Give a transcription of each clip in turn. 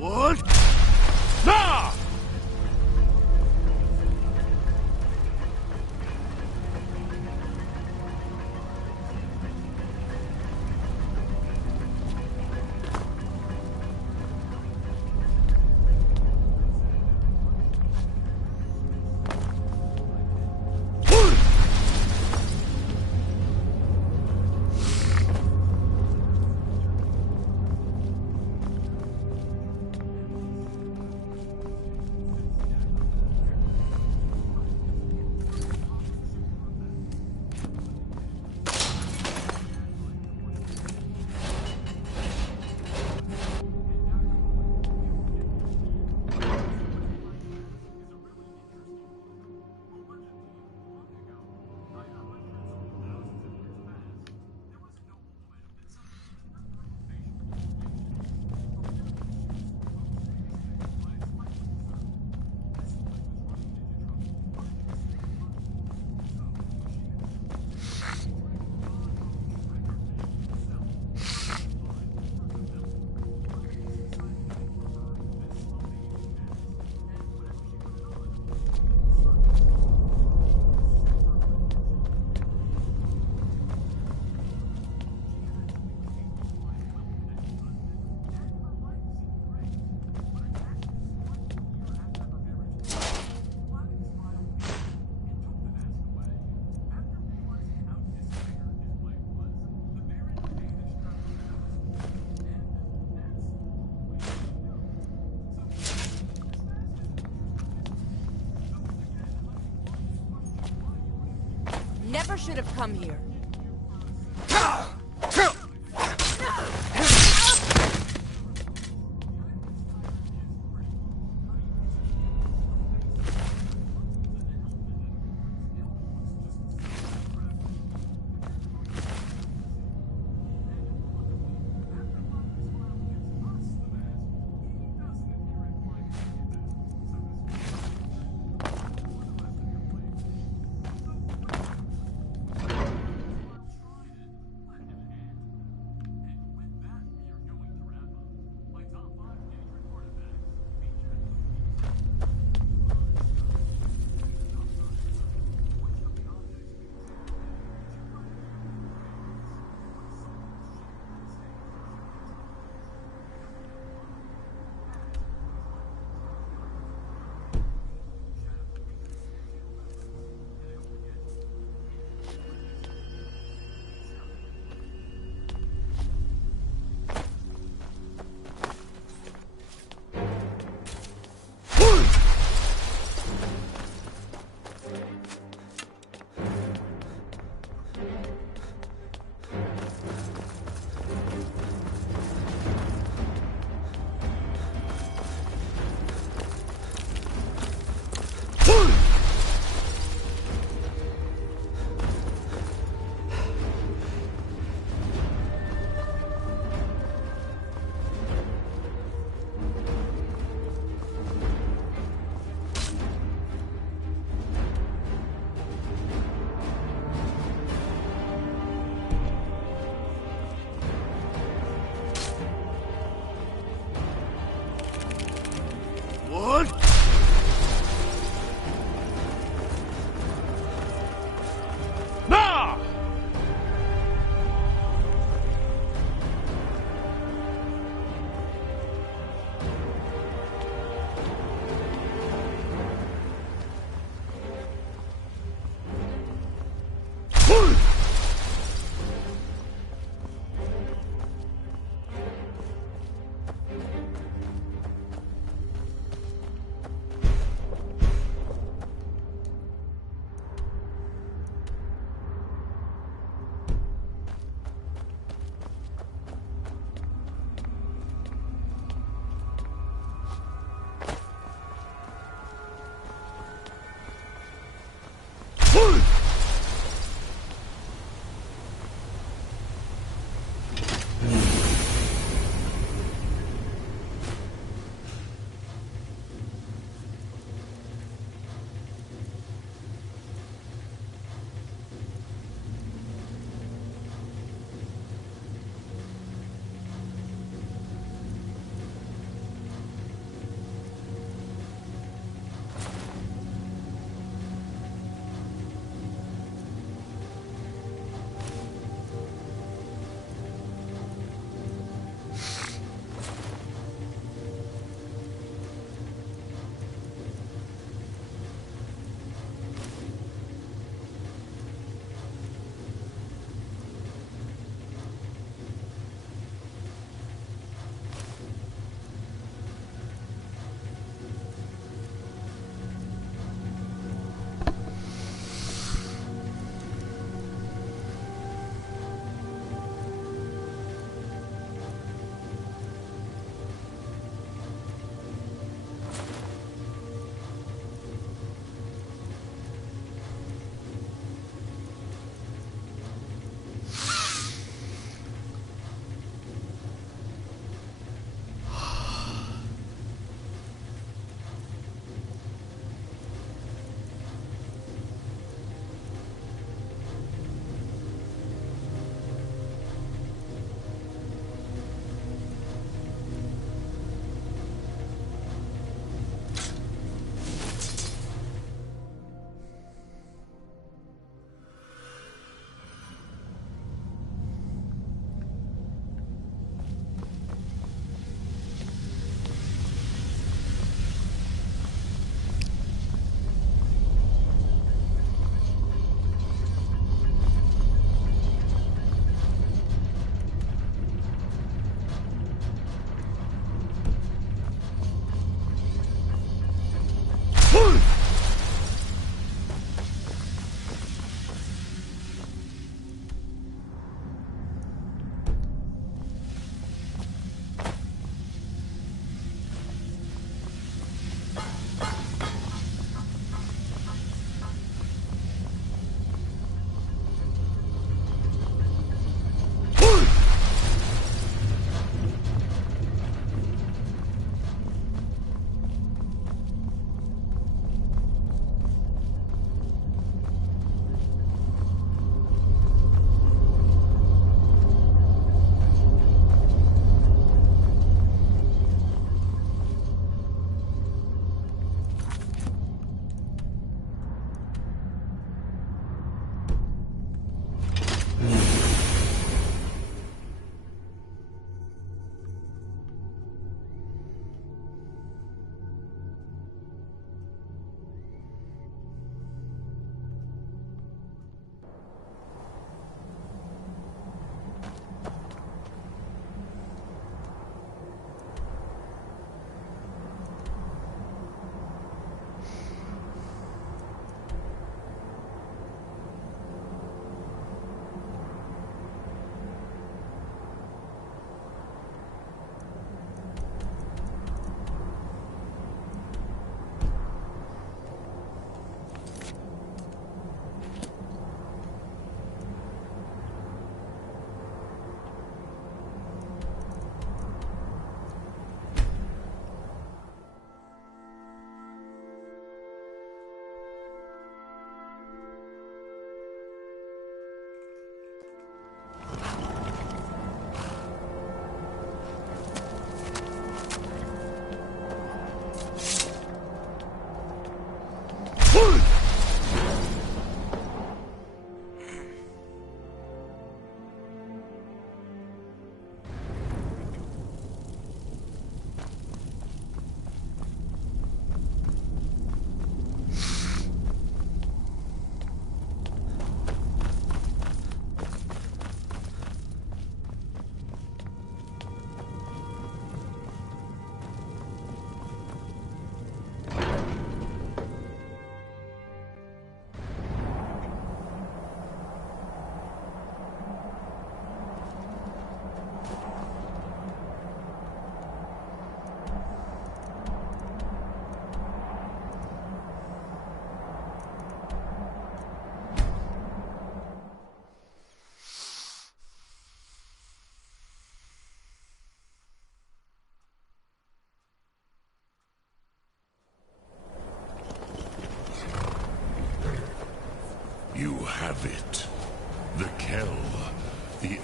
What? Nah! Never should have come here.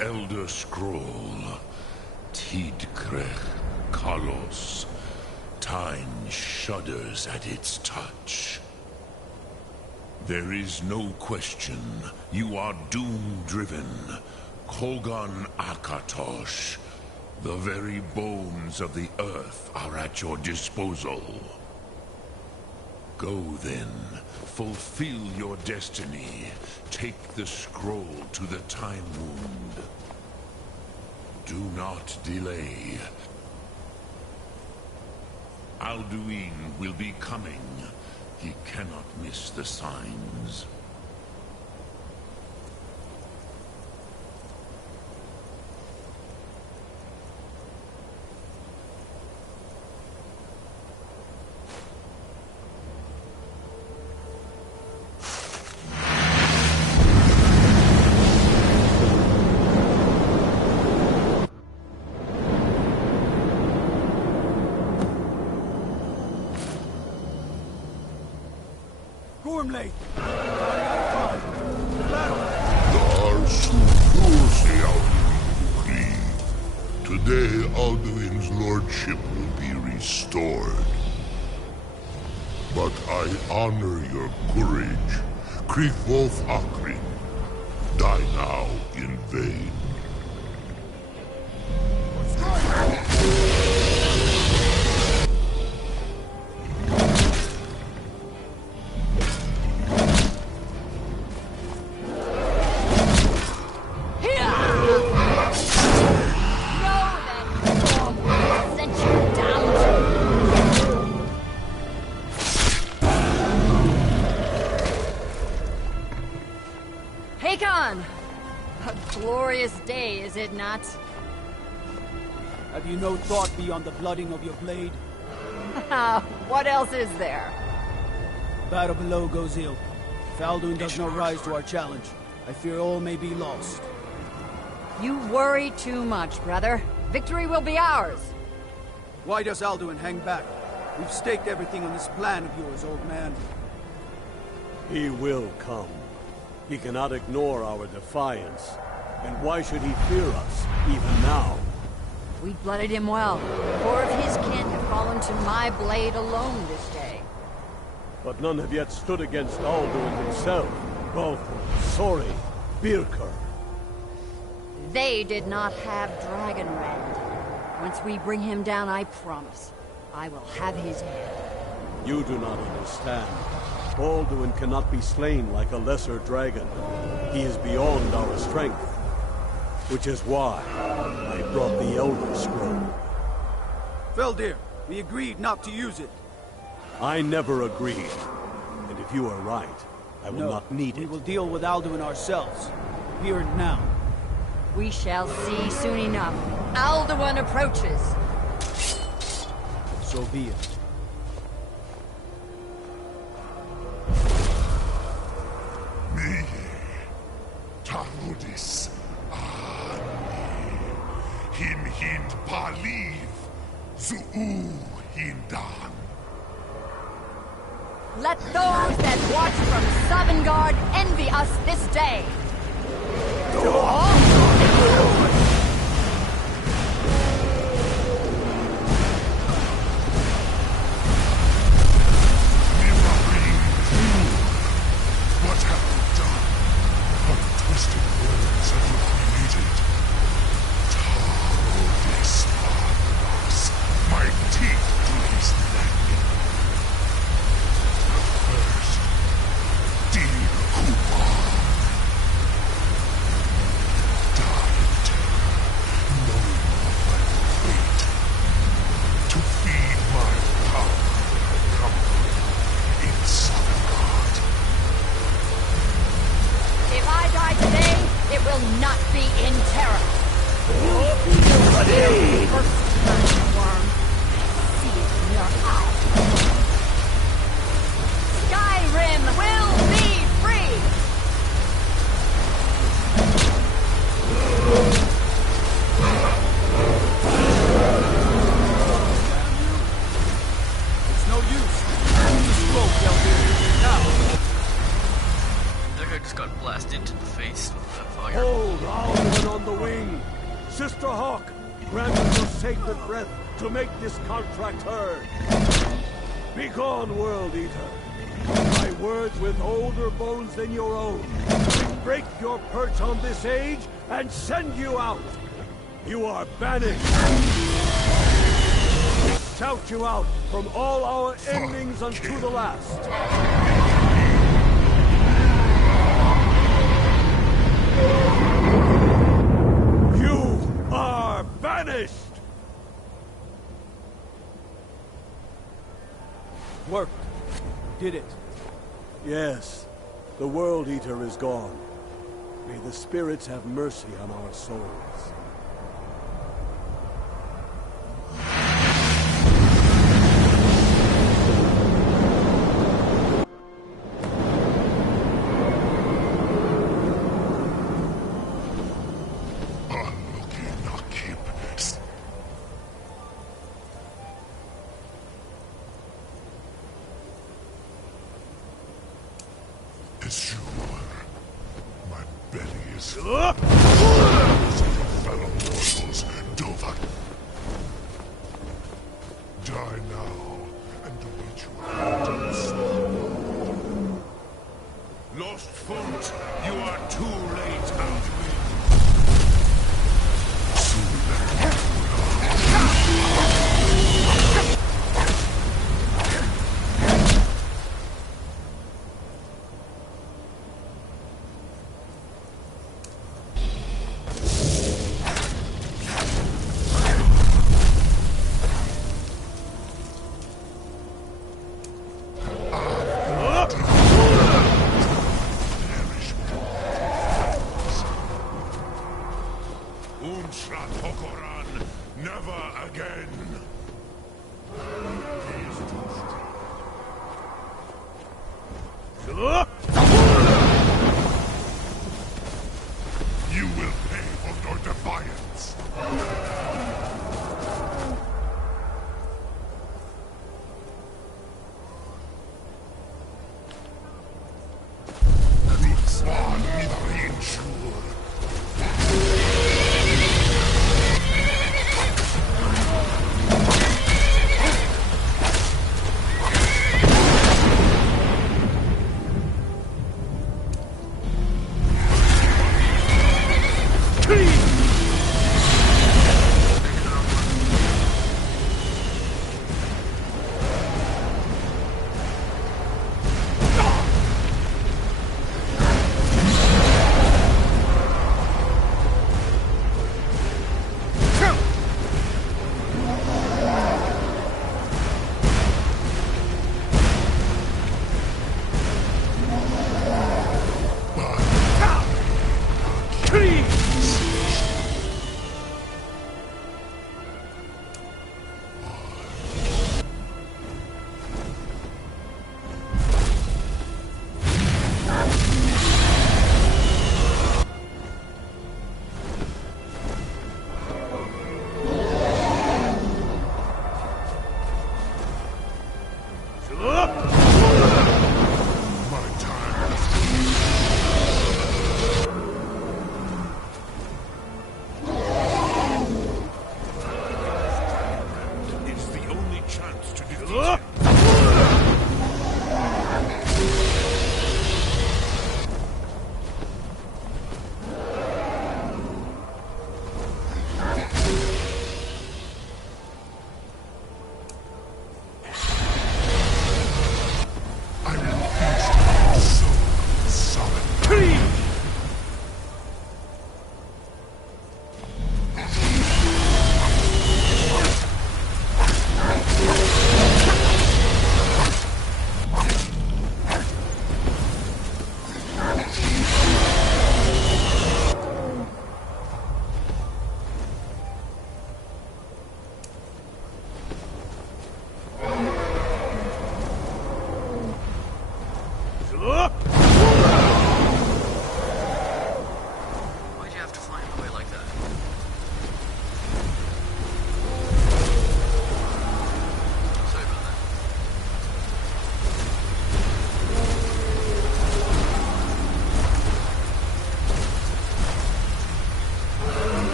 Elder Scroll. Tidkrech Kalos. Time shudders at its touch. There is no question. You are doom-driven. Kogan Akatosh. The very bones of the earth are at your disposal. Go then. Fulfill your destiny. Take the scroll to the Time Wound. Do not delay. Alduin will be coming. He cannot miss the signs. Gormley! Today, Alduin's lordship will be restored. But I honor your courage. Krithwolf Akrin. Die now in vain. A glorious day, is it not? Have you no thought beyond the blooding of your blade? What else is there? Battle below goes ill. If Alduin does not rise to our challenge, I fear all may be lost. You worry too much, brother. Victory will be ours. Why does Alduin hang back? We've staked everything on this plan of yours, old man. He will come. He cannot ignore our defiance. And why should he fear us, even now? We blooded him well. 4 of his kin have fallen to my blade alone this day. But none have yet stood against Alduin himself. Both Sori, Birker. They did not have Dragonrend. Once we bring him down, I promise, I will have his head. You do not understand. Alduin cannot be slain like a lesser dragon. He is beyond our strength. Which is why I brought the Elder Scroll. Feldir, we agreed not to use it. I never agreed. And if you are right, I will not need it. We will deal with Alduin ourselves. Here and now. We shall see soon enough. Alduin approaches. So be it. Me, Tarudis, Him hind Paliv, Zuu hindan. Let those that watch from Sovngarde envy us this day. What have you done? What twisted words have you created? Tarudis Argos, my teeth to his neck. First, Dean Kumar. Die sacred breath to make this contract heard. Begone, World Eater. My words with older bones than your own. We break your perch on this age and send you out. You are banished. Shout you out from all our endings unto the last. You are banished! Worked. Did it. Yes, the World Eater is gone. May the spirits have mercy on our souls. It's you. My belly is Fellow mortals, Dova. Die now and await your vengeance. Lost Font, you are too late, Outwin. Never again! You will pay for your defiance. One ensure.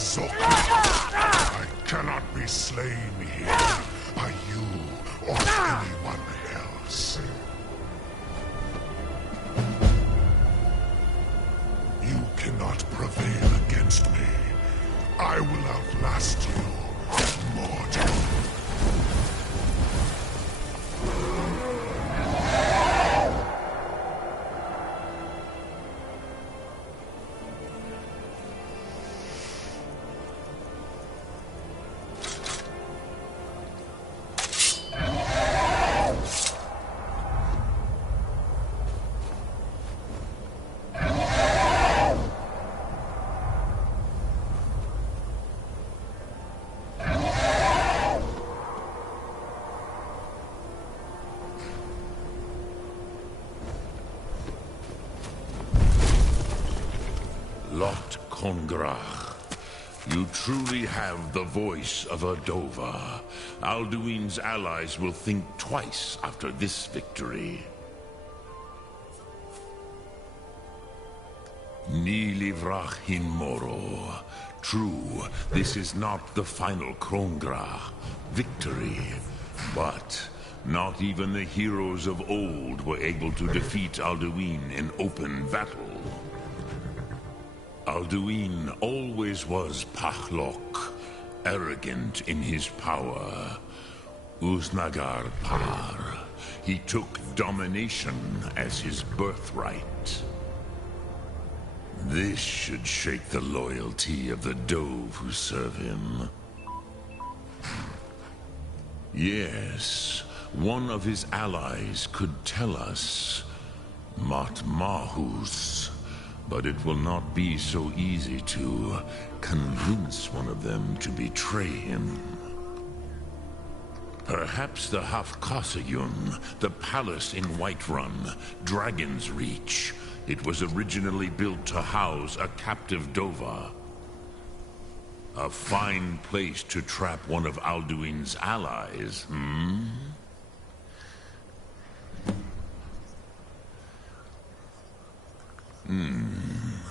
Zok. I cannot be slain here by you or anyone else. You cannot prevail against me. I will outlast you, mortal. Lot Kongrach, you truly have the voice of a Dova. Alduin's allies will think twice after this victory. Ni livrach hin moro. True, this is not the final Kongrach victory, but not even the heroes of old were able to defeat Alduin in open battle. Alduin always was Pahlok, arrogant in his power. Uznagar Par. He took domination as his birthright. This should shake the loyalty of the Dove who serve him. Yes, one of his allies could tell us. Matmahus. But it will not be so easy to convince one of them to betray him. Perhaps the Hafkasayun, the palace in Whiterun, Dragon's Reach. It was originally built to house a captive Dova. A fine place to trap one of Alduin's allies, hmm?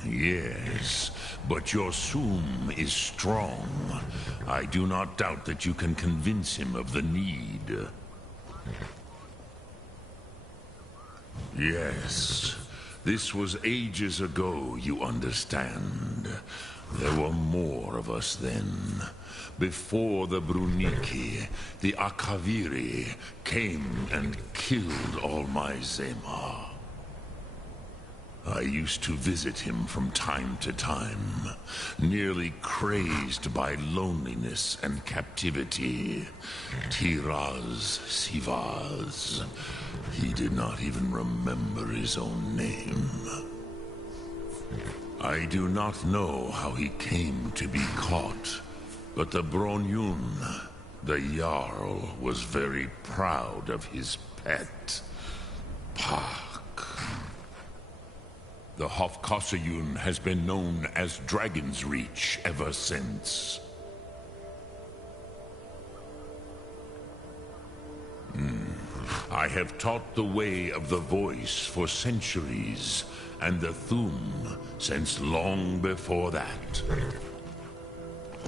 Yes, but your Sum is strong. I do not doubt that you can convince him of the need. Yes, this was ages ago, you understand. There were more of us then. Before the Bruniki, the Akaviri came and killed all my Zema. I used to visit him from time to time, nearly crazed by loneliness and captivity. Tiraz Sivaz. He did not even remember his own name. I do not know how he came to be caught, but the Bronyun, the Jarl, was very proud of his pet, Pak. The Hofkosayun has been known as Dragon's Reach ever since. I have taught the way of the voice for centuries, and the Thum since long before that.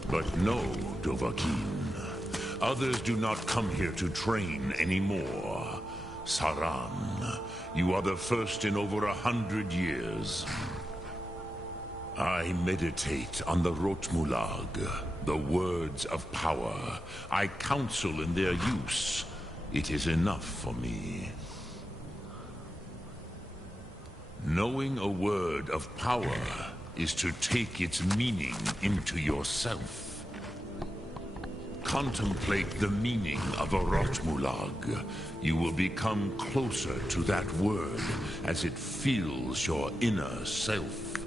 But no, Dovahkiin. Others do not come here to train anymore. Saran, you are the first in over 100 years. I meditate on the Rotmulag, the words of power. I counsel in their use. It is enough for me. Knowing a word of power is to take its meaning into yourself. Contemplate the meaning of a Rotmulag. You will become closer to that word as it fills your inner self.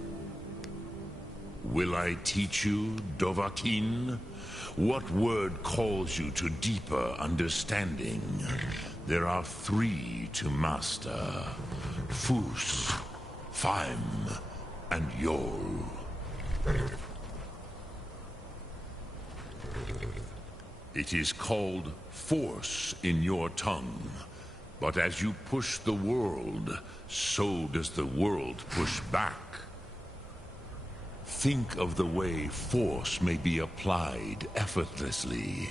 Will I teach you, Dovahkiin? What word calls you to deeper understanding? There are 3 to master. Fus, Faim, and Yol. It is called force in your tongue. But as you push the world, so does the world push back. Think of the way force may be applied effortlessly.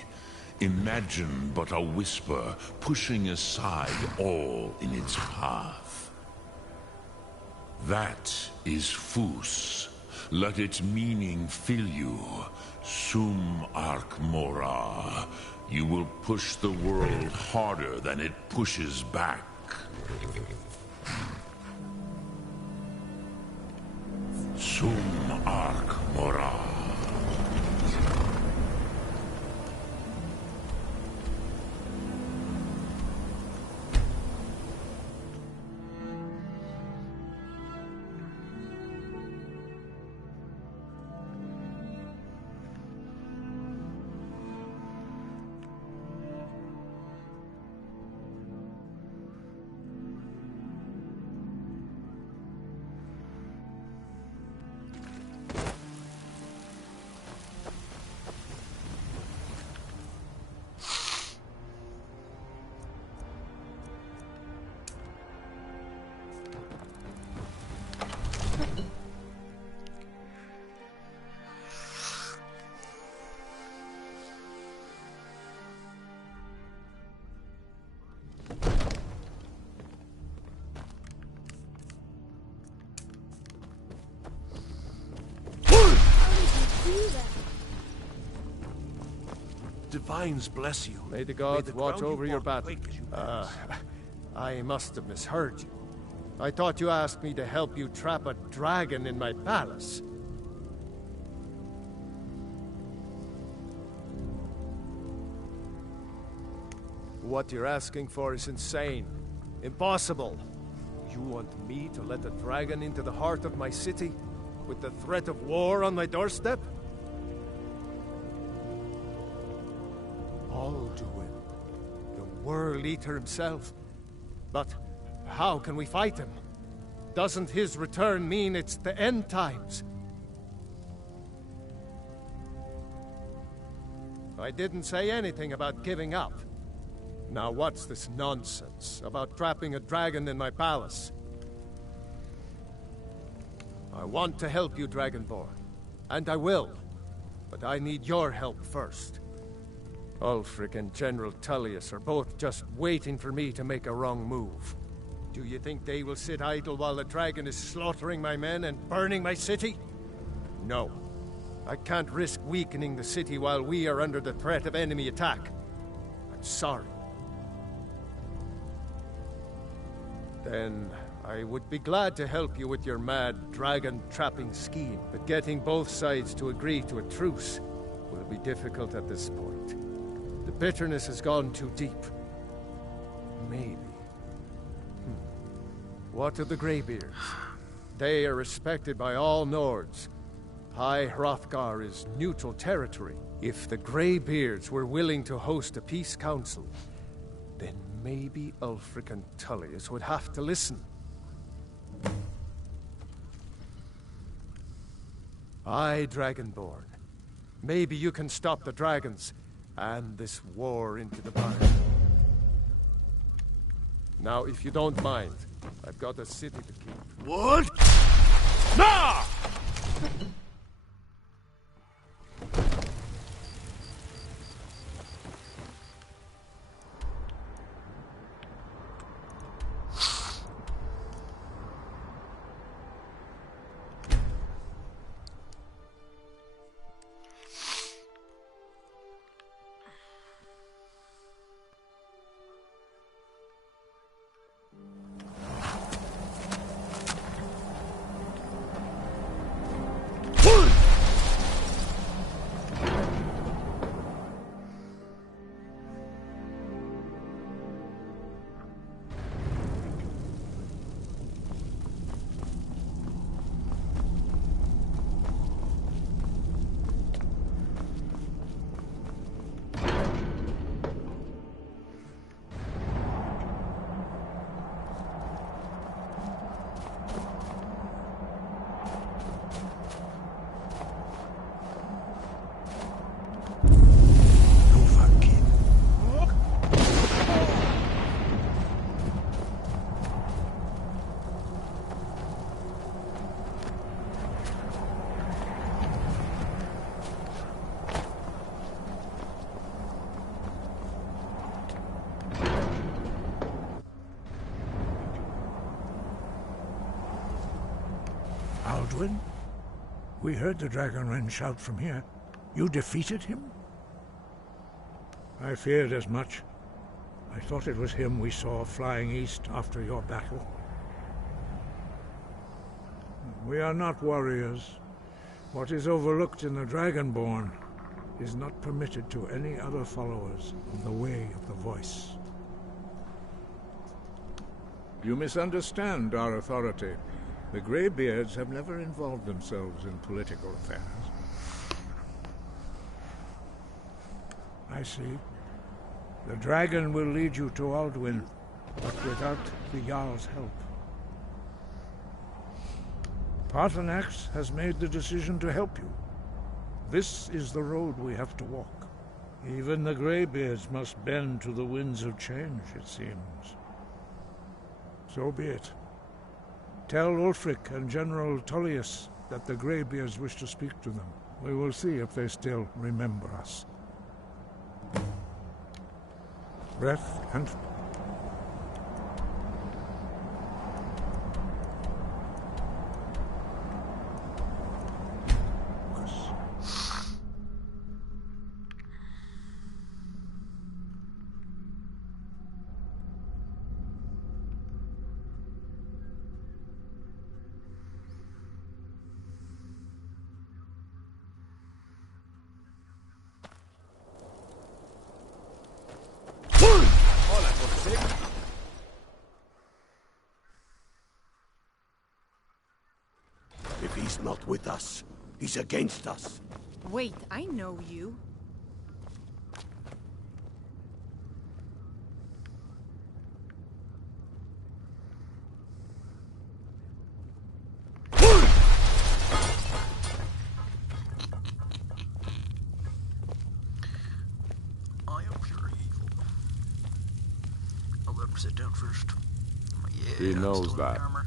Imagine but a whisper pushing aside all in its path. That is Fus. Let its meaning fill you. Sum Arc Mora. You will push the world harder than it pushes back. Sum Arc Mora. Divines bless you. May the gods the watch ground over you your walk battle. quake as you pass. I must have misheard you. I thought you asked me to help you trap a dragon in my palace. What you're asking for is insane. Impossible. You want me to let a dragon into the heart of my city? With the threat of war on my doorstep? Alduin, the World Eater himself. But how can we fight him? Doesn't his return mean it's the end times? I didn't say anything about giving up. Now what's this nonsense about trapping a dragon in my palace? I want to help you, Dragonborn. And I will. But I need your help first. Ulfric and General Tullius are both just waiting for me to make a wrong move. Do you think they will sit idle while the dragon is slaughtering my men and burning my city? No. I can't risk weakening the city while we are under the threat of enemy attack. I'm sorry. Then I would be glad to help you with your mad dragon-trapping scheme, but getting both sides to agree to a truce will be difficult at this point. The bitterness has gone too deep. Maybe. What of the Greybeards? They are respected by all Nords. High Hrothgar is neutral territory. If the Greybeards were willing to host a peace council, then maybe Ulfric and Tullius would have to listen. Aye, Dragonborn. Maybe you can stop the dragons and this war into the barn. Now, if you don't mind, I've got a city to keep. What? Nah! Alduin? We heard the Dragonren shout from here. You defeated him? I feared as much. I thought it was him we saw flying east after your battle. We are not warriors. What is overlooked in the Dragonborn is not permitted to any other followers of the Way of the Voice. You misunderstand our authority. The Greybeards have never involved themselves in political affairs. I see. The dragon will lead you to Alduin, but without the Jarl's help. Paarthurnax has made the decision to help you. This is the road we have to walk. Even the Greybeards must bend to the winds of change, it seems. So be it. Tell Ulfric and General Tullius that the Greybeards wish to speak to them. We will see if they still remember us. Breath and... If he's not with us, he's against us. Wait, I know you. I am pure evil. I'll let him sit down first. Yeah, He knows still in that. armor.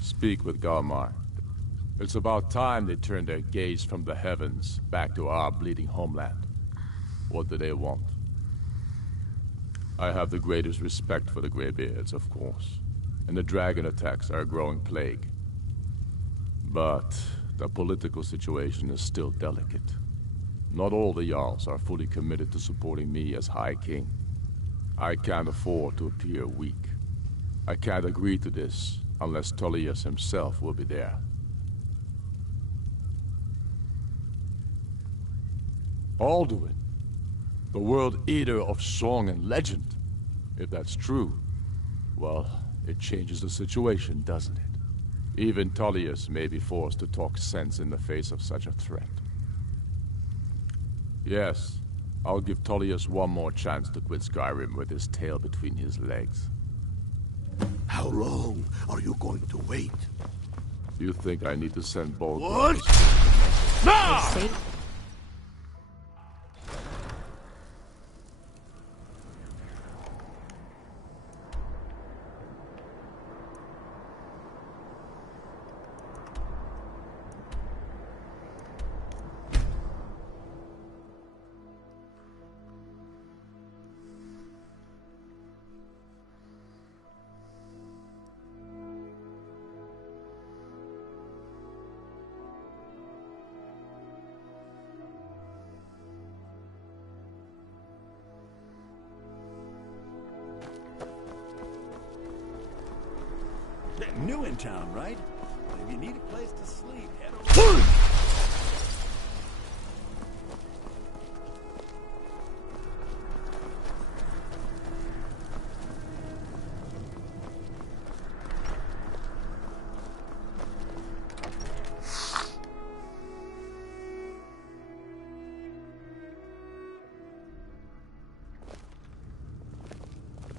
Speak with Galmar. It's about time they turned their gaze from the heavens back to our bleeding homeland. What do they want? I have the greatest respect for the Greybeards, of course, and the dragon attacks are a growing plague. But the political situation is still delicate. Not all the Jarls are fully committed to supporting me as High King. I can't afford to appear weak. I can't agree to this unless Tullius himself will be there. Alduin, the World Eater of song and legend. If that's true, well, it changes the situation, doesn't it? Even Tullius may be forced to talk sense in the face of such a threat. Yes, I'll give Tullius one more chance to quit Skyrim with his tail between his legs. How long are you going to wait? You think I need to send both? What? No! New in town, right? If you need a place to sleep, head over.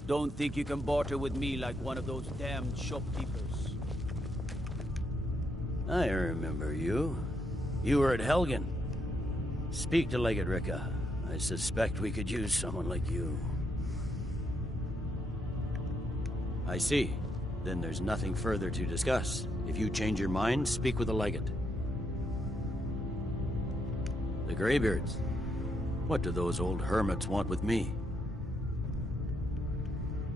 Don't think you can barter with me like one of those damned shopkeepers. I remember you. You were at Helgen. Speak to Legate Ricka. I suspect we could use someone like you. I see. Then there's nothing further to discuss. If you change your mind, speak with the Legate. The Greybeards. What do those old hermits want with me?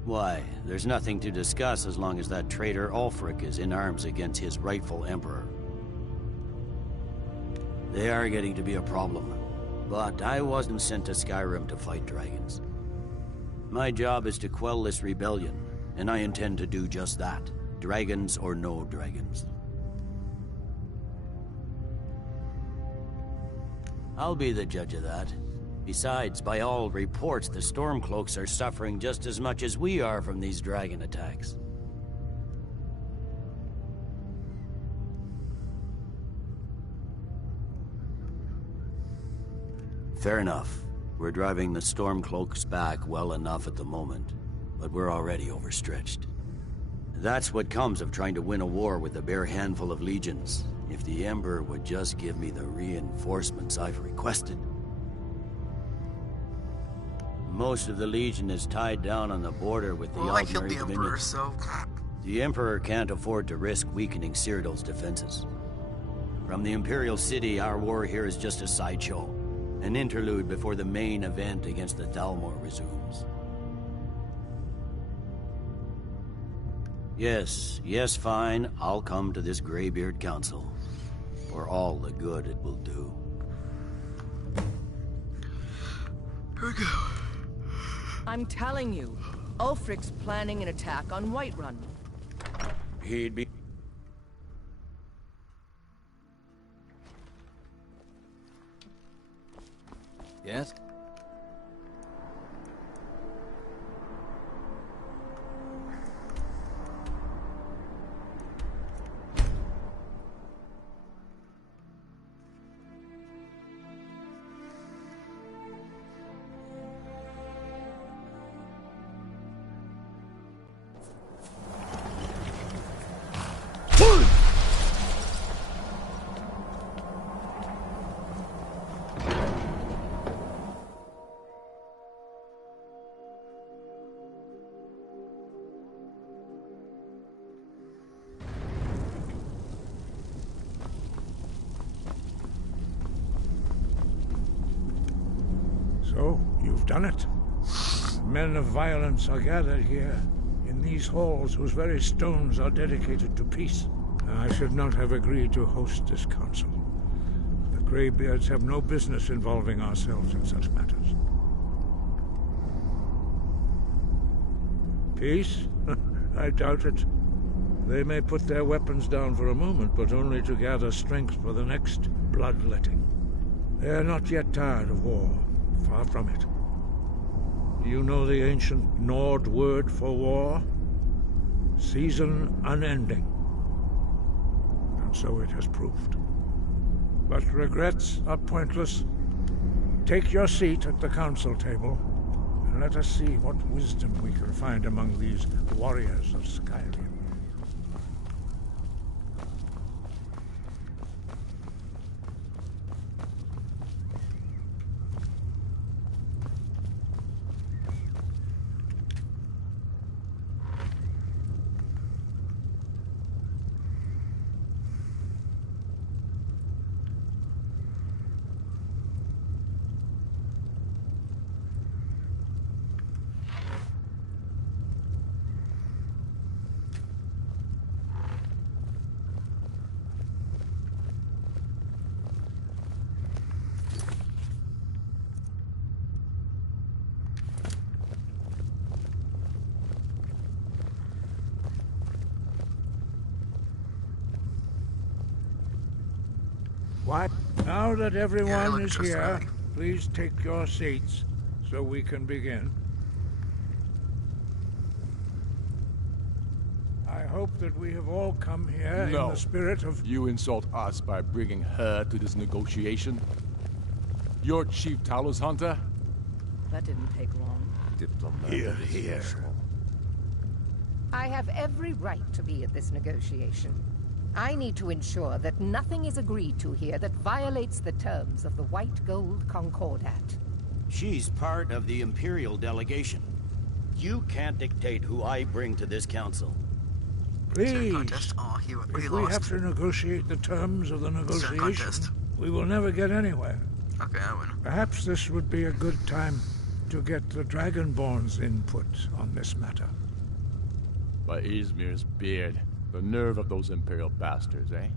Why, there's nothing to discuss as long as that traitor Ulfric is in arms against his rightful emperor. They are getting to be a problem. But I wasn't sent to Skyrim to fight dragons. My job is to quell this rebellion, and I intend to do just that. Dragons or no dragons. I'll be the judge of that. Besides, by all reports, the Stormcloaks are suffering just as much as we are from these dragon attacks. Fair enough. We're driving the Stormcloaks back well enough at the moment, but we're already overstretched. That's what comes of trying to win a war with a bare handful of legions. If the Emperor would just give me the reinforcements I've requested. Most of the Legion is tied down on the border with the I killed Aldmeri the Emperor, Dominion. so... The Emperor can't afford to risk weakening Cyrodiil's defenses. From the Imperial City, our war here is just a sideshow. An interlude before the main event against the Thalmor resumes. Yes, fine. I'll come to this Greybeard Council. For all the good it will do. Here we go. I'm telling you, Ulfric's planning an attack on Whiterun. He'd be... Yes? So, you've done it. Men of violence are gathered here, in these halls whose very stones are dedicated to peace. I should not have agreed to host this council. The Greybeards have no business involving ourselves in such matters. Peace? I doubt it. They may put their weapons down for a moment, but only to gather strength for the next bloodletting. They are not yet tired of war. Far from it. You know the ancient Nord word for war? Season unending. And so it has proved. But regrets are pointless. Take your seat at the council table, and let us see what wisdom we can find among these warriors of Skyrim. What? Now that everyone is here, please take your seats so we can begin. I hope that we have all come here in the spirit of... You insult us by bringing her to this negotiation? You're Chief Talos Hunter? That didn't take long. Here. I have every right to be at this negotiation. I need to ensure that nothing is agreed to here that violates the terms of the White Gold Concordat. She's part of the Imperial delegation. You can't dictate who I bring to this council. Please, if we have to negotiate the terms of the negotiation, we will never get anywhere. Okay, I win. Perhaps this would be a good time to get the Dragonborn's input on this matter. By Izmir's beard. The nerve of those Imperial bastards, eh?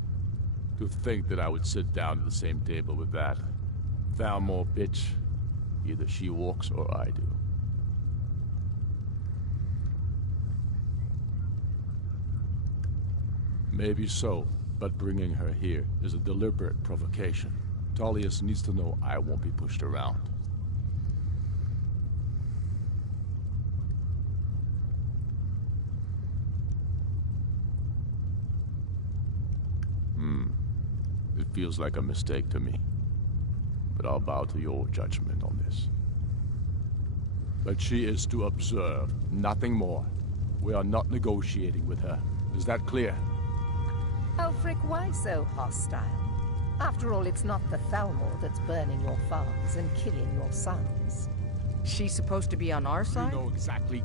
To think that I would sit down at the same table with that Thalmor bitch. Either she walks or I do. Maybe so, but bringing her here is a deliberate provocation. Tullius needs to know I won't be pushed around. It feels like a mistake to me. But I'll bow to your judgment on this. But she is to observe, nothing more. We are not negotiating with her. Is that clear? Ulfric, why so hostile? After all, it's not the Thalmor that's burning your farms and killing your sons. She's supposed to be on our side? You know exactly...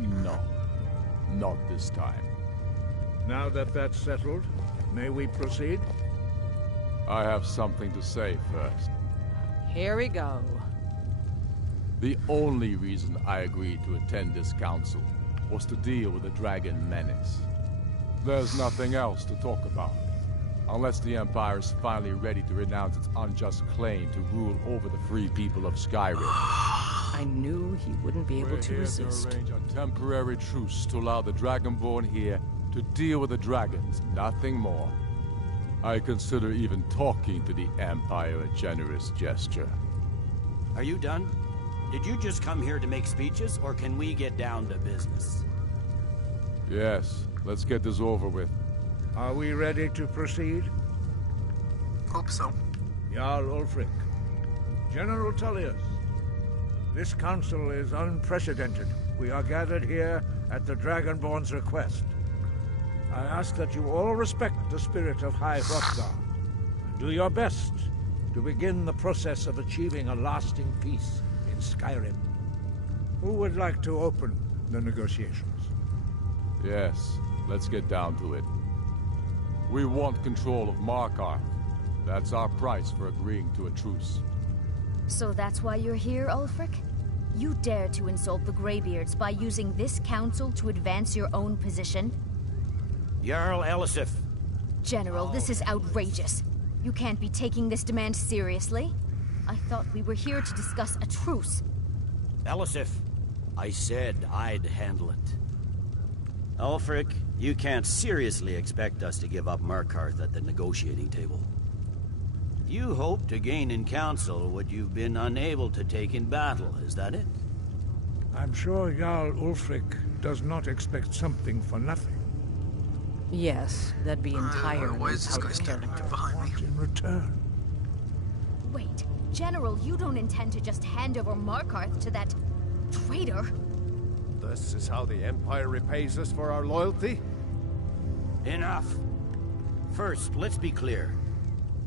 No. Not this time. Now that that's settled, may we proceed? I have something to say first. Here we go. The only reason I agreed to attend this council was to deal with the dragon menace. There's nothing else to talk about. Unless the Empire is finally ready to renounce its unjust claim to rule over the free people of Skyrim. I knew he wouldn't be able to resist. To arrange a temporary truce to allow the Dragonborn here to deal with the dragons, nothing more. I consider even talking to the Empire a generous gesture. Are you done? Did you just come here to make speeches, or can we get down to business? Yes, let's get this over with. Are we ready to proceed? Hope so. Jarl Ulfric, General Tullius, this council is unprecedented. We are gathered here at the Dragonborn's request. I ask that you all respect the spirit of High Hrothgar, and do your best to begin the process of achieving a lasting peace in Skyrim. Who would like to open the negotiations? Yes, let's get down to it. We want control of Markarth. That's our price for agreeing to a truce. So that's why you're here, Ulfric? You dare to insult the Greybeards by using this council to advance your own position? Jarl Elisif. General, this is outrageous. You can't be taking this demand seriously. I thought we were here to discuss a truce. Elisif, I said I'd handle it. Ulfric, you can't seriously expect us to give up Markarth at the negotiating table. You hope to gain in council what you've been unable to take in battle, is that it? I'm sure Jarl Ulfric does not expect something for nothing. Yes, that'd be entirely why is this guy standing behind me? In return. Wait, General, you don't intend to just hand over Markarth to that traitor? This is how the Empire repays us for our loyalty? Enough. First, let's be clear.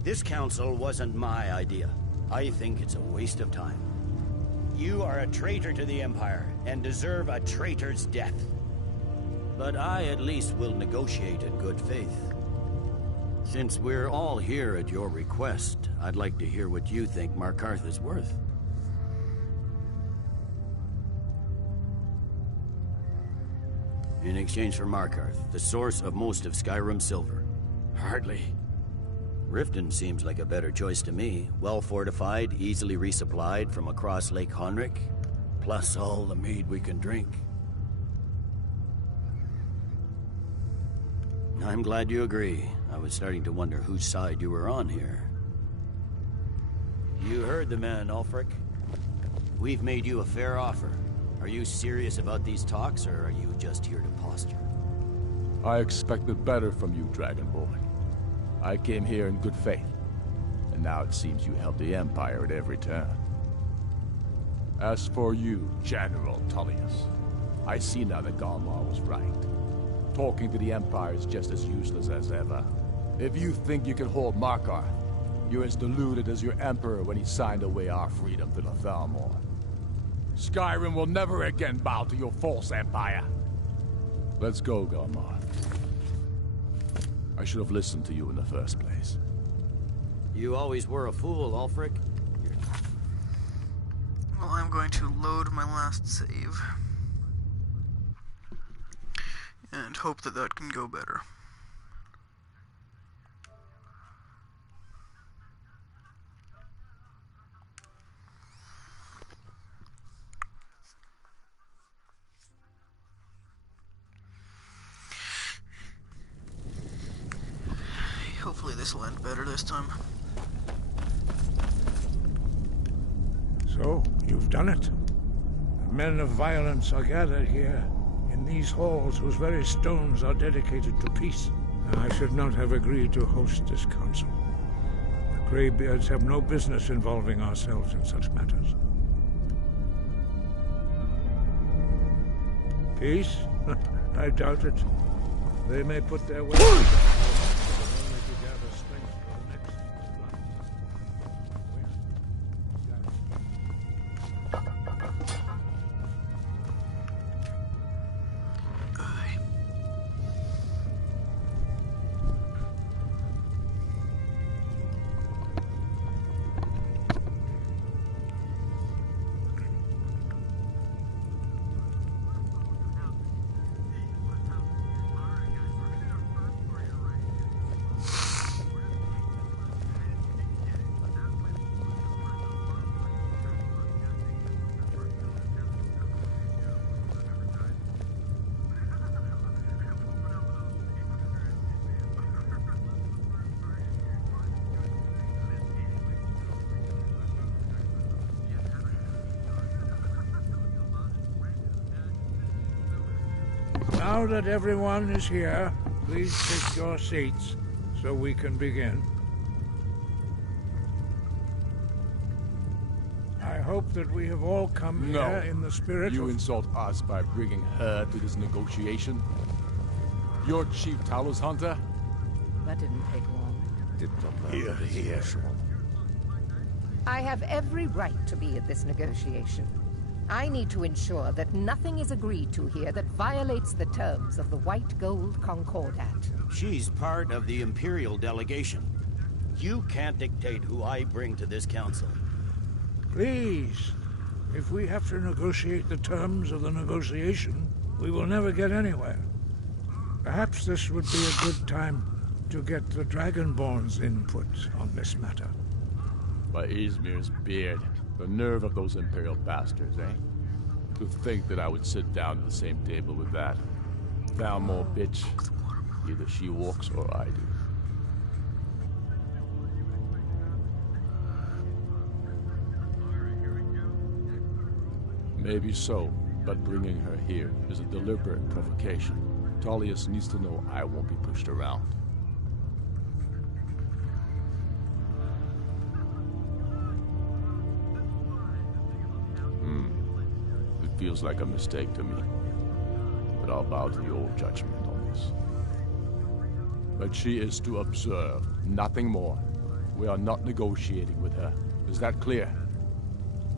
This council wasn't my idea. I think it's a waste of time. You are a traitor to the Empire, and deserve a traitor's death. But I at least will negotiate in good faith. Since we're all here at your request, I'd like to hear what you think Markarth is worth. In exchange for Markarth, the source of most of Skyrim's silver. Hardly. Riften seems like a better choice to me. Well fortified, easily resupplied from across Lake Honric, plus all the mead we can drink. I'm glad you agree. I was starting to wonder whose side you were on here. You heard the man, Ulfric. We've made you a fair offer. Are you serious about these talks, or are you just here to posture? I expected better from you, Dragonborn. I came here in good faith, and now it seems you help the Empire at every turn. As for you, General Tullius, I see now that Galmar was right. Talking to the Empire is just as useless as ever. If you think you can hold Markarth, you're as deluded as your Emperor when he signed away our freedom to the Thalmor. Skyrim will never again bow to your false empire. Let's go, Galmar. I should have listened to you in the first place. You always were a fool, Ulfric. Well, I'm going to load my last save. And hope that that can go better. this will end better this time. So, you've done it. The men of violence are gathered here, in these halls whose very stones are dedicated to peace. I should not have agreed to host this council. The Greybeards have no business involving ourselves in such matters. Peace? I doubt it. They may put their weapons down, but only to gather strength for the next Now that everyone is here, please take your seats so we can begin. I hope that we have all come here in the spirit You of... insult us by bringing her to this negotiation? You're Chief Talos Hunter? That didn't take long. Here. I have every right to be at this negotiation. I need to ensure that nothing is agreed to here that violates the terms of the White Gold Concordat. She's part of the Imperial delegation. You can't dictate who I bring to this council. Please, if we have to negotiate the terms of the negotiation, we will never get anywhere. Perhaps this would be a good time to get the Dragonborn's input on this matter. By Izmir's beard. The nerve of those Imperial bastards, eh? To think that I would sit down at the same table with that. Valmore bitch. Either she walks or I do. Maybe so, but bringing her here is a deliberate provocation. Tullius needs to know I won't be pushed around. It feels like a mistake to me, but I'll bow to your judgment on this. But she is to observe, nothing more. We are not negotiating with her. Is that clear?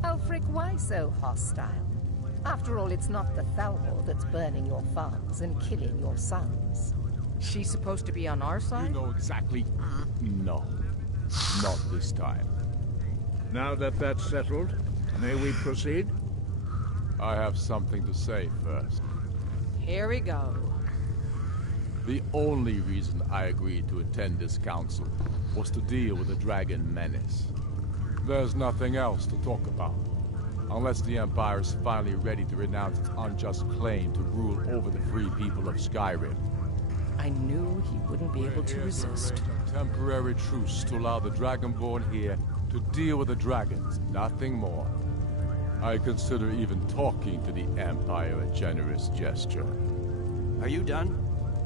Ulfric, why so hostile? After all, it's not the Thalmor that's burning your farms and killing your sons. She's supposed to be on our side? You know exactly... No. Not this time. Now that that's settled, may we proceed? I have something to say first. Here we go. The only reason I agreed to attend this council was to deal with the dragon menace. There's nothing else to talk about. Unless the Empire is finally ready to renounce its unjust claim to rule over the free people of Skyrim. I knew he wouldn't be able to resist. A temporary truce to allow the Dragonborn here to deal with the dragons, nothing more. I consider even talking to the Empire a generous gesture. Are you done?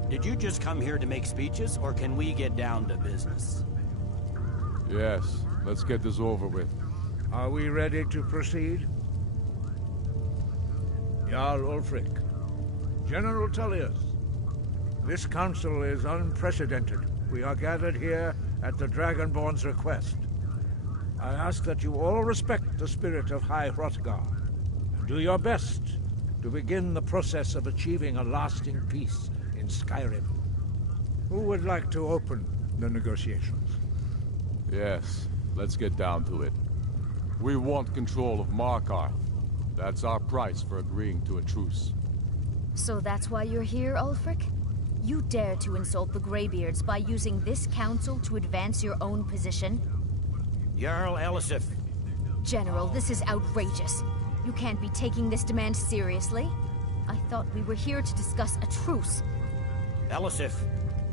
Did you just come here to make speeches, or can we get down to business? Yes, let's get this over with. Are we ready to proceed? Jarl Ulfric, General Tullius, this council is unprecedented. We are gathered here at the Dragonborn's request. I ask that you all respect the spirit of High Hrothgar, and do your best to begin the process of achieving a lasting peace in Skyrim. Who would like to open the negotiations? Yes, let's get down to it. We want control of Markarth. That's our price for agreeing to a truce. So that's why you're here, Ulfric? You dare to insult the Greybeards by using this council to advance your own position? Jarl Elisif. General, this is outrageous. You can't be taking this demand seriously. I thought we were here to discuss a truce. Elisif,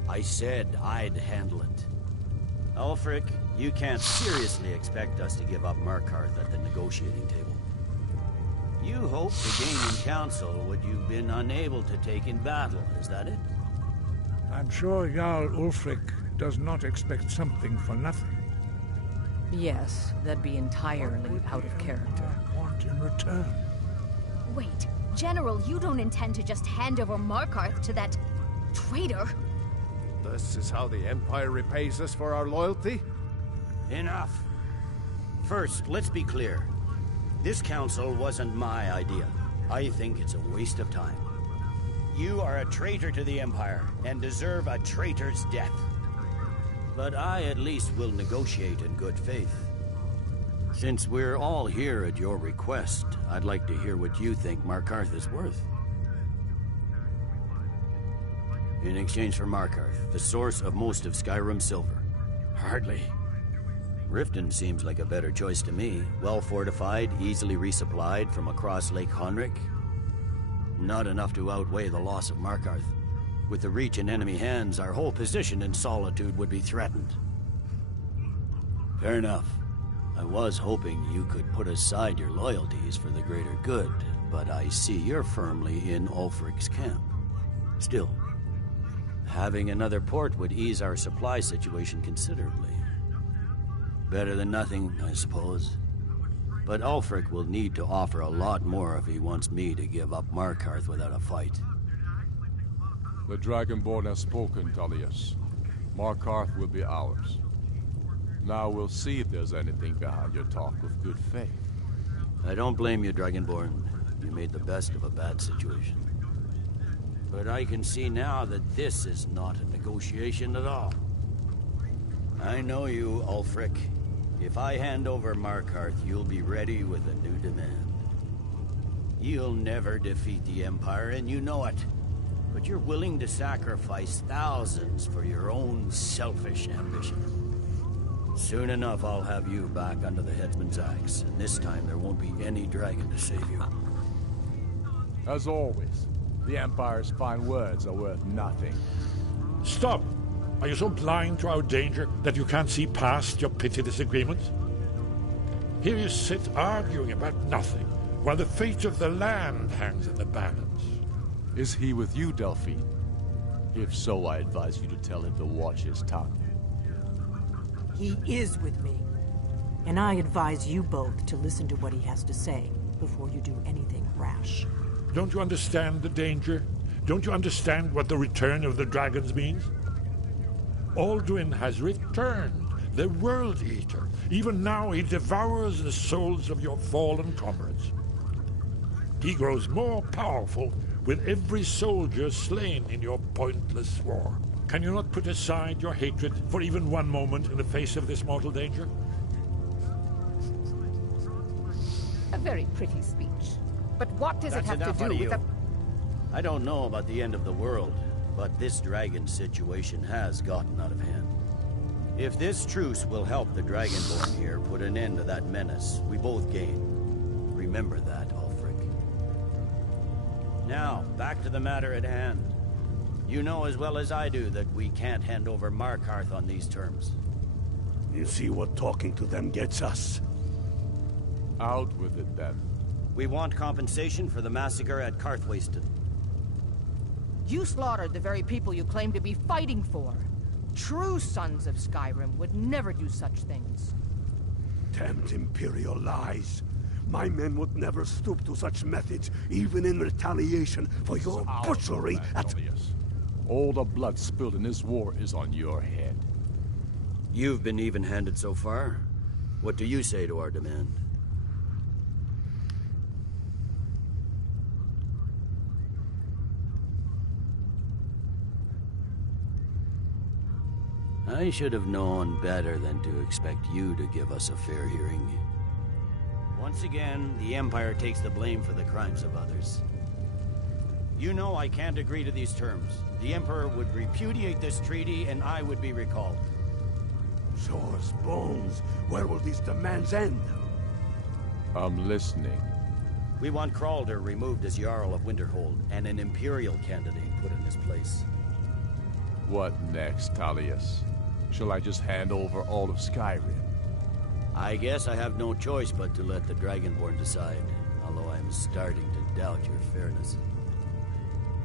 I said I'd handle it. Ulfric, you can't seriously expect us to give up Markarth at the negotiating table. You hoped to gain in council what you've been unable to take in battle, is that it? I'm sure Jarl Ulfric does not expect something for nothing. Yes, that'd be entirely out of character. Want in return? Wait, General, you don't intend to just hand over Markarth to that traitor? This is how the Empire repays us for our loyalty? Enough. First, let's be clear. This council wasn't my idea. I think it's a waste of time. You are a traitor to the Empire, and deserve a traitor's death. But I at least will negotiate in good faith. Since we're all here at your request, I'd like to hear what you think Markarth is worth. In exchange for Markarth, the source of most of Skyrim's silver. Hardly. Riften seems like a better choice to me. Well fortified, easily resupplied from across Lake Honric. Not enough to outweigh the loss of Markarth. With the Reach in enemy hands, our whole position in Solitude would be threatened. Fair enough. I was hoping you could put aside your loyalties for the greater good, but I see you're firmly in Ulfric's camp. Still, having another port would ease our supply situation considerably. Better than nothing, I suppose. But Ulfric will need to offer a lot more if he wants me to give up Markarth without a fight. The Dragonborn has spoken, Tullius. Markarth will be ours. Now we'll see if there's anything behind your talk with good faith. I don't blame you, Dragonborn. You made the best of a bad situation. But I can see now that this is not a negotiation at all. I know you, Ulfric. If I hand over Markarth, you'll be ready with a new demand. You'll never defeat the Empire, and you know it. But you're willing to sacrifice thousands for your own selfish ambition. Soon enough, I'll have you back under the headsman's axe, and this time there won't be any dragon to save you. As always, the Empire's fine words are worth nothing. Stop! Are you so blind to our danger that you can't see past your petty disagreements? Here you sit arguing about nothing, while the fate of the land hangs in the balance. Is he with you, Delphine? If so, I advise you to tell him to watch his tongue. He is with me. And I advise you both to listen to what he has to say before you do anything rash. Don't you understand the danger? Don't you understand what the return of the dragons means? Alduin has returned, the World Eater. Even now he devours the souls of your fallen comrades. He grows more powerful with every soldier slain in your pointless war. Can you not put aside your hatred for even one moment in the face of this mortal danger? A very pretty speech. But what does it have to do with the... I don't know about the end of the world, but this dragon situation has gotten out of hand. If this truce will help the Dragonborn here put an end to that menace, we both gain. Remember that, Ulfric. Now, back to the matter at hand. You know as well as I do that we can't hand over Markarth on these terms. You see what talking to them gets us. Out with it, then. We want compensation for the massacre at Karthwasten. You slaughtered the very people you claim to be fighting for. True sons of Skyrim would never do such things. Damned Imperial lies. My men would never stoop to such methods, even in retaliation for your butchery at... All the blood spilled in this war is on your head. You've been even-handed so far. What do you say to our demand? I should have known better than to expect you to give us a fair hearing. Once again, the Empire takes the blame for the crimes of others. You know I can't agree to these terms. The Emperor would repudiate this treaty, and I would be recalled. Show us bones. Where will these demands end? I'm listening. We want Kralder removed as Jarl of Winterhold, and an Imperial candidate put in his place. What next, Tullius? Shall I just hand over all of Skyrim? I guess I have no choice but to let the Dragonborn decide, although I'm starting to doubt your fairness.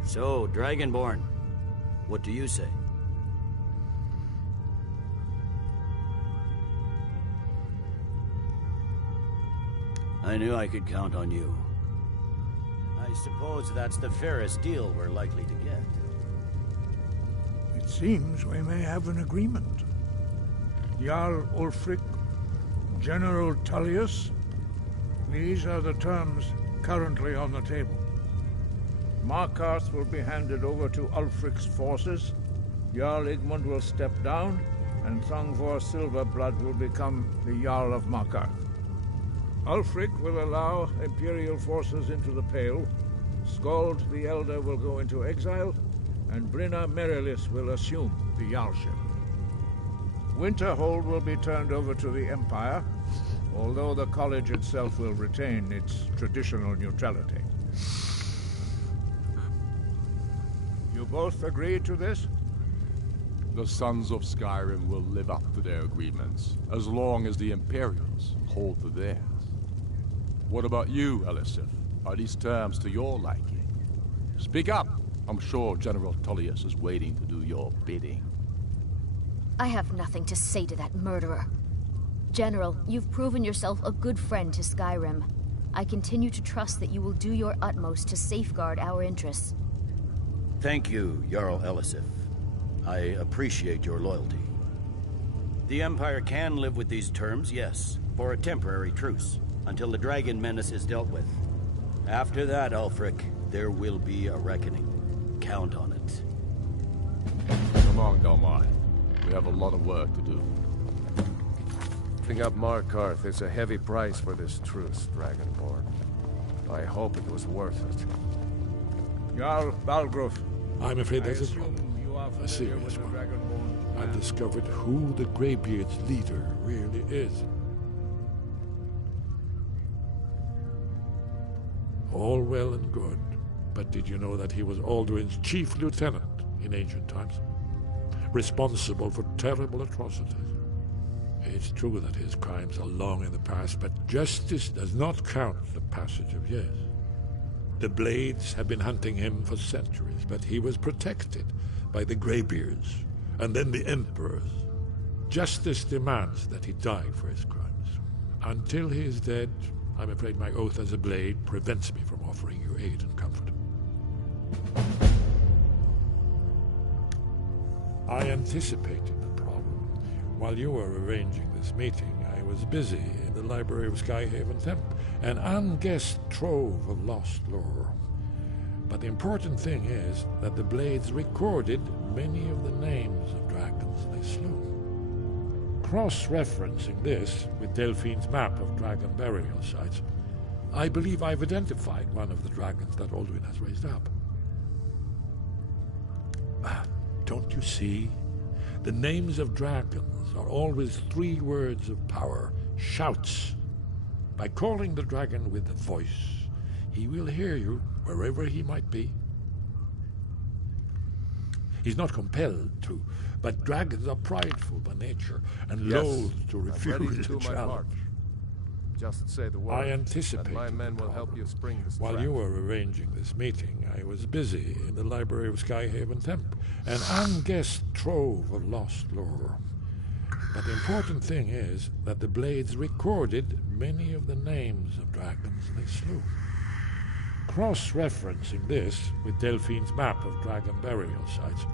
So, Dragonborn, what do you say? I knew I could count on you. I suppose that's the fairest deal we're likely to get. It seems we may have an agreement. Jarl Ulfric, General Tullius, these are the terms currently on the table. Markarth will be handed over to Ulfric's forces, Jarl Igmund will step down, and Thongvor Silverblood will become the Jarl of Markarth. Ulfric will allow Imperial forces into the Pale, Skald the Elder will go into exile, and Brynna Merilis will assume the Jarlship. Winterhold will be turned over to the Empire, although the College itself will retain its traditional neutrality. You both agree to this? The Sons of Skyrim will live up to their agreements, as long as the Imperials hold to theirs. What about you, Elisif? Are these terms to your liking? Speak up! I'm sure General Tullius is waiting to do your bidding. I have nothing to say to that murderer. General, you've proven yourself a good friend to Skyrim. I continue to trust that you will do your utmost to safeguard our interests. Thank you, Jarl Elisif. I appreciate your loyalty. The Empire can live with these terms, yes, for a temporary truce, until the dragon menace is dealt with. After that, Ulfric, there will be a reckoning. Count on it. Come on, Dalmai. We have a lot of work to do. Giving up Markarth is a heavy price for this truce, Dragonborn. I hope it was worth it. Jarl Balgruuf. I'm afraid there's a problem. A serious one. I've discovered who the Greybeard's leader really is. All well and good, but did you know that he was Alduin's chief lieutenant in ancient times? Responsible for terrible atrocities. It's true that his crimes are long in the past, but justice does not count the passage of years. The Blades have been hunting him for centuries, but he was protected by the Greybeards, and then the Emperors. Justice demands that he die for his crimes. Until he is dead, I'm afraid my oath as a Blade prevents me from offering you aid and comfort. I anticipated the problem. While you were arranging this meeting, I was busy in the library of Skyhaven Temp, an unguessed trove of lost lore. But the important thing is that the Blades recorded many of the names of dragons they slew. Cross-referencing this with Delphine's map of dragon burial sites, I believe I've identified one of the dragons that Alduin has raised up. Don't you see? The names of dragons are always 3 words of power, shouts. By calling the dragon with a voice, he will hear you wherever he might be. He's not compelled to, but dragons are prideful by nature and loath to refuse a challenge. Just say the word. I anticipated my men will help you spring this While trap. you were arranging this meeting, I was busy in the library of Skyhaven Temp, an unguessed trove of lost lore. But the important thing is that the Blades recorded many of the names of dragons they slew. Cross-referencing this with Delphine's map of dragon burial sites,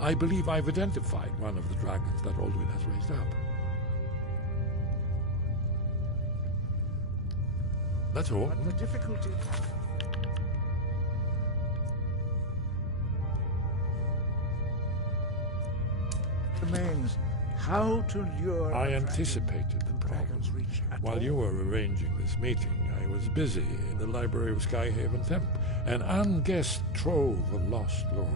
I believe I've identified one of the dragons that Alduin has raised up. That's all. But the difficulty remains how to lure. I anticipated the problem. While you were arranging this meeting, I was busy in the library of Skyhaven Temp, an unguessed trove of lost lore.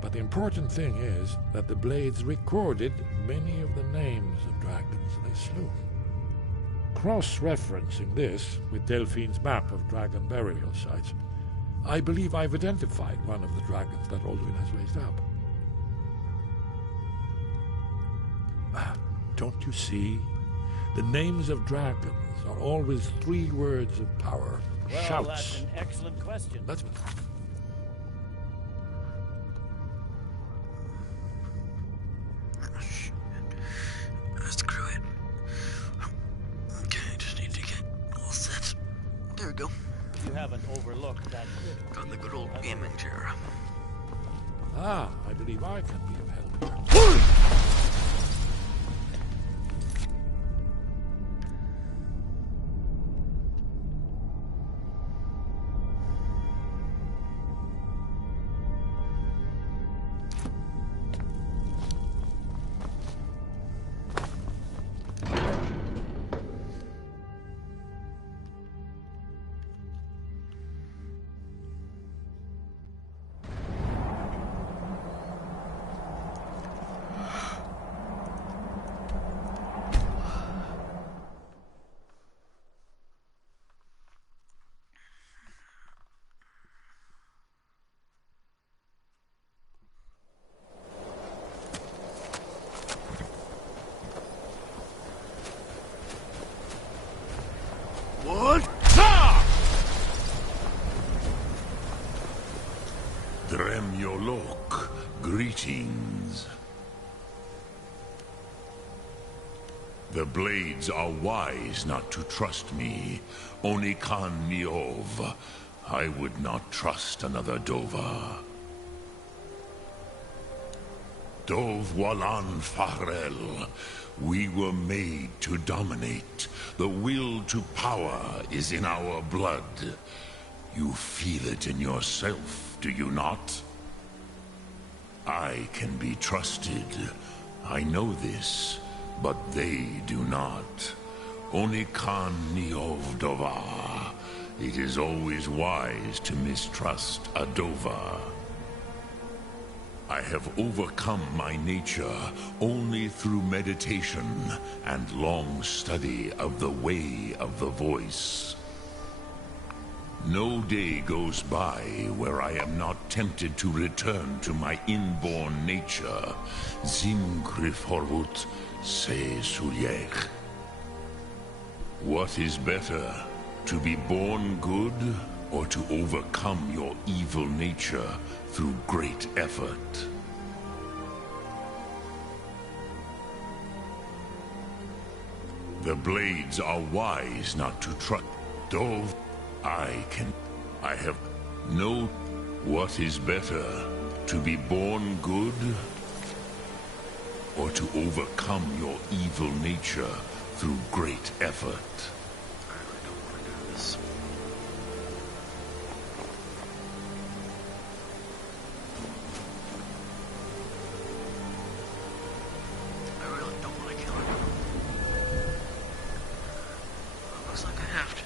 But the important thing is that the Blades recorded many of the names of dragons they slew. Cross-referencing this with Delphine's map of dragon burial sites, I believe I've identified one of the dragons that Alduin has raised up. Don't you see? The names of dragons are always 3 words of power. Well, Shouts. that's an excellent question. That's... Screw it. Okay, I just need to get all set. There we go. You haven't overlooked that. Got the good old gaming chair. Ah, I believe I can be of help. What? Dremyolok, greetings. The blades are wise not to trust me. Onikan Niov. I would not trust another Dova. Dov Walan Farel. We were made to dominate. The will to power is in our blood. You feel it in yourself, do you not? I can be trusted. I know this, but they do not. Onikan Niov Dova. It is always wise to mistrust a Dova. I have overcome my nature only through meditation and long study of the way of the voice. No day goes by where I am not tempted to return to my inborn nature. Zimgrifhorut se Sulyech. What is better, to be born good or to overcome your evil nature through great effort? The blades are wise not to trust. Dove, I have no. What is better, to be born good or to overcome your evil nature through great effort? I really don't want to do this. I really don't want to kill him. Looks like I have to.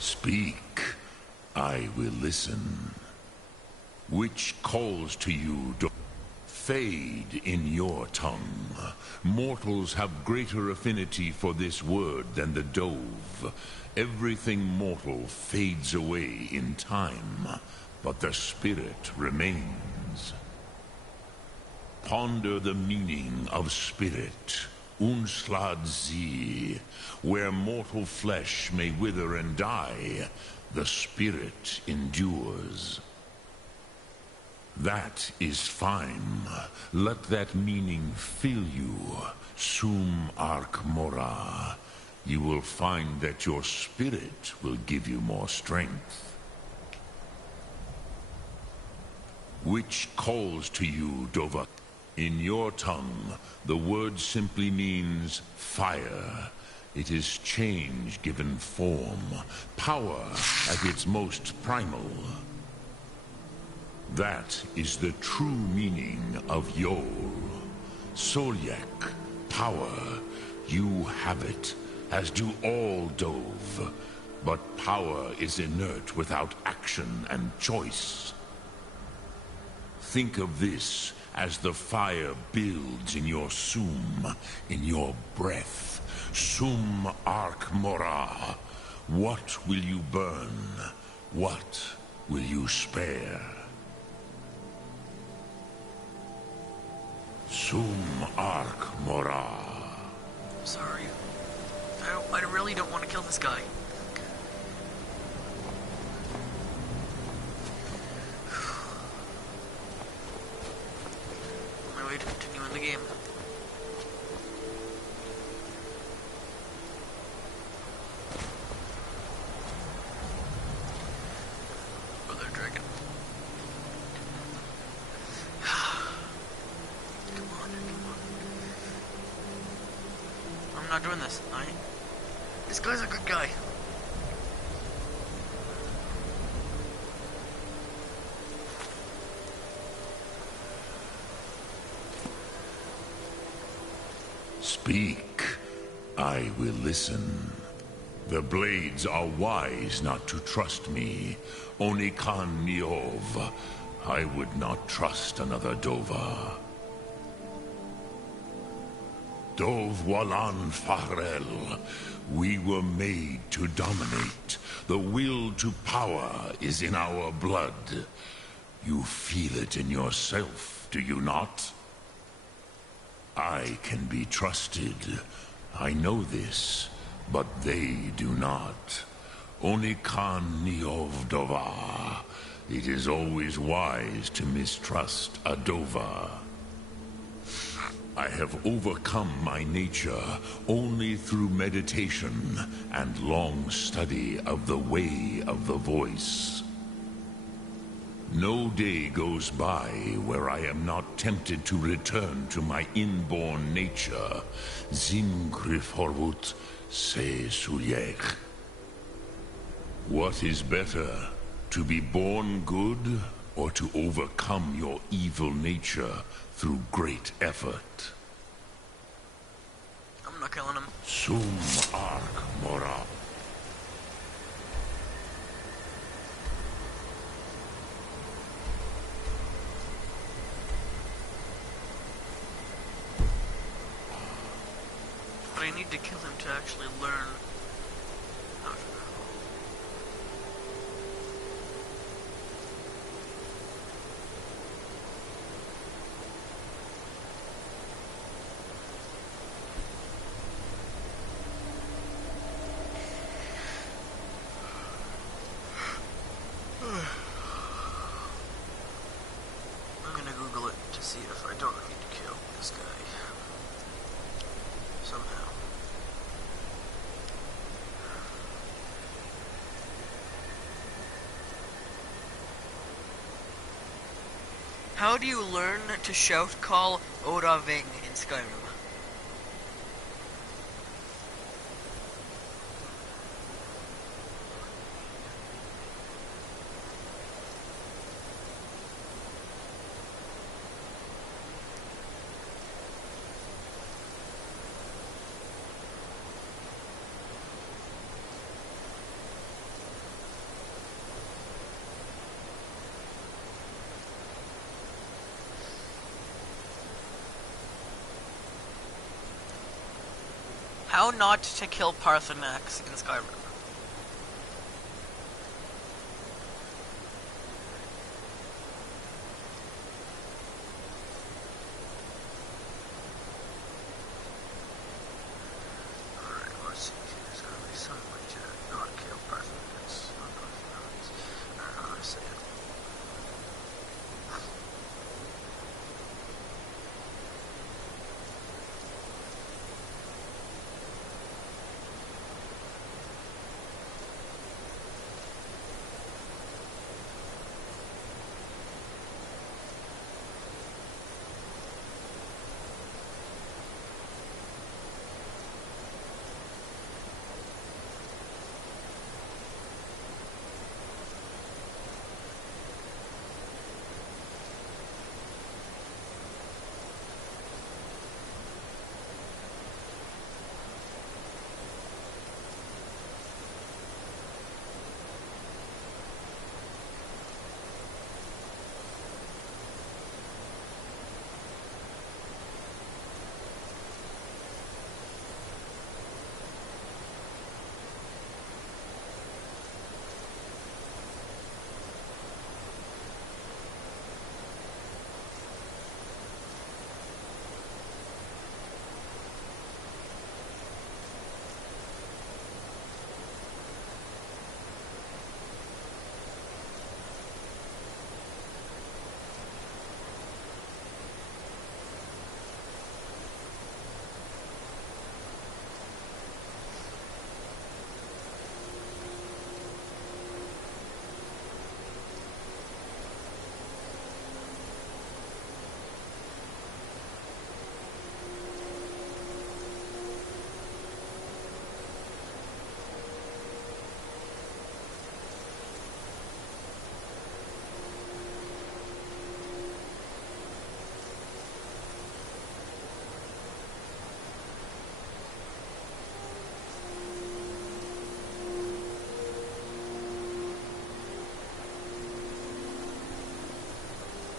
Speak, I will listen. Which calls to you, fade in your tongue. Mortals have greater affinity for this word than the Dove. Everything mortal fades away in time, but the spirit remains. Ponder the meaning of spirit. Unslad zi, where mortal flesh may wither and die, the spirit endures. That is fine. Let that meaning fill you. Sum arc mora. You will find that your spirit will give you more strength. Which calls to you, Dova? In your tongue, the word simply means fire. It is change given form, power at its most primal. That is the true meaning of Yol. Solyek, power. You have it, as do all Dove. But power is inert without action and choice. Think of this as the fire builds in your sum, in your breath, Sum Arc Mora. What will you burn? What will you spare? Sum Arc Mora. Sorry. I really don't want to kill this guy. On my way to continue in the game. Brother Dragon. Come on. I'm not doing this. This guy's a good guy. Speak. I will listen. The blades are wise not to trust me. Onikan Niov. I would not trust another Dova. Dov Walan Farel. We were made to dominate. The will to power is in our blood. You feel it in yourself, do you not? I can be trusted. I know this, but they do not. Onikan Niov Dova. It is always wise to mistrust a Dova. I have overcome my nature only through meditation and long study of the way of the voice. No day goes by where I am not tempted to return to my inborn nature. Zimgrifhorvut se sulyech. What is better, to be born good or to overcome your evil nature through great effort? I'm not killing him. Sum Arc Mora. But I need to kill him to actually learn how to. I'm gonna Google it to see if I don't need to kill this guy. Somehow. How do you learn to shout call Oda Ving in Skyrim? How not to kill Parthenax in Skyrim. Alright, let's see. There's gotta be some way to not kill Parthenax. Not Parthenax. I don't know how to say it.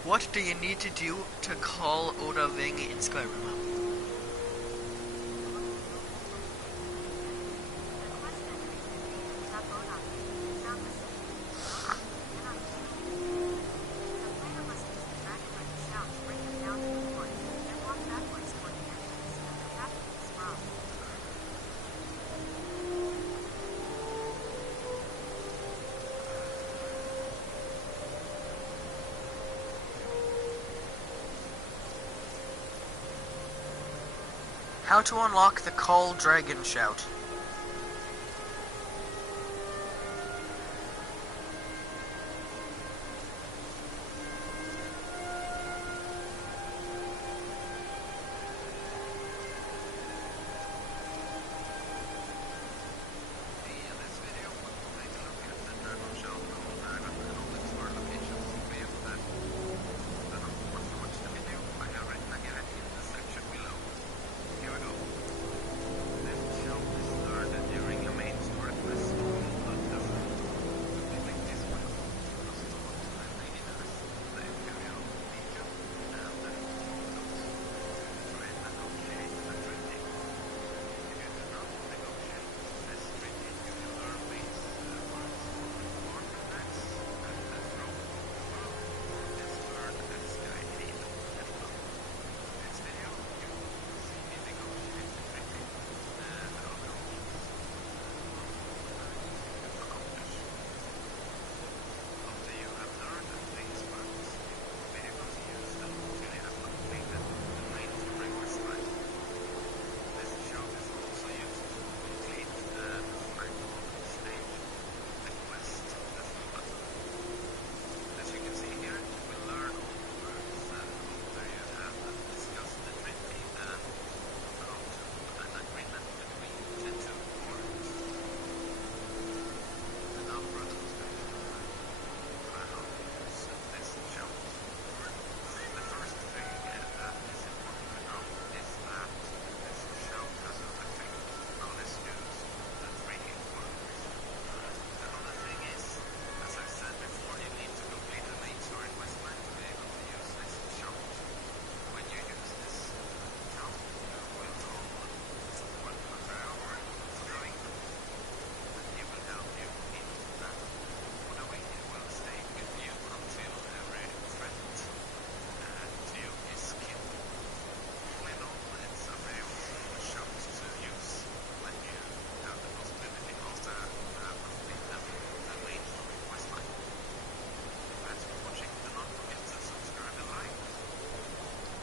What do you need to do to call Oda Ving in Skyrim? How to unlock the Call Dragon Shout.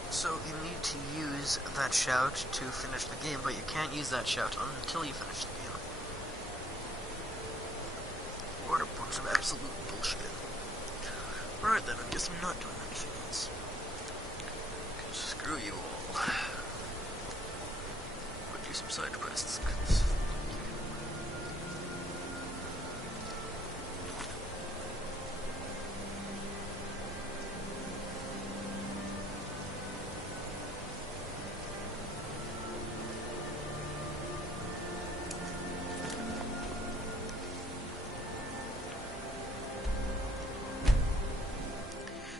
So you need to use that shout to finish the game, but you can't use that shout until you finish the game. What a bunch of absolute bullshit. Alright then, I guess I'm not doing anything else. Screw you all. We'll do some side quests.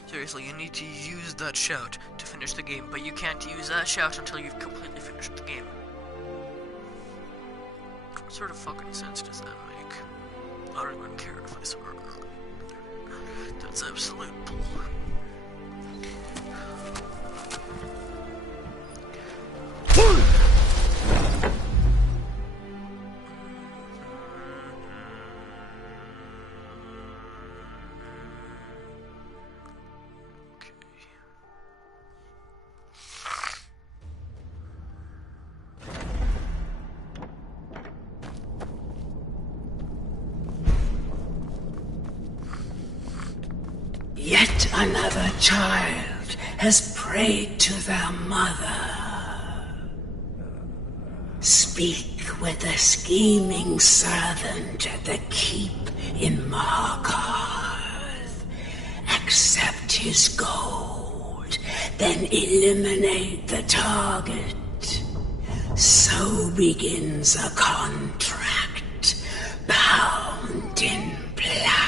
Seriously, you need to use that shout to finish the game, but you can't use that shout until you've completely finished the game. What sort of fucking sense does that make? I don't even care if I swear or not. That's absolute bull. Yet another child has prayed to their mother. Speak with the scheming servant at the keep in Markarth. Accept his gold, then eliminate the target. So begins a contract bound in blood.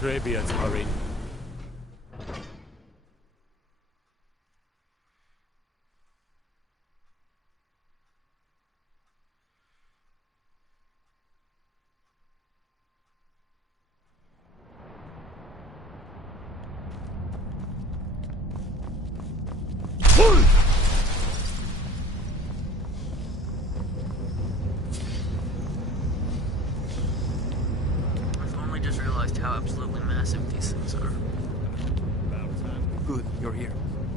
Greybeards are in. I've only just realized how absolutely massive these things are. Good, you're here.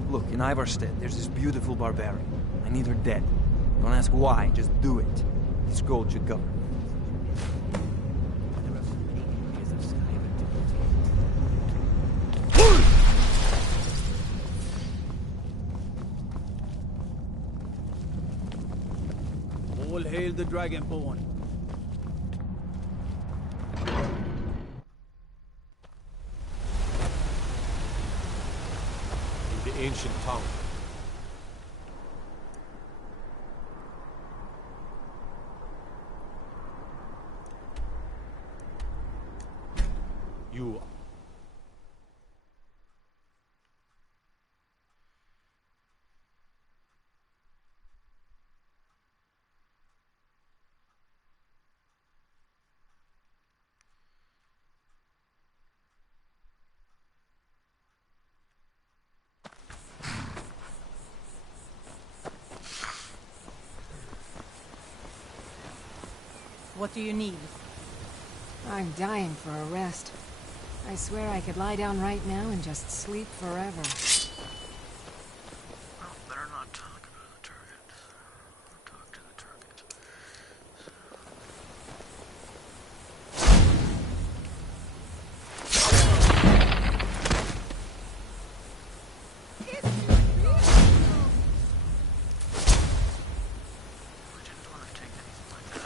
Look, in Ivarstead, there's this beautiful barbarian. I need her dead. Don't ask why, just do it. This gold should cover. All hail the Dragonborn. In the ancient town. You What do you need? I'm dying for a rest. I swear I could lie down right now and just sleep forever. Oh, better not talk about the target. Talk to the target. I didn't want to take anything like that.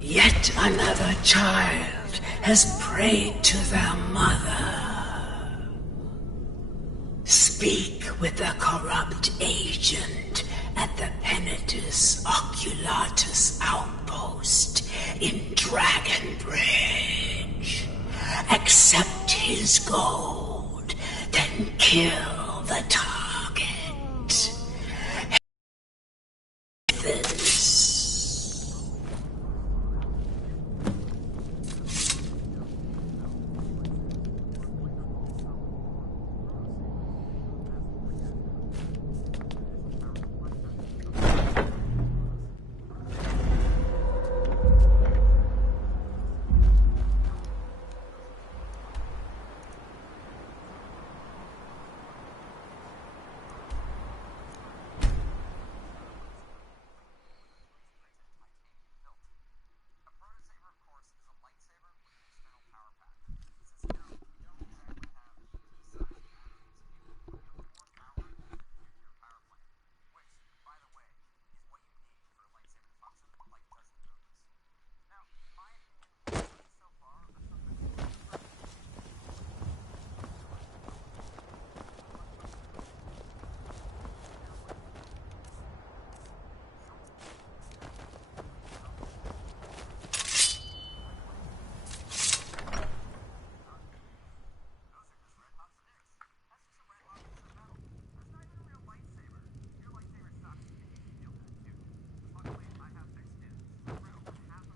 Yet another child has prayed to their mother. Speak with the corrupt agent at the Penitus Oculatus outpost in Dragonbridge. Accept his gold, then kill the target. This.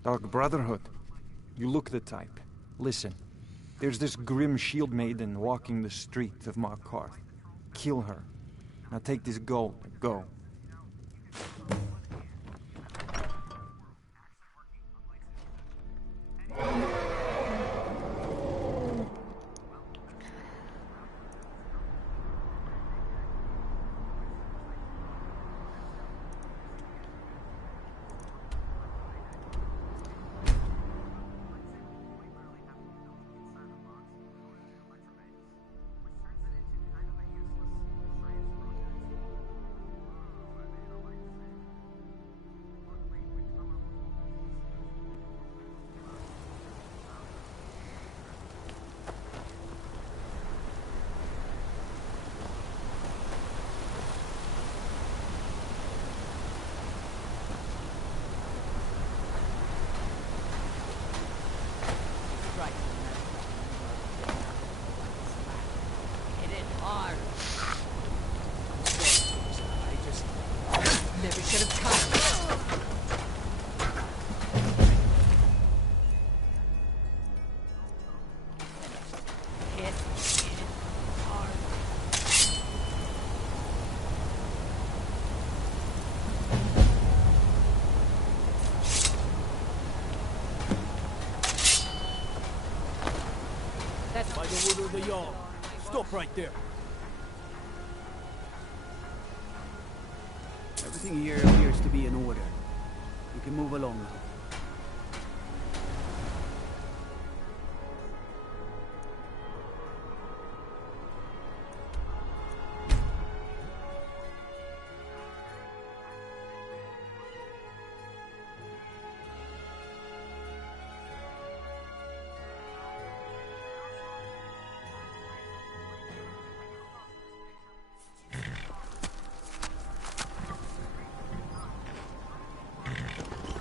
Dark Brotherhood. You look the type. Listen, there's this grim shield maiden walking the street of Markarth. Kill her. Now take this gold and go. Hit it hard. I just never should have come. Hit it hard. That's by the wood of the Jarl. Stop right there. Everything here appears to be in order. You can move along now.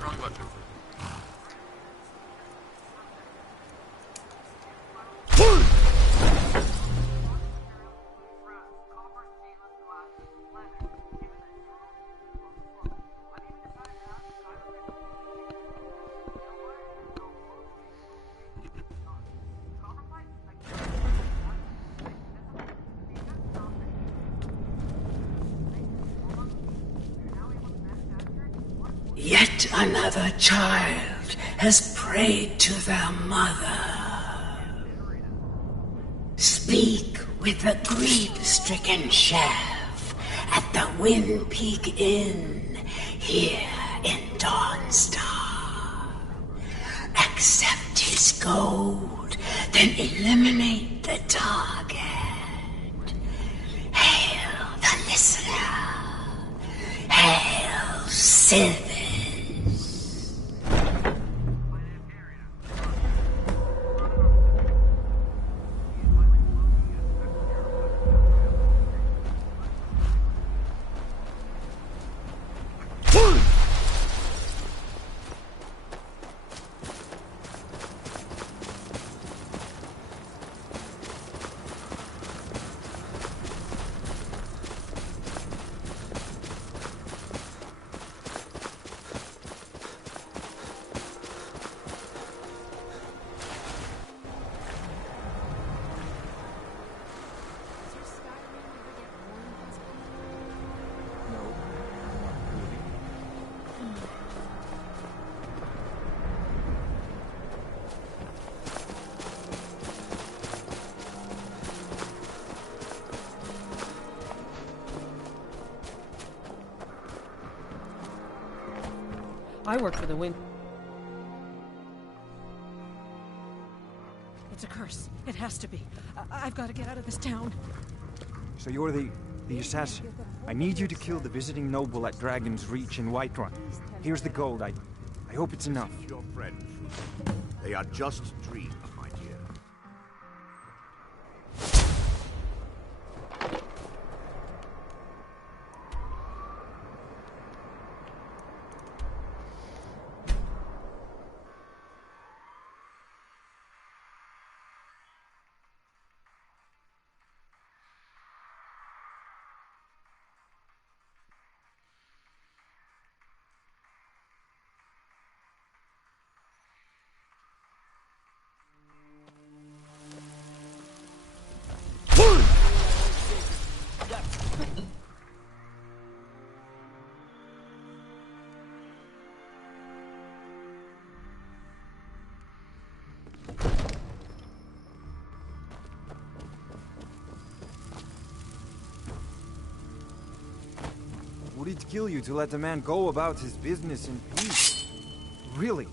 Wrong button. Yet another child has prayed to their mother. Speak with the grief-stricken chef at the Wind Peak Inn here in Dawnstar. Accept his gold, then eliminate the target. Hail the listener. Hail Sylvan. I work for the Wind. It's a curse. It has to be. I've got to get out of this town. So you're the assassin. I need you to kill the visiting noble at Dragon's Reach in Whiterun. Here's the gold. I hope it's enough. Your friends. They are just dreams, my dear. he'd kill you to let the man go about his business in peace. Really?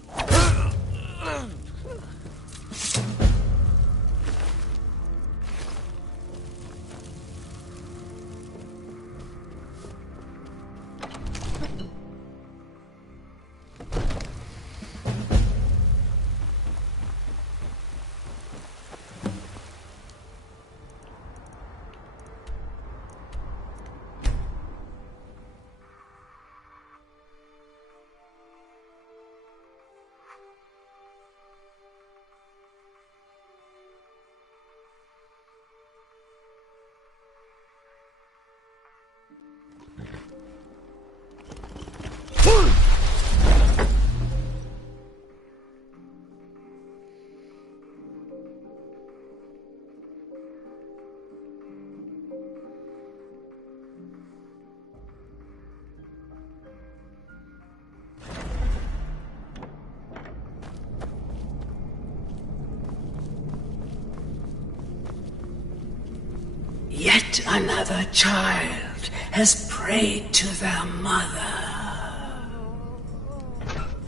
Yet another child has prayed to their mother.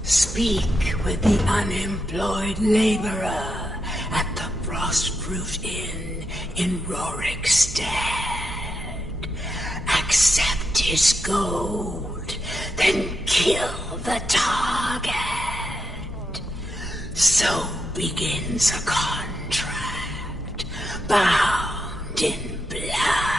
Speak with the unemployed laborer at the Frostbrute Inn in Rorikstead. Accept his gold, then kill the target. So begins a contract, bound in blood.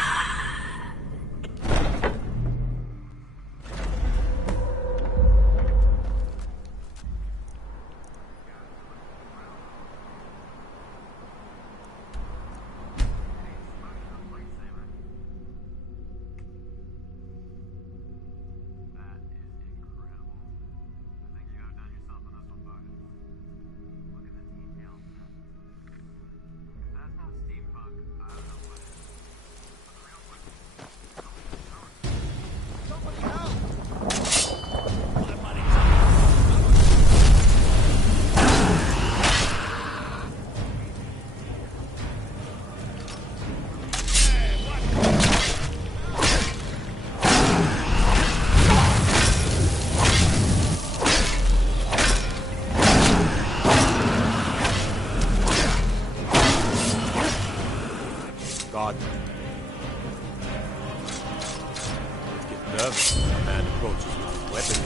God. Get nervous when a man approaches with a weapon.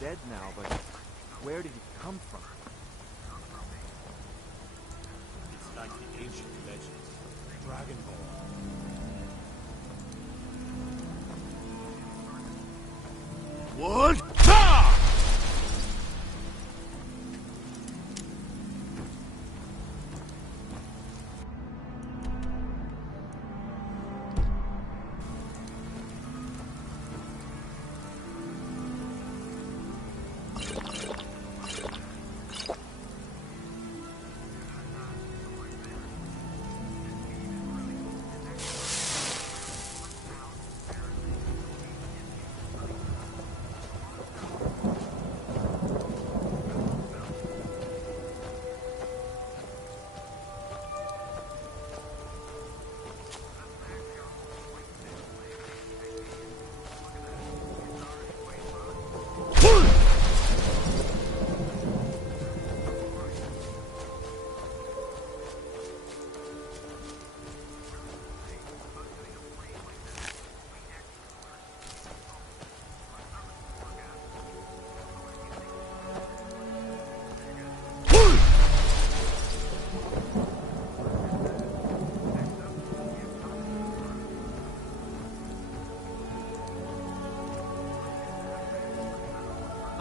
Dead now, but where did he come from? It's like the ancient legends. Dragonborn. What? Ah!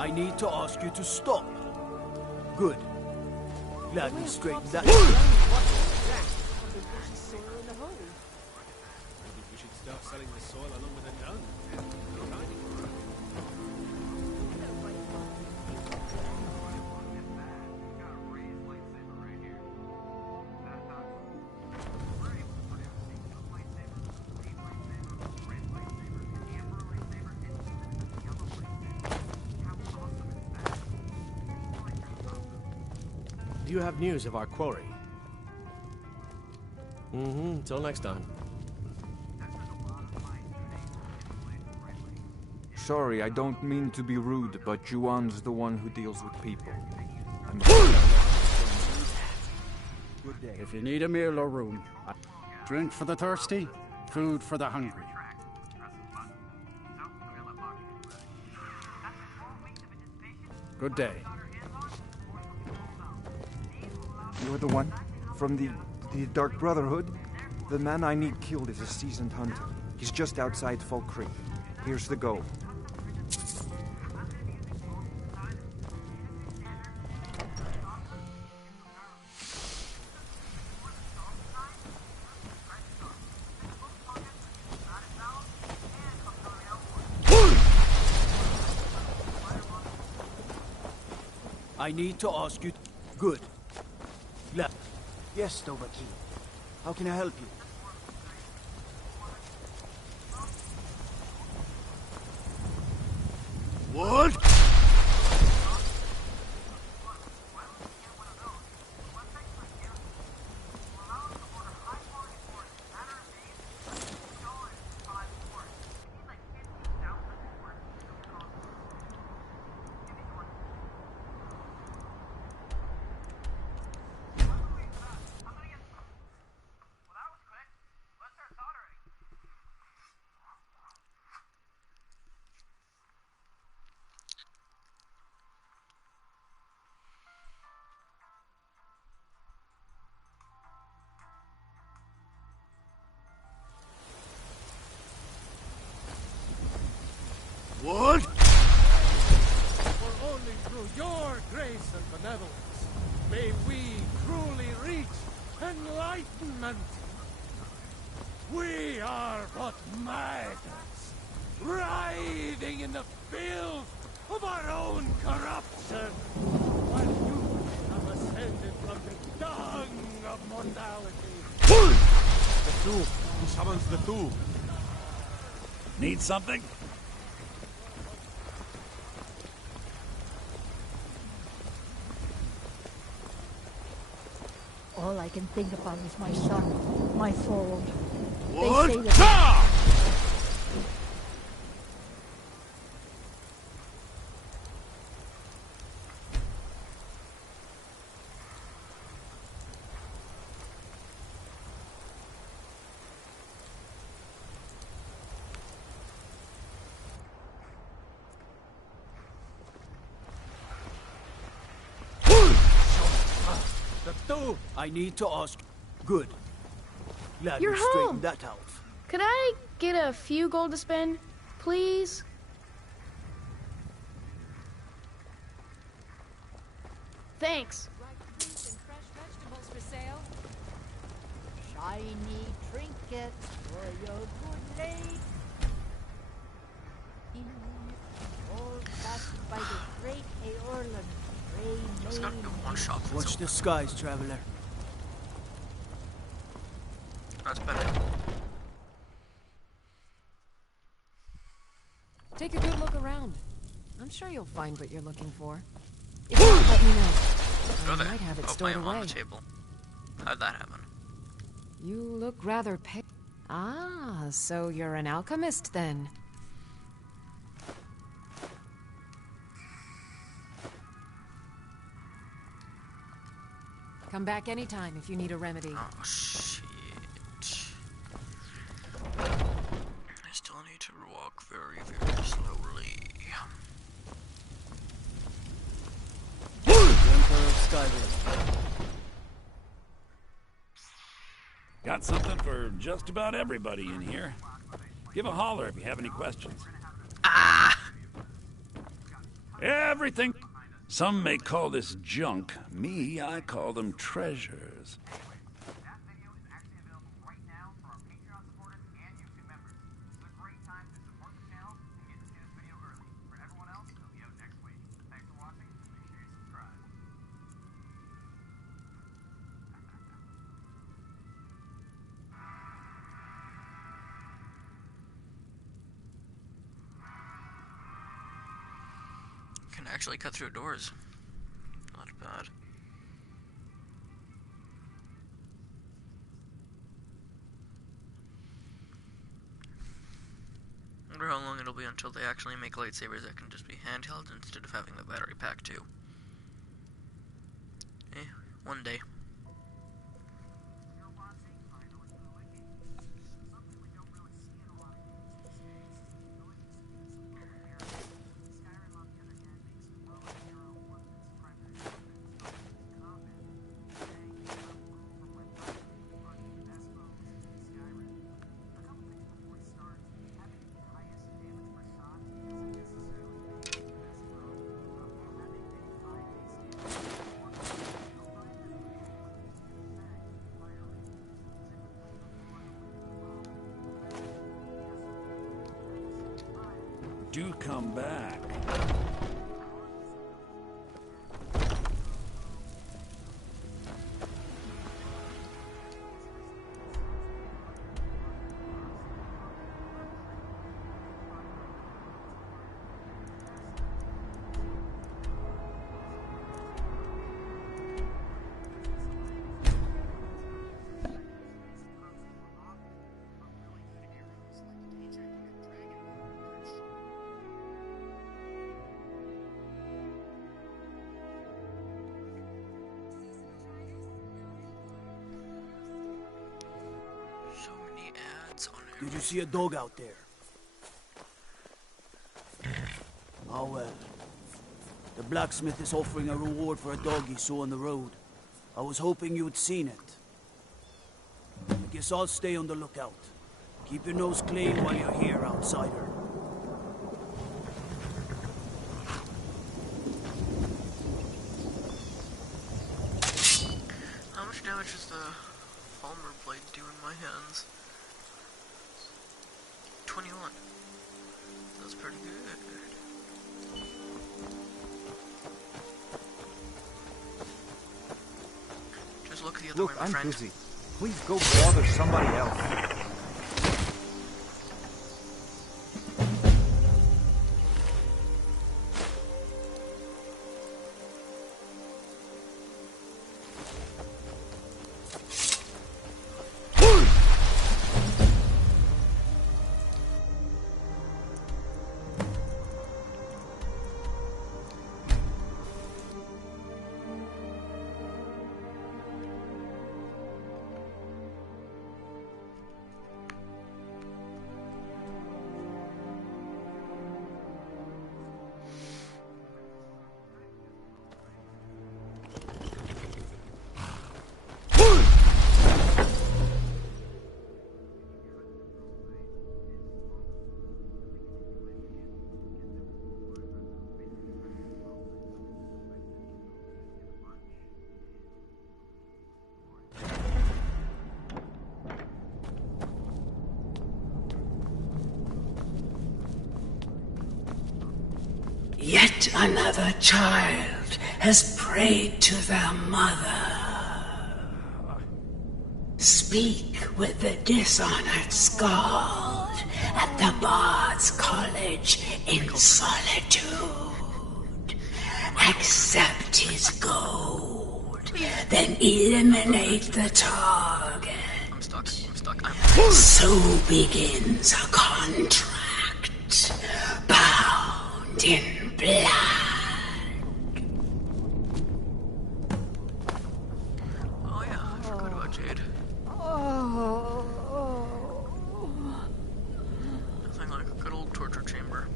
I need to ask you to stop. Good. Glad we straightened that. Maybe we should start selling the soil along with the dung. Do you have news of our quarry? Till next time. Sorry, I don't mean to be rude, but Juan's the one who deals with people. Good day. If you need a meal or room, drink for the thirsty, food for the hungry. Good day. You're the one? From the Dark Brotherhood? The man I need killed is a seasoned hunter. He's just outside Fall Creek. Here's the gold. I need to ask you... Good. Glad. Yes, Dovahkiin. How can I help you? What? What? For only through your grace and benevolence may we truly reach enlightenment. We are but maggots, writhing in the filth of our own corruption, while you have ascended from the dung of mortality. The Tube. Who summons the Tube? Need something? All I can think about is my son, my Thorold. What? They say that... I need to ask. Good. Glad You're we home. straightened that out. Could I get a few gold to spend, please? Thanks. For sale. Shiny trinkets for your good lady. All passed by the great Aorlan. It's got no one shot. Watch the skies, traveler. That's better. Take a good look around. I'm sure you'll find what you're looking for. If not, let me know. I might have it stored away. On the table. How'd that happen? You look rather pale. Ah, so you're an alchemist then. Come back anytime if you need a remedy. Oh, shit. I still need to walk very, very slowly. The Emperor of Skyrim. Got something for just about everybody in here. Give a holler if you have any questions. Everything. Some may call this junk. Me, I call them treasures. Can actually cut through doors. Not bad. Wonder how long it'll be until they actually make lightsabers that can just be handheld instead of having the battery pack too. One day. Do come back. Did you see a dog out there? Oh well. The blacksmith is offering a reward for a dog he saw on the road. I was hoping you'd seen it. I guess I'll stay on the lookout. Keep your nose clean while you're here, outsider. How much damage does the Palmer blade do in my hands? 21. That's pretty good. Just look the other way, my friend. I'm busy. Please go bother somebody else. Yet another child has prayed to their mother. Speak with the dishonored Skald at the Bard's College in solitude. Accept his gold, then eliminate the target. I'm stuck. So begins a contract, bound in blood. Oh yeah, I forgot about Jade. Nothing like a good old torture chamber.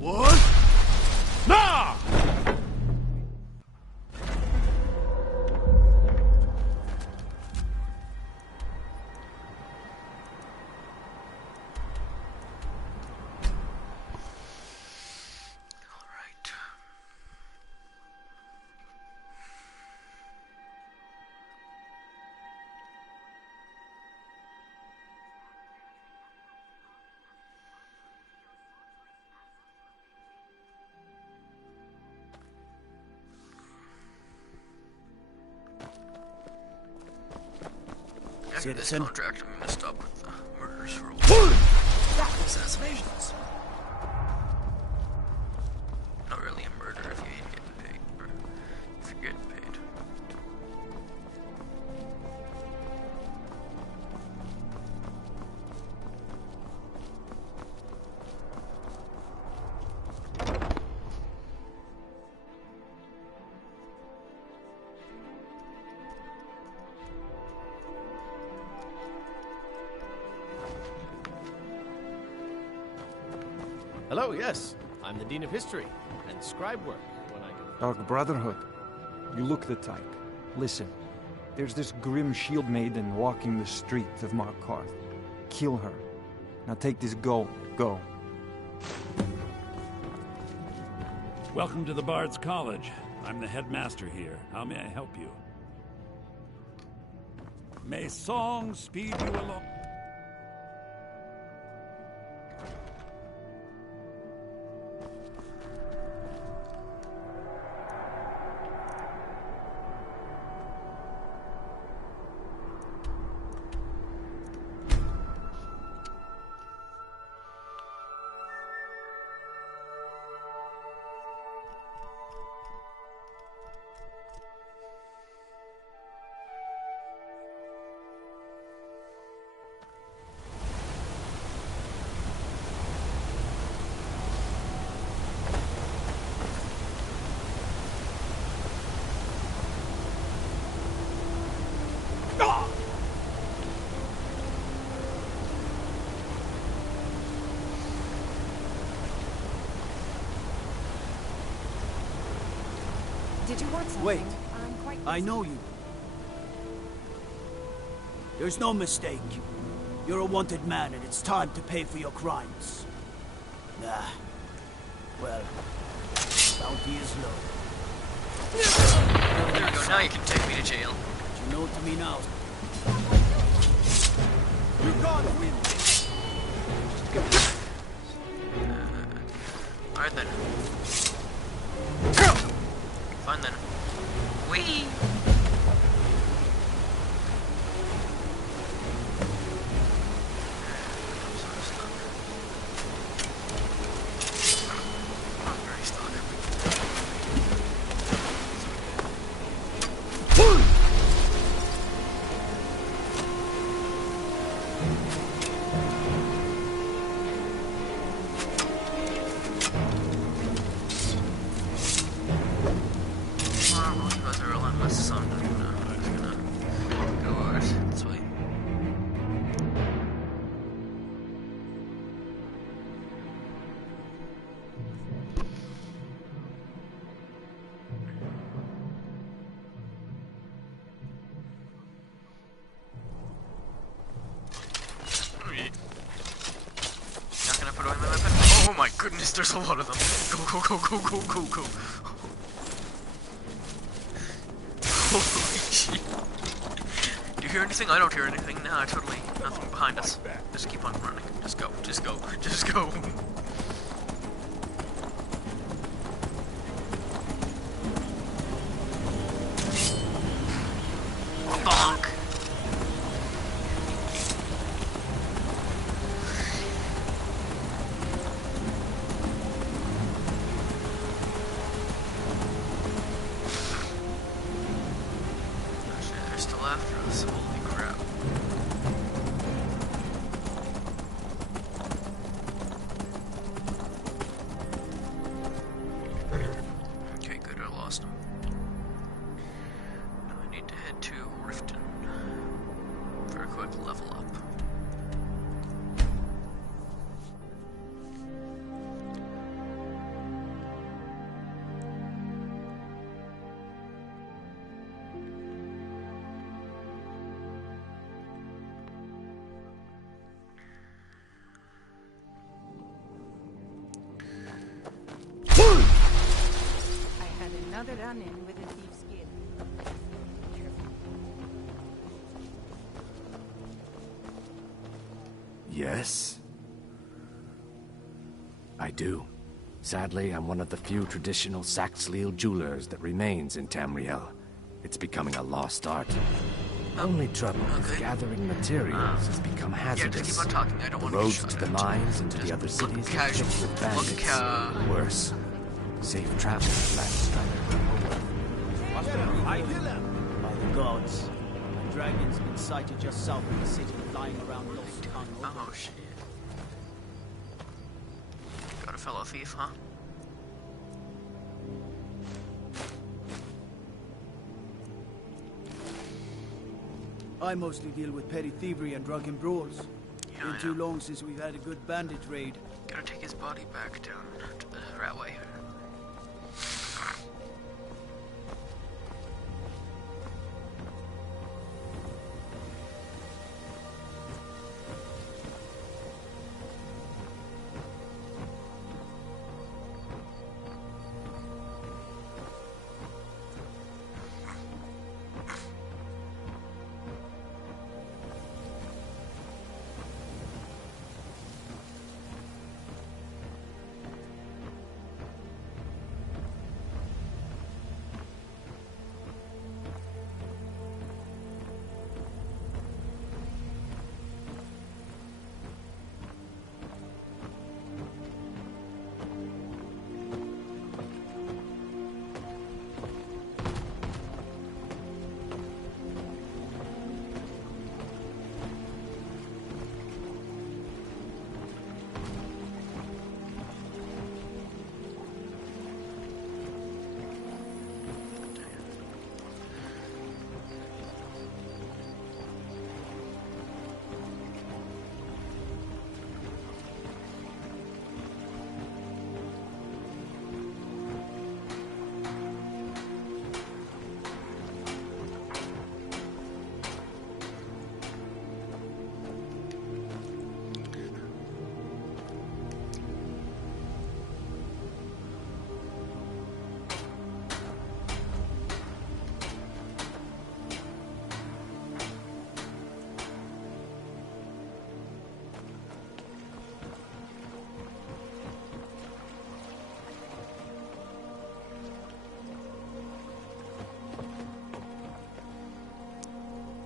What? Nah! After this Citizen. contract, I'm gonna stop with the murders for all assassinations. Not really a murder if you ain't getting paid, or if you're getting paid. Hello, yes. I'm the Dean of History, and scribe work when I can. Dark Brotherhood. You look the type. Listen, there's this grim shield maiden walking the streets of Markarth. Kill her. Now take this gold. Go. Welcome to the Bard's College. I'm the headmaster here. How may I help you? May song speed you along. Did you want something? Wait. I'm quite I know you. There's no mistake. You're a wanted man, and it's time to pay for your crimes. Nah. Well, bounty is low. There we go, now you can take me to jail. But you know to me now. You can't win. Alright then. Fine then. Whee! Oh my goodness, there's a lot of them. Go, go, go, go, go, go, go. Holy shit. Do you hear anything? I don't hear anything. Nah, totally nothing behind us. Just keep on running. Just go, just go, just go. Bonk. They're still after us. Holy crap. Okay, good. I lost him. Now I need to head to Riften for a quick level up. I had another run-in with a thief's skin. Yes? I do. Sadly, I'm one of the few traditional Saxhleel jewelers that remains in Tamriel. It's becoming a lost art. Only trouble is gathering materials has become hazardous. Yeah, just keep on talking. I don't the want to roads to the mines and to the other cities are thick with bandits. Worse, safe travel, Landstrider. By the gods. A dragon's been sighted just south of the city, flying around Lost Town. Oh shit. Got a fellow thief, huh? I mostly deal with petty thievery and drunken brawls. Been too long since we've had a good bandit raid. Gotta take his body back down to the railway.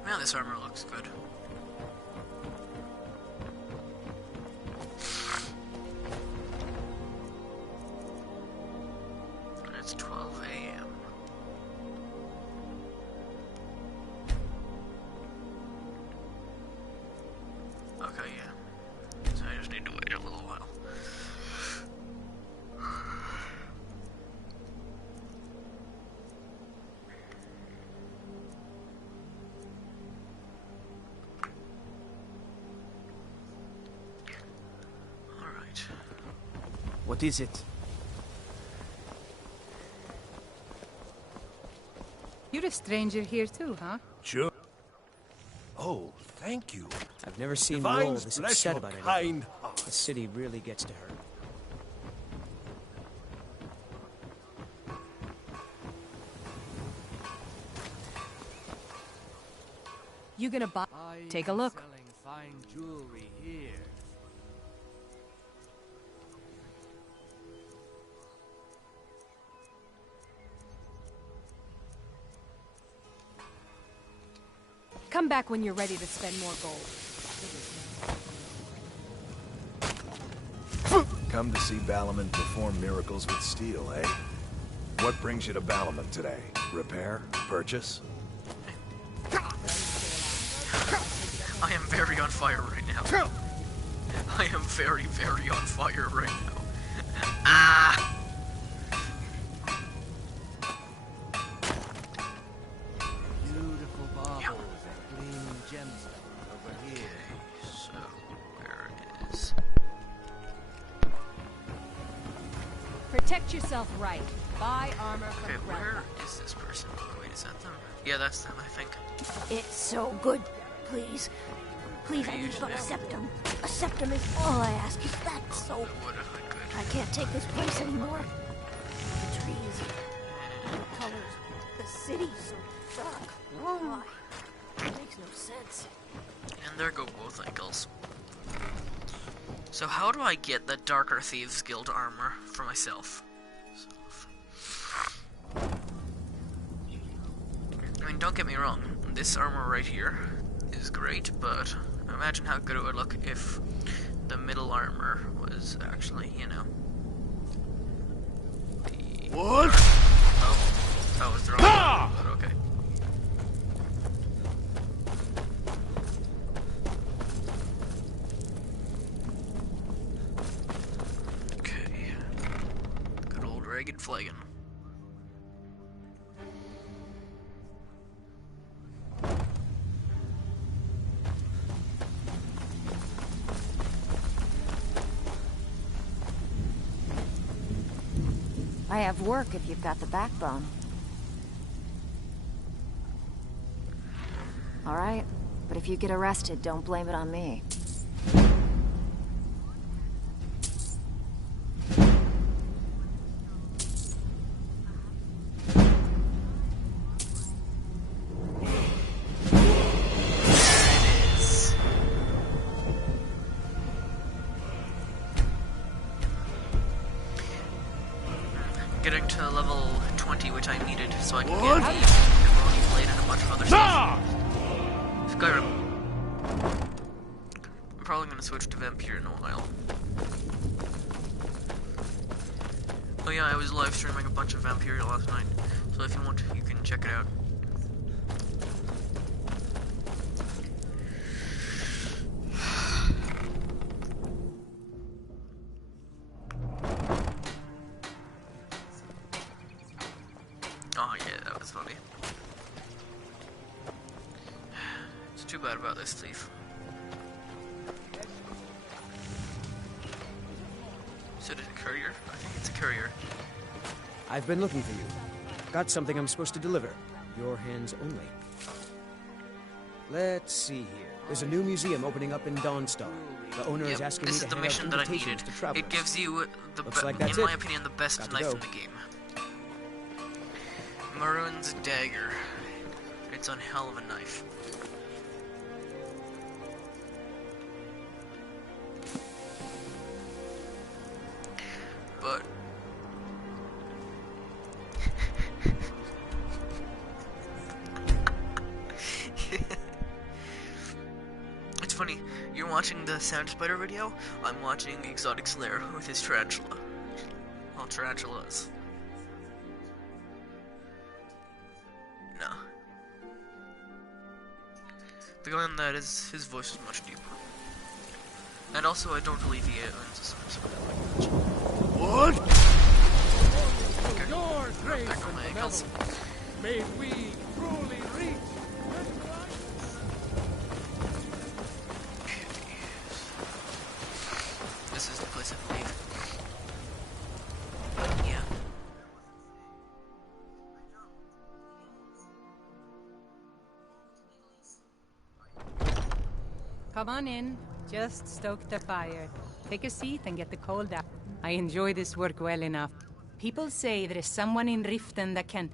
Man, this armor looks good. It's 12 a.m. Okay, yeah. So I just need to wait a little while. What is it? You're a stranger here too, huh? Sure. Oh, thank you. I've never seen Divine Roll this bless upset your about kind anything. heart. The city really gets to her. You gonna buy? Take a look. Selling fine jewelry here. Come back when you're ready to spend more gold. Come to see Balaman perform miracles with steel, eh? What brings you to Balaman today? Repair? Purchase? I am very on fire right now. I am very, very on fire right now. Ah! Beautiful baubles and gleaming gemstones over here. So, where is... Protect yourself right. Buy armor from Okay, Grandpa. where is this person? Wait, is that them? Yeah, that's them, I think. It's so good. Please. Please, I need but a septum. A septum is all I ask. Is that so? I can't take this place anymore. The trees, the colors, the city so dark. Oh my. It makes no sense. And there go both ankles. So how do I get the Darker Thieves Guild armor for myself? I mean, don't get me wrong. this armor right here is great, but imagine how good it would look if the middle armor was actually, you know, the... What? Oh, that was the wrong one, but okay. Okay. Good old ragged flagon. I have work if you've got the backbone. All right, but if you get arrested, don't blame it on me. Getting to level 20, which I needed, so I can get the Ebony Blade and a bunch of other stuff. Skyrim. I'm probably gonna switch to Vampire in a while. Oh yeah, I was live streaming a bunch of Vampire last night, so if you want, you can check it out. Oh yeah, that was funny. It's too bad about this thief. Is it a courier? I think it's a courier. I've been looking for you. Got something I'm supposed to deliver. Your hands only. Let's see here. There's a new museum opening up in Dawnstar. The owner is asking me to hand out mission that I invitations needed. to travelers. It gives you the in my opinion, the best knife in the game. Maroon's dagger. It's one hell of a knife. But it's funny, you're watching the Sound Spider video, I'm watching Exotic Slayer with his tarantula. Well, tarantulas. No. The guy on that is, his voice is much deeper. And also, I don't believe he owns a Sound Spider language. What? Okay. Back on my ankles. May we truly reach. This is the place I believe. Yeah. Come on in. Just stoke the fire. Take a seat and get the cold out. I enjoy this work well enough. People say there is someone in Riften that can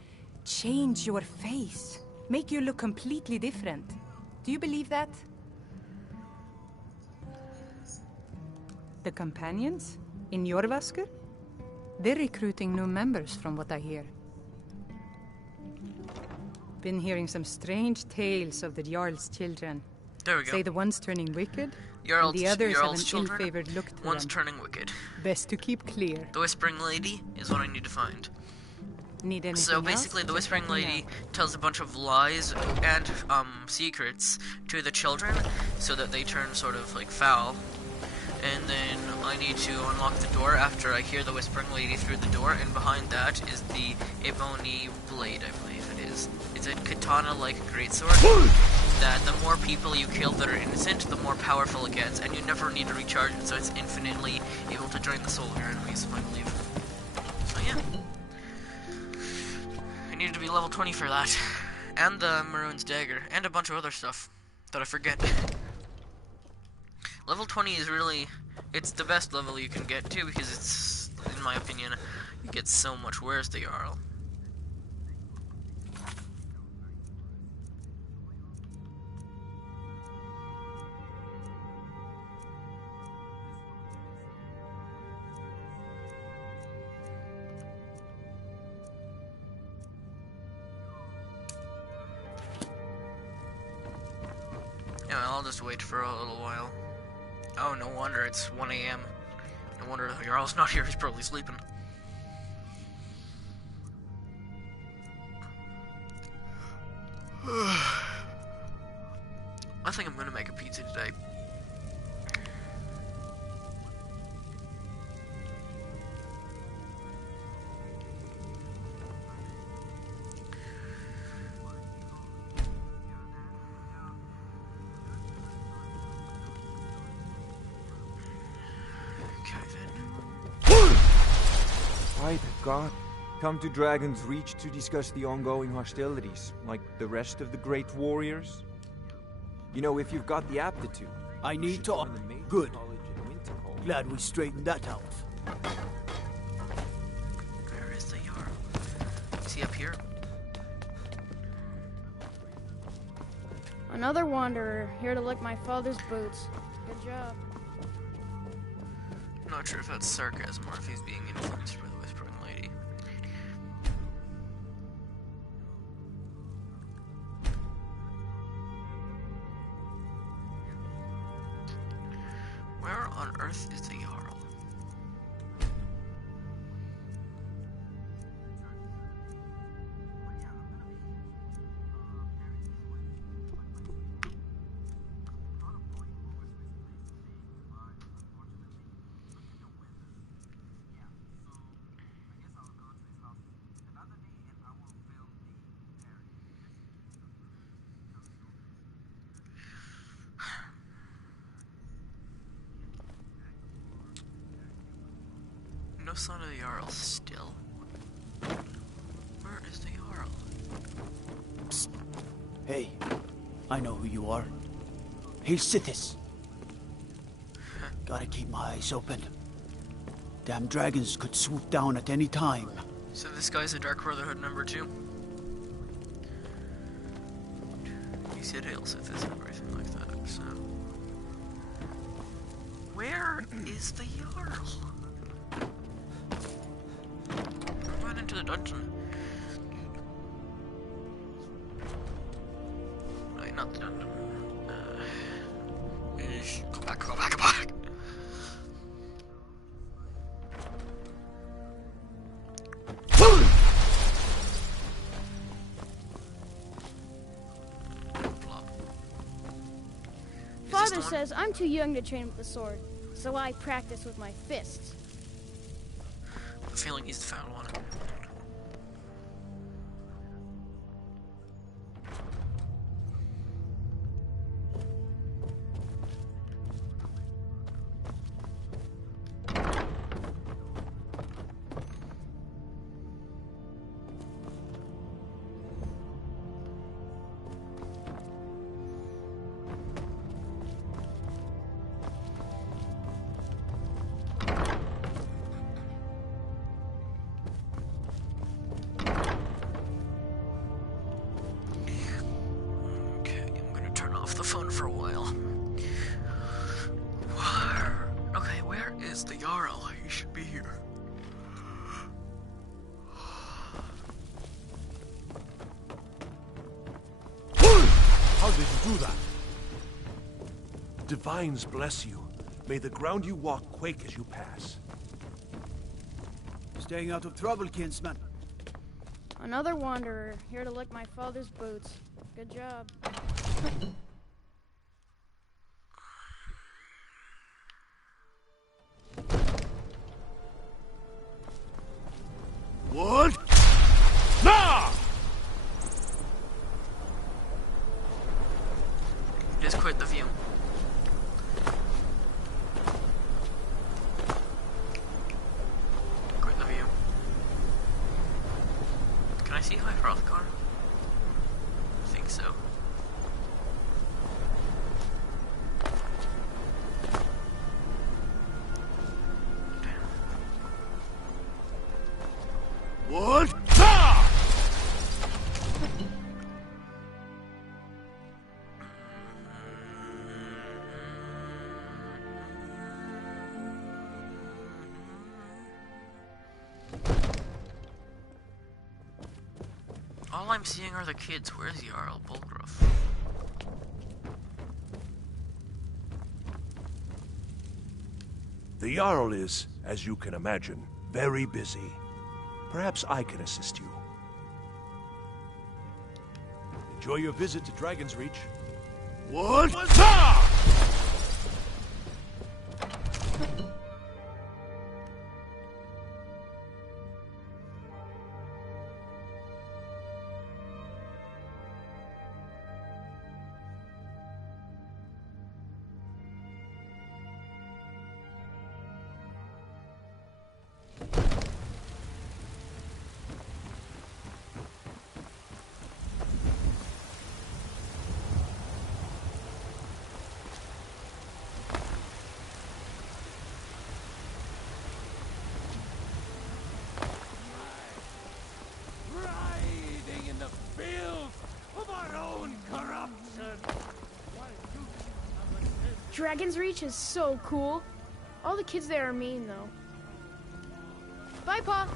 change your face, make you look completely different. Do you believe that? The companions? In Jorvasker? They're recruiting new members from what I hear. Been hearing some strange tales of the Jarl's children. There we go. Say the one's turning wicked, Jarl's, and the others have an children, ill-favored look to one's them. turning wicked. Best to keep clear. The Whispering Lady is what I need to find. Need anything So basically, else? the Whispering Lady tells a bunch of lies and secrets to the children, so that they turn sort of like foul. And then I need to unlock the door after I hear the Whispering Lady through the door, and behind that is the Ebony Blade, I believe it is. It's a katana-like greatsword that the more people you kill that are innocent, the more powerful it gets, and you never need to recharge it, so it's infinitely able to drain the soul of your enemies, I believe. So yeah. I needed to be level 20 for that. And the Maroon's dagger, and a bunch of other stuff that I forget. Level 20 is really, it's the best level you can get to, because it's, in my opinion, you get so much worse the Jarl. Yeah, I'll just wait for a little while. Oh, no wonder it's 1 a.m. No wonder Jarl's not here, he's probably sleeping. I think I'm gonna make a pizza today. By the god. Come to Dragon's Reach to discuss the ongoing hostilities, like the rest of the great warriors? You know, if you've got the aptitude. I need to... Good. Glad we straightened that out. Where is the Jarl? Is he up here? Another wanderer, here to lick my father's boots. Good job. I'm not sure if that's sarcasm or if he's being influenced by the Whispering Lady. Where on earth is the Jarl? No sign of the Jarl still. Where is the Jarl? Psst. Hey, I know who you are. Here's Sithis. Gotta keep my eyes open. Damn dragons could swoop down at any time. So this guy's a Dark Brotherhood member too? He said hail Sithis and everything like that, so... Where is the Jarl? To the dungeon. Right, not the dungeon. Go back, go back, go back. Father says I'm too young to train with the sword, so I practice with my fists. I have a feeling he's the foul one. The phone for a while. Where is the Jarl? He should be here. How did you do that? Divines bless you. May the ground you walk quake as you pass. Staying out of trouble, kinsman. Another wanderer, here to lick my father's boots. Good job. What? Nah! Just quit the view. Quit the view. Can I see my Hrothgar? I think so. What? Ah! All I'm seeing are the kids. Where's Jarl Bulgruff? The Jarl is, as you can imagine, very busy. Perhaps I can assist you. Enjoy your visit to Dragon's Reach. What? Dragon's Reach is so cool. All the kids there are mean, though. Bye, Pa.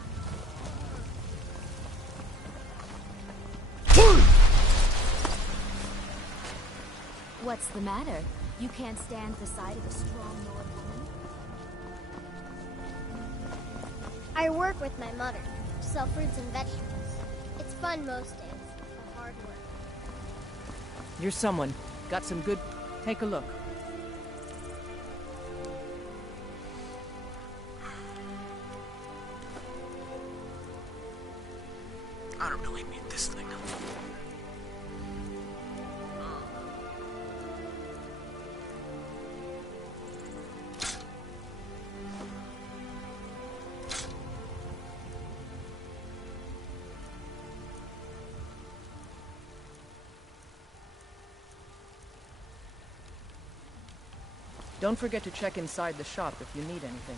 What's the matter? You can't stand the sight of a strong Nord woman? I work with my mother. Sell fruits and vegetables. It's fun most days, but hard work. You're someone. Got some good... Take a look. I don't really need this thing. Don't forget to check inside the shop if you need anything.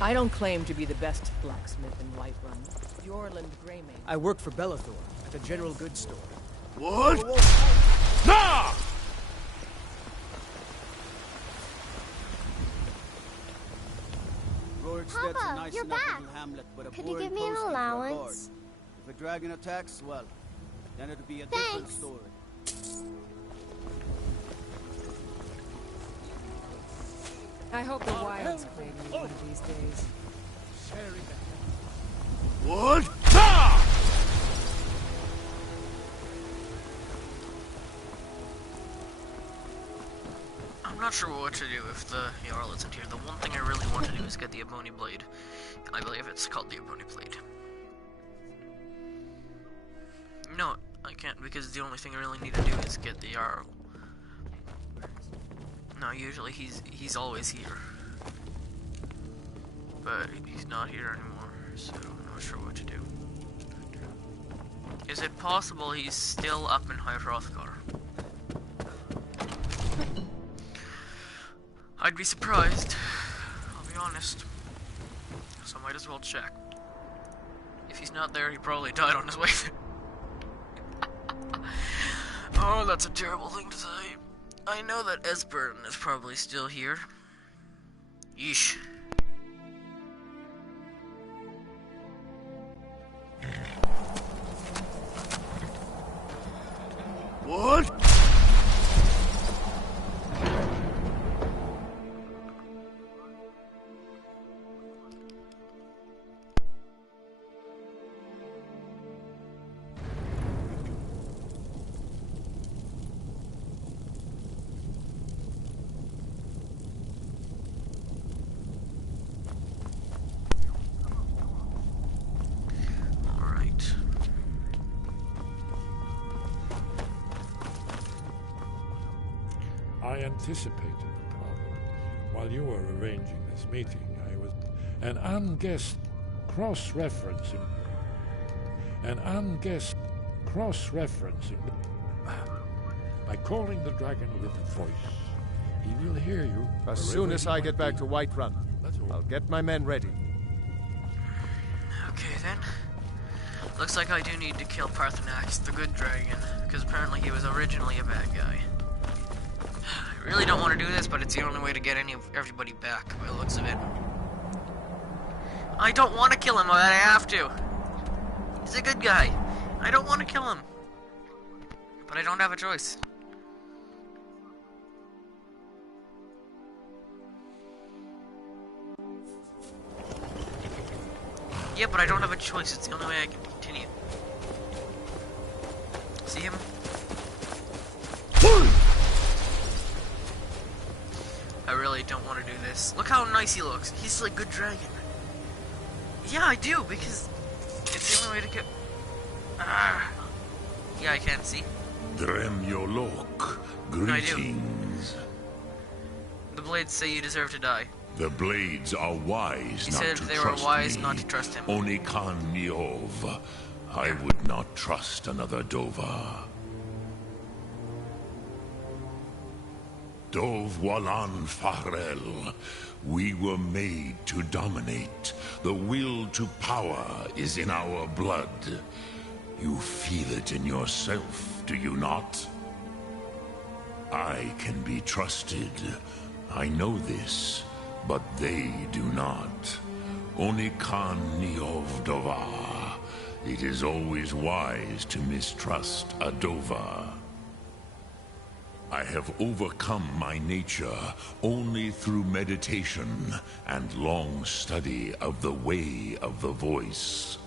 I don't claim to be the best blacksmith in Whiterun. Jorland Greymane. I work for Bellathor at the general goods store. What? Nah! Rorikstead's a nice you're enough back. little hamlet, but a Could you boring give me an posting for a guard. allowance? If a dragon attacks, well, then it'll be a different Thanks. story. I hope the wilds claim me one of these days. What? Ah! I'm not sure what to do if the Jarl isn't here. The one thing I really want to do is get the Ebony Blade. I believe it's called the Ebony Blade. No, I can't because the only thing I really need to do is get the Jarl. No, usually he's always here. But he's not here anymore, so I'm not sure what to do. Is it possible he's still up in High Hrothgar? I'd be surprised, I'll be honest. So I might as well check. If he's not there, he probably died on his way there. Oh, that's a terrible thing to say. I know that Esbern is probably still here. Yeesh. What? I anticipated the problem. While you were arranging this meeting, I was... An unguessed cross-reference cross-referencing. By calling the dragon with voice, he will hear you. As soon as I get back to Whiterun, I'll get my men ready. Okay then. Looks like I do need to kill Parthenax, the good dragon, because apparently he was originally a bad guy. I really don't want to do this, but it's the only way to get everybody back, by the looks of it. I don't want to kill him, but I have to. He's a good guy. I don't want to kill him. But I don't have a choice. Yeah, but I don't have a choice. It's the only way I can continue. See him? I really don't want to do this. Look how nice he looks. He's like a good dragon. Yeah, I do, because it's the only way to get... Yeah, I can't see. Dremyolok, greetings. The blades say you deserve to die. The blades are wise He not said to they trust were wise me. not to trust him. Onikan Niov. I would not trust another Dova. Dov Walan Farel. We were made to dominate. The will to power is in our blood. You feel it in yourself, do you not? I can be trusted. I know this, but they do not. Onikan Niov Dova. It is always wise to mistrust a Dova. I have overcome my nature only through meditation and long study of the way of the voice.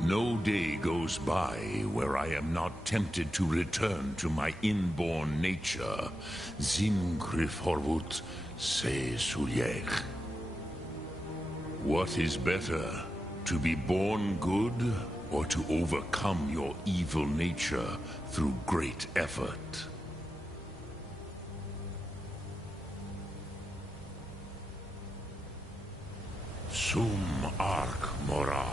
No day goes by where I am not tempted to return to my inborn nature. Zimgrifhorvut se sulyech. What is better, to be born good or to overcome your evil nature through great effort? Sum arc mora.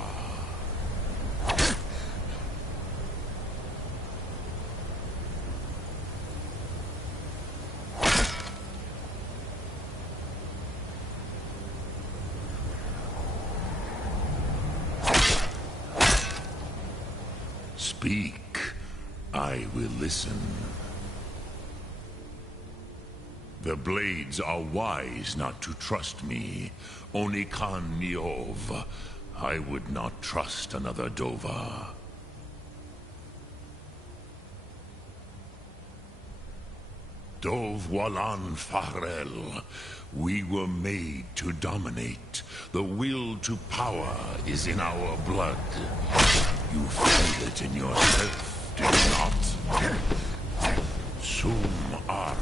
Speak, I will listen. The blades are wise not to trust me. Onikan Niov. I would not trust another Dova. Dov Walan Farel. We were made to dominate. The will to power is in our blood. You feel it in yourself, do you not? Sum arc.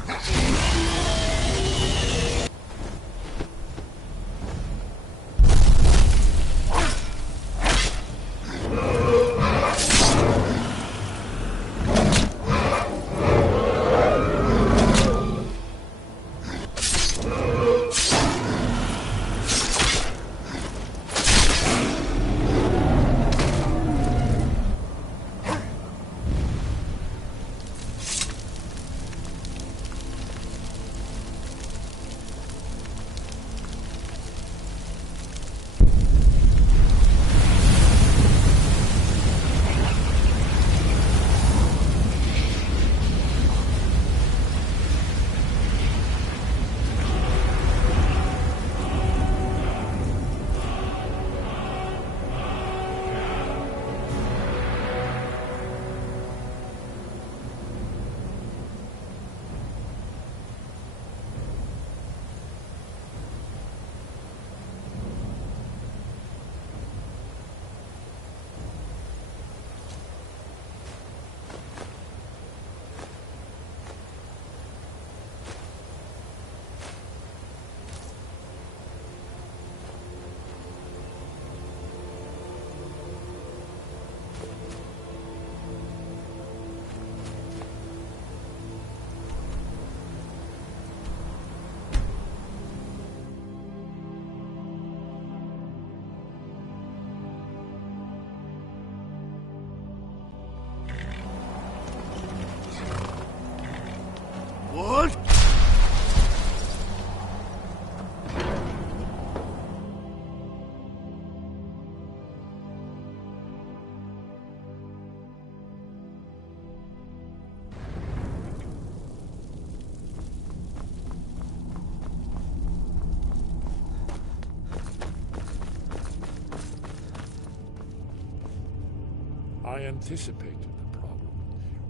I anticipated the problem.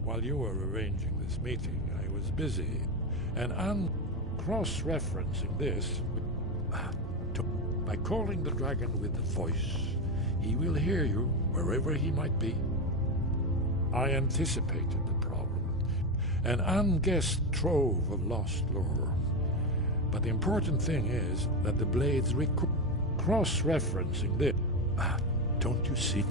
While you were arranging this meeting, I was busy, and I'm cross-referencing this by calling the dragon with the voice. He will hear you wherever he might be. I anticipated the problem. An unguessed trove of lost lore. But the important thing is that the blades cross-referencing this. Don't you see?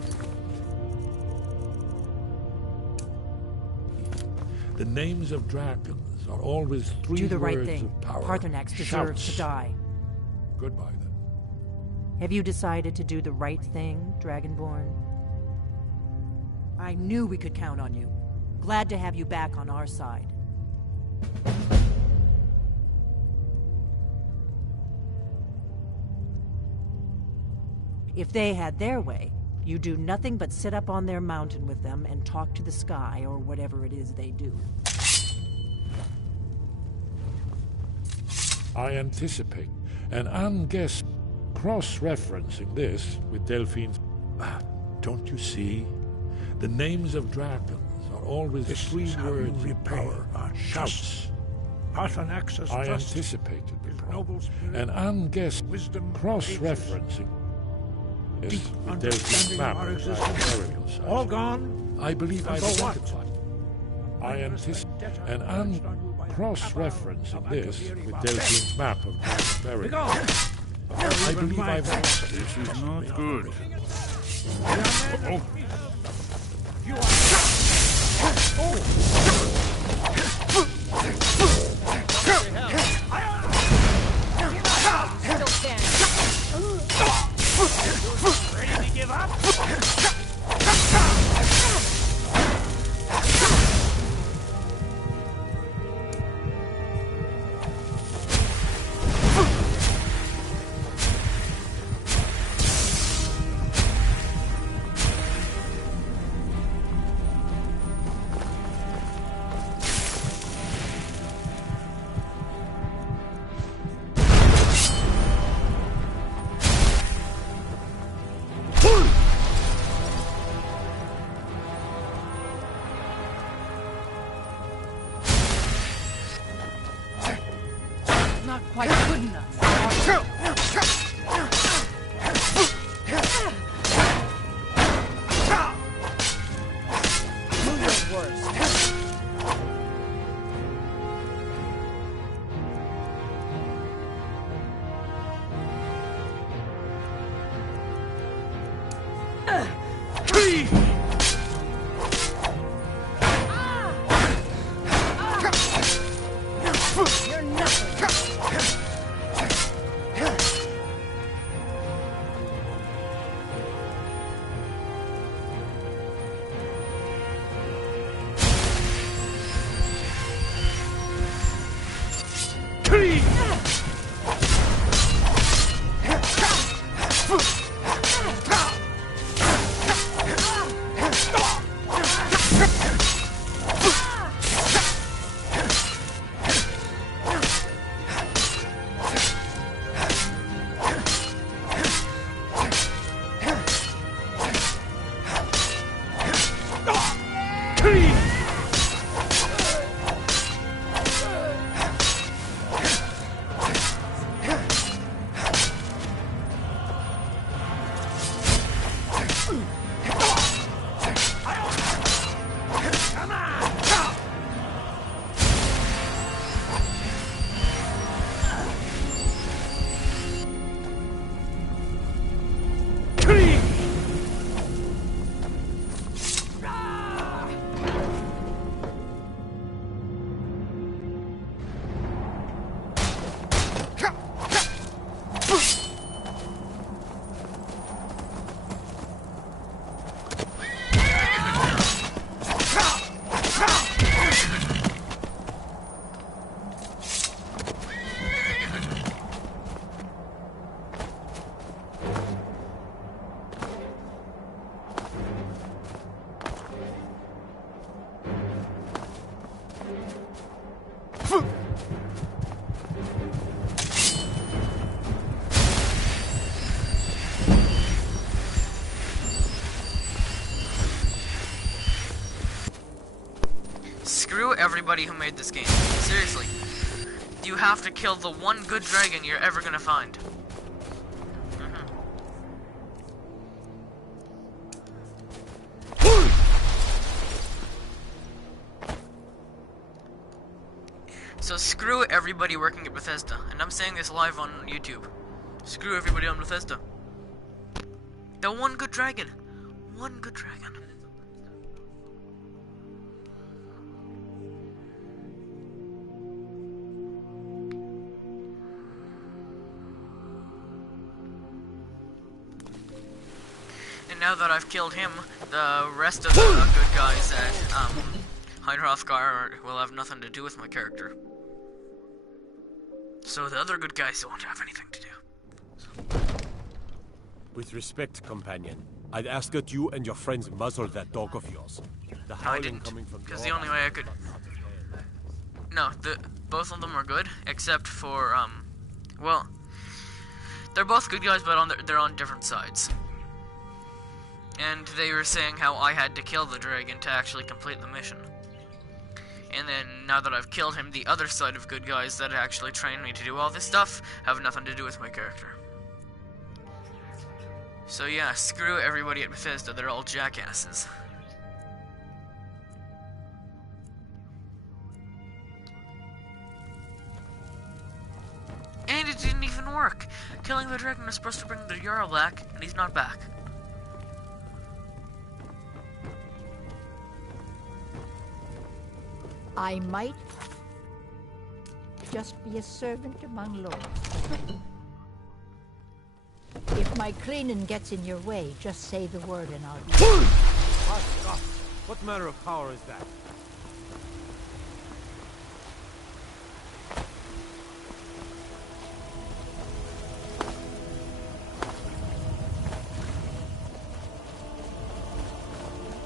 The names of dragons are always three Do the right words thing. of power. Parthenax deserves Shouts. to die. Goodbye, then. Have you decided to do the right thing, Dragonborn? I knew we could count on you. Glad to have you back on our side. If they had their way, you do nothing but sit up on their mountain with them and talk to the sky or whatever it is they do. I anticipate an unguessed cross-referencing this with Delphine's. Don't you see? The names of dragons are always This three is how words you of power. repay our Shouts. Parthenax's I trust, anticipated the his problem. noble spirit, An unguessed wisdom, cross-referencing this deep with Delphine's understanding map of our of existence. burial sites. all gone. I believe And I've for what? identified. I anticipate an cross-referencing this with Baba. Delphine's map of burial. Begone! I believe my I've This is not good. Oh. Still standing. Ready to give up? Not quite good enough. Do your worst. You're nothing. everybody who made this game. Seriously. You have to kill the one good dragon you're ever gonna find. So screw everybody working at Bethesda, and I'm saying this live on YouTube. Screw everybody on Bethesda. The one good dragon. One good dragon. And now that I've killed him, the rest of the good guys at Hrothgar will have nothing to do with my character. So the other good guys won't have anything to do. With respect, companion, I'd ask that you and your friends muzzle that dog of yours. The howling coming from because the only way I could... No, both of them are good, except for, well, they're both good guys, but they're on different sides. And they were saying how I had to kill the dragon to actually complete the mission. And then, now that I've killed him, the other side of good guys that actually trained me to do all this stuff have nothing to do with my character. So yeah, screw everybody at Bethesda, they're all jackasses. And it didn't even work! Killing the dragon was supposed to bring the Jarl back, and he's not back. I might just be a servant among lords. If my Krenin gets in your way, just say the word and I'll be... What manner of power is that?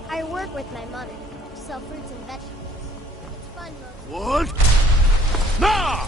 I work with my mother. Sell fruits and vegetables. It's fun mostly. What? Nah!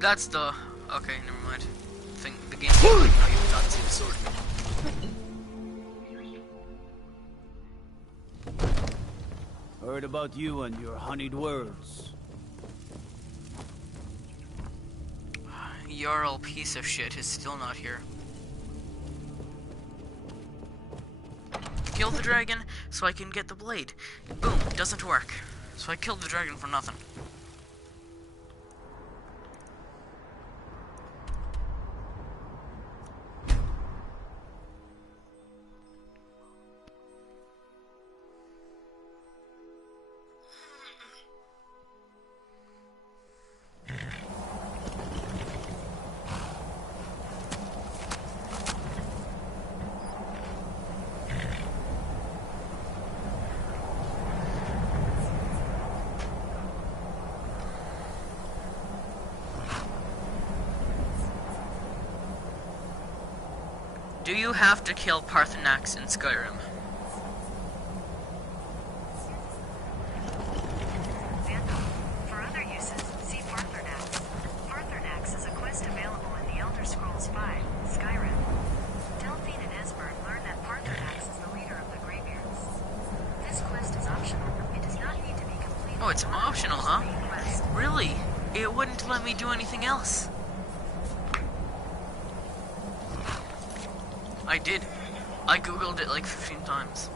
That's the... Okay, never mind. Thing, the game like how you got to the sword. Heard about you and your honeyed words. Jarl piece of shit is still not here. Kill the dragon so I can get the blade. Boom, doesn't work. So I killed the dragon for nothing. Do you have to kill Parthenax in Skyrim? For other uses, see Parthenax. Parthenax is a quest available in the Elder Scrolls V, Skyrim. Delphine and Esbern learn that Parthenax is the leader of the Greybeards. This quest is optional. It does not need to be completed. Oh, it's optional, huh? Really? It wouldn't let me do anything else. I did. I googled it like 15 times.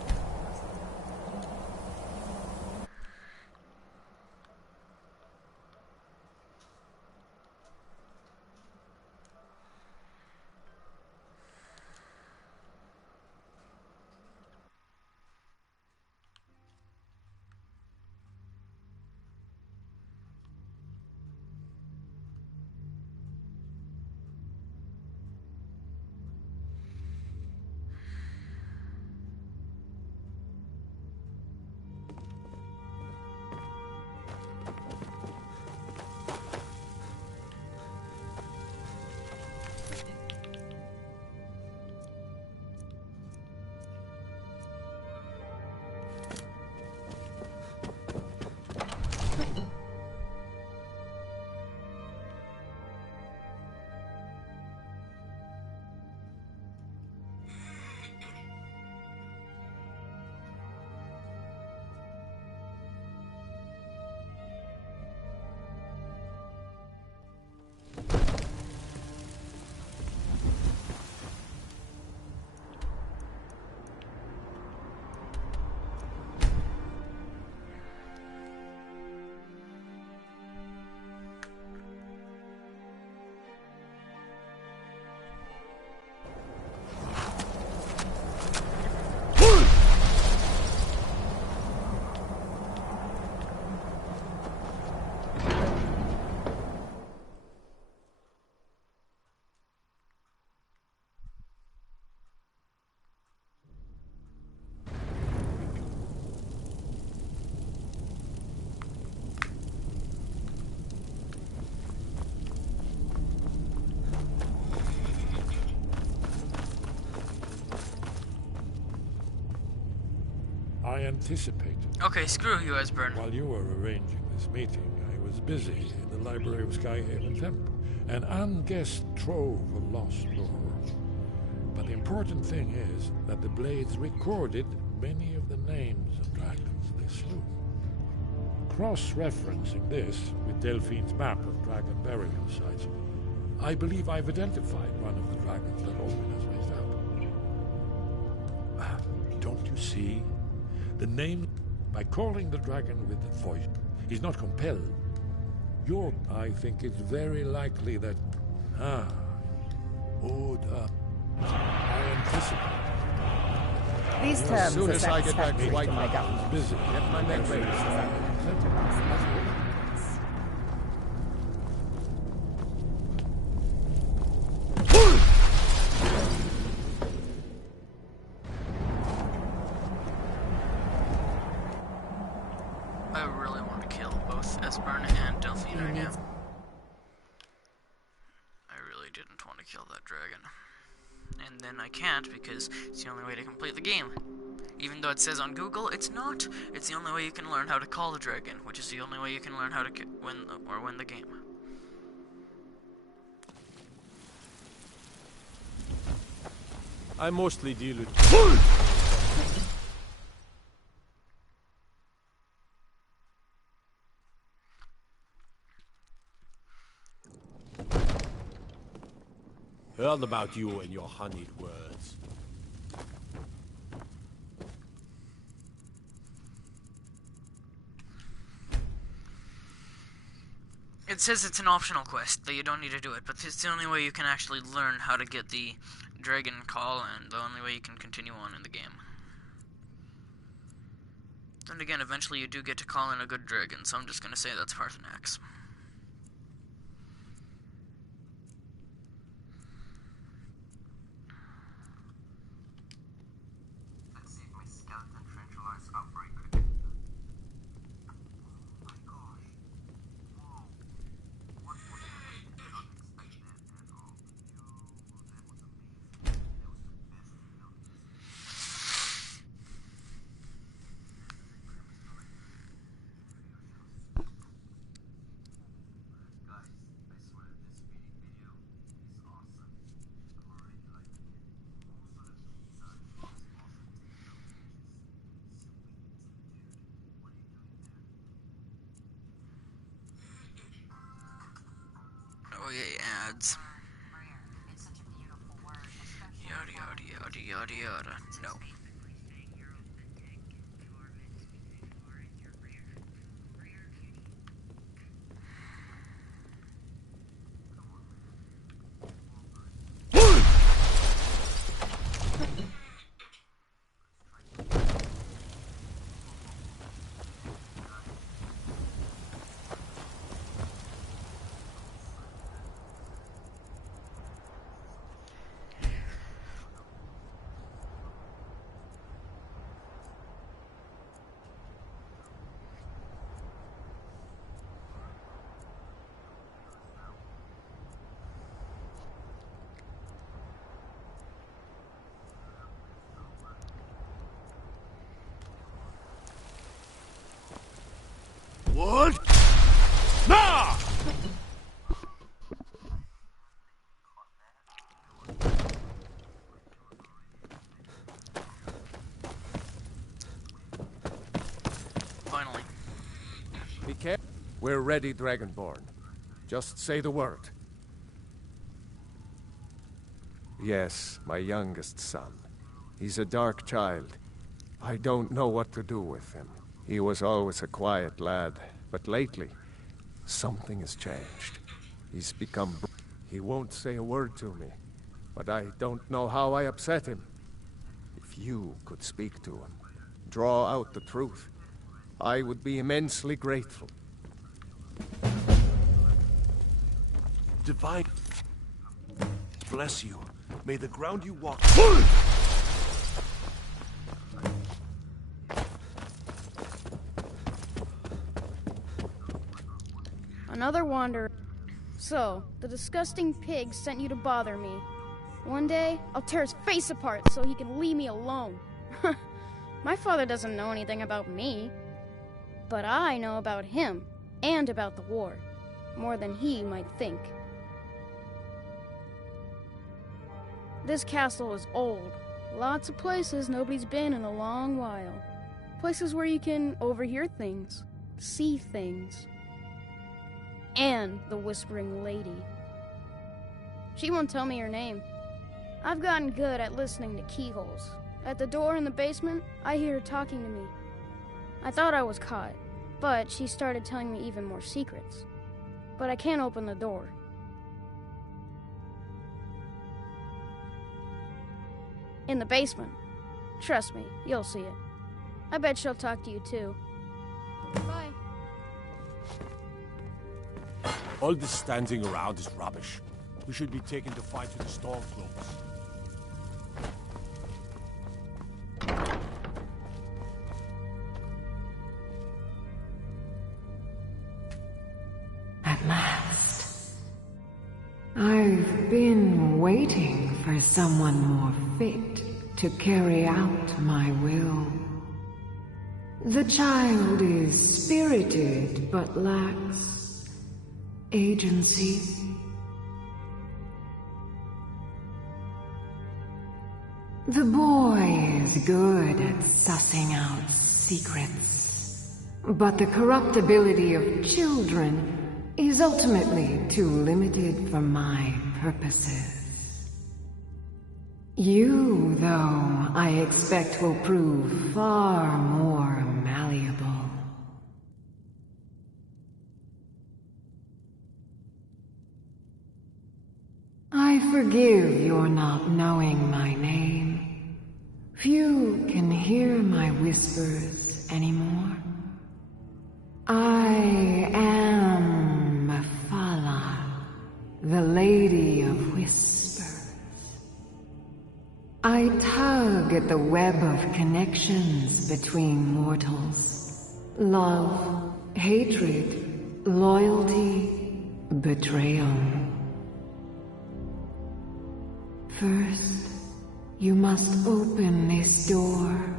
I anticipated. Okay, screw you, Esbern. While you were arranging this meeting, I was busy in the library of Skyhaven Temple, an unguessed trove of lost lore. But the important thing is that the Blades recorded many of the names of dragons they slew. Cross-referencing this with Delphine's map of dragon burial sites, I believe I've identified one of the dragons that Olin has raised up. Don't you see? The name, by calling the dragon with the voice, he's not compelled. I think it's very likely that... I anticipate. These terms As soon are as I get back to satisfactory White to my House, government. Busy. get my men ready. I really want to kill both Esbern and Delphine right now. I really didn't want to kill that dragon. And then I can't because it's the only way to complete the game. Even though it says on Google, it's not. It's the only way you can learn how to call the dragon, which is the only way you can learn how to win the game. I mostly deal with... Heard about you and your honeyed words. It says it's an optional quest, that you don't need to do it, but it's the only way you can actually learn how to get the dragon call, and the only way you can continue on in the game. Then again, eventually you do get to call in a good dragon, so I'm just gonna say that's Parthenax. Oh yeah, ads. Yada yada yada yada yada. No. What? Nah! Finally. Be careful. We're ready, Dragonborn. Just say the word. Yes, my youngest son. He's a dark child. I don't know what to do with him. He was always a quiet lad, but lately, something has changed. He's become... He won't say a word to me, but I don't know how I upset him. If you could speak to him, draw out the truth, I would be immensely grateful. Divine... Bless you. May the ground you walk... Another wanderer. So, the disgusting pig sent you to bother me. One day, I'll tear his face apart so he can leave me alone. My father doesn't know anything about me. But I know about him, and about the war. More than he might think. This castle is old. Lots of places nobody's been in a long while. Places where you can overhear things, see things. And the Whispering Lady. She won't tell me her name. I've gotten good at listening to keyholes. At the door in the basement, I hear her talking to me. I thought I was caught, but she started telling me even more secrets. But I can't open the door. In the basement. Trust me, you'll see it. I bet she'll talk to you too. Bye. All this standing around is rubbish. We should be taken to fight with the Stormcloaks. At last. I've been waiting for someone more fit to carry out my will. The child is spirited but lacks agency. The boy is good at sussing out secrets, but the corruptibility of children is ultimately too limited for my purposes. You, though, I expect will prove far more malleable. I forgive your not knowing my name. Few can hear my whispers anymore. I am Mephala, the Lady of Whispers. I tug at the web of connections between mortals. Love, hatred, loyalty, betrayal. First, you must open this door.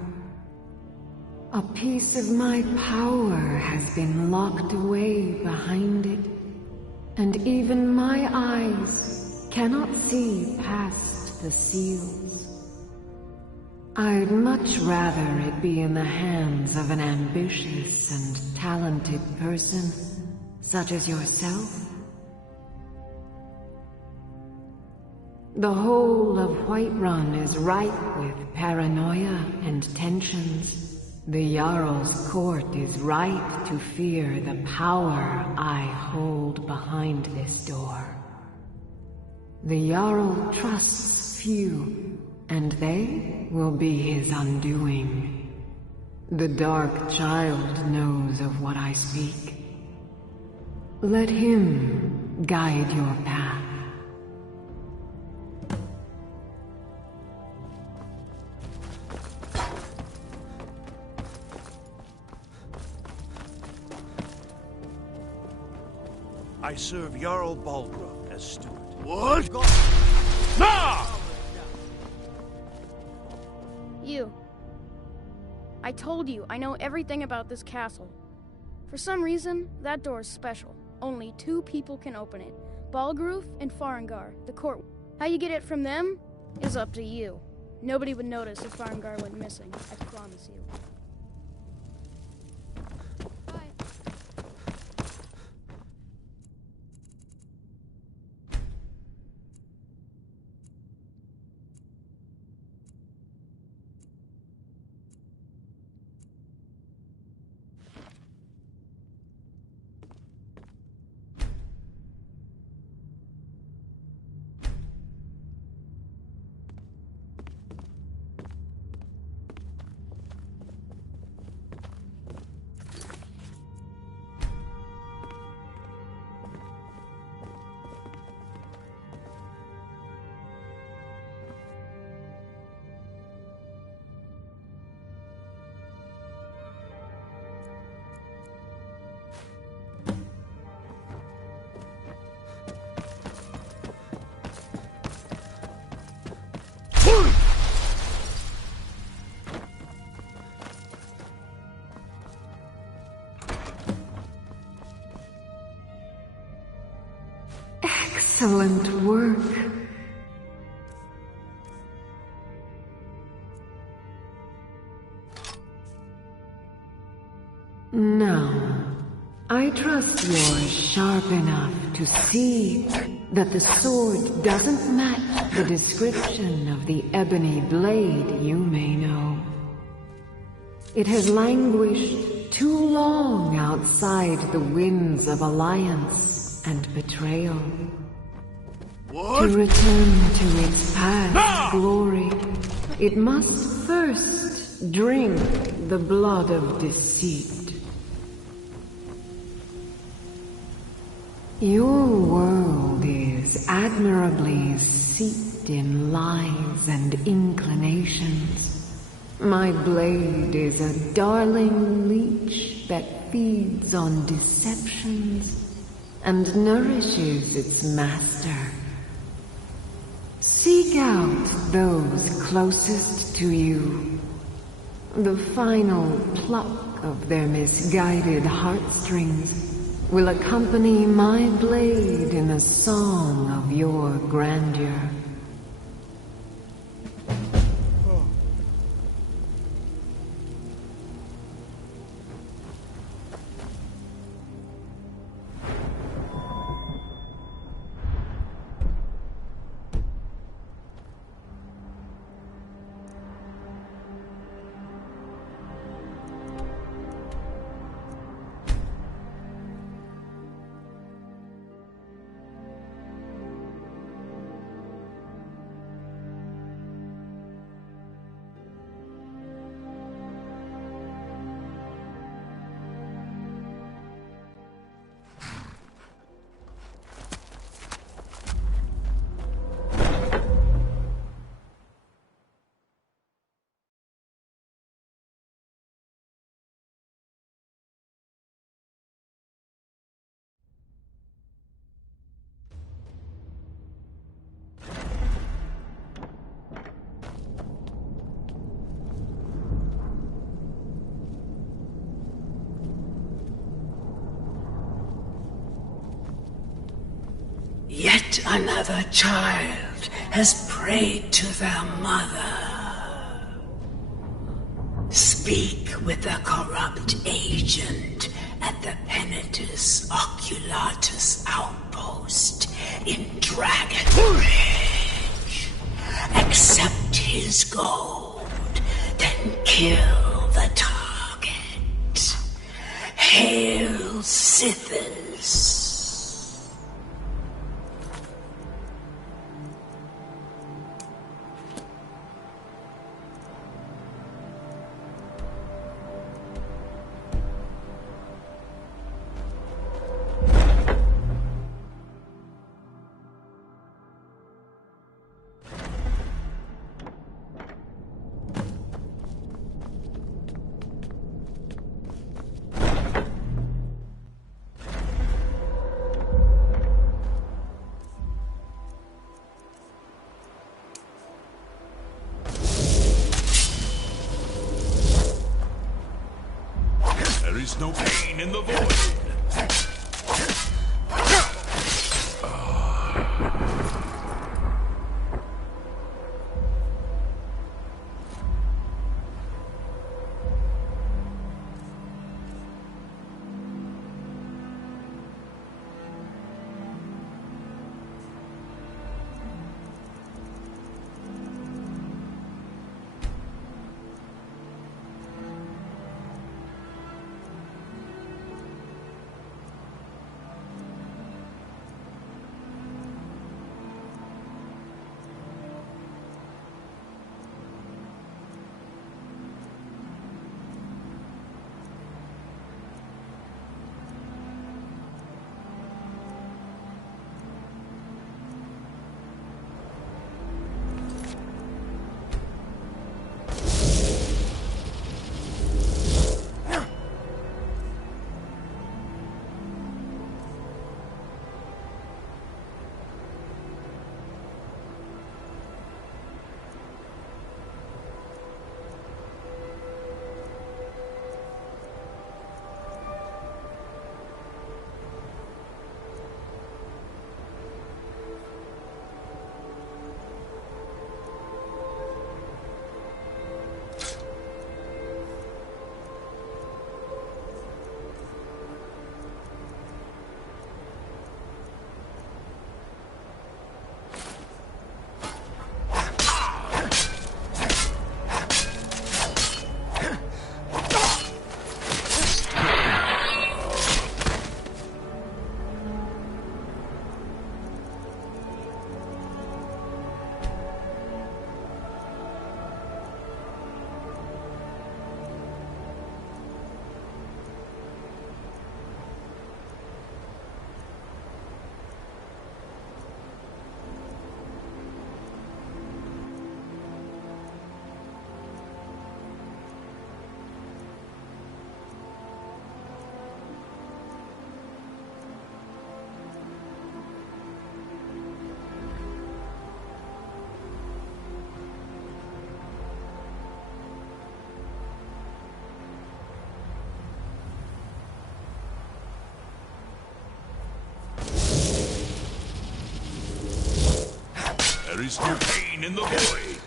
A piece of my power has been locked away behind it, and even my eyes cannot see past the seals. I'd much rather it be in the hands of an ambitious and talented person, such as yourself. The whole of Whiterun is ripe with paranoia and tensions. The Jarl's court is right to fear the power I hold behind this door. The Jarl trusts few, and they will be his undoing. The Dark Child knows of what I speak. Let him guide your path. I serve Jarl Balgruuf as steward. What? Nah! You. I told you, I know everything about this castle. For some reason, that door is special. Only 2 people can open it. Balgruuf and Farengar, the court. How you get it from them is up to you. Nobody would notice if Farengar went missing, I promise you. Excellent work. Now, I trust you're sharp enough to see that the sword doesn't match the description of the ebony blade you may know. It has languished too long outside the winds of alliance and betrayal. What? To return to its past glory, it must first drink the blood of deceit. Your world is admirably steeped in lies and inclinations. My blade is a darling leech that feeds on deceptions and nourishes its master. Seek out those closest to you. The final pluck of their misguided heartstrings will accompany my blade in a song of your grandeur. Yet another child has prayed to their mother. Speak with the corrupt agent at the Penitus Oculatus outpost in Dragon Ridge. Accept his gold, then kill the target. Hail Sithis. There is no pain in the void. There is no pain in the void.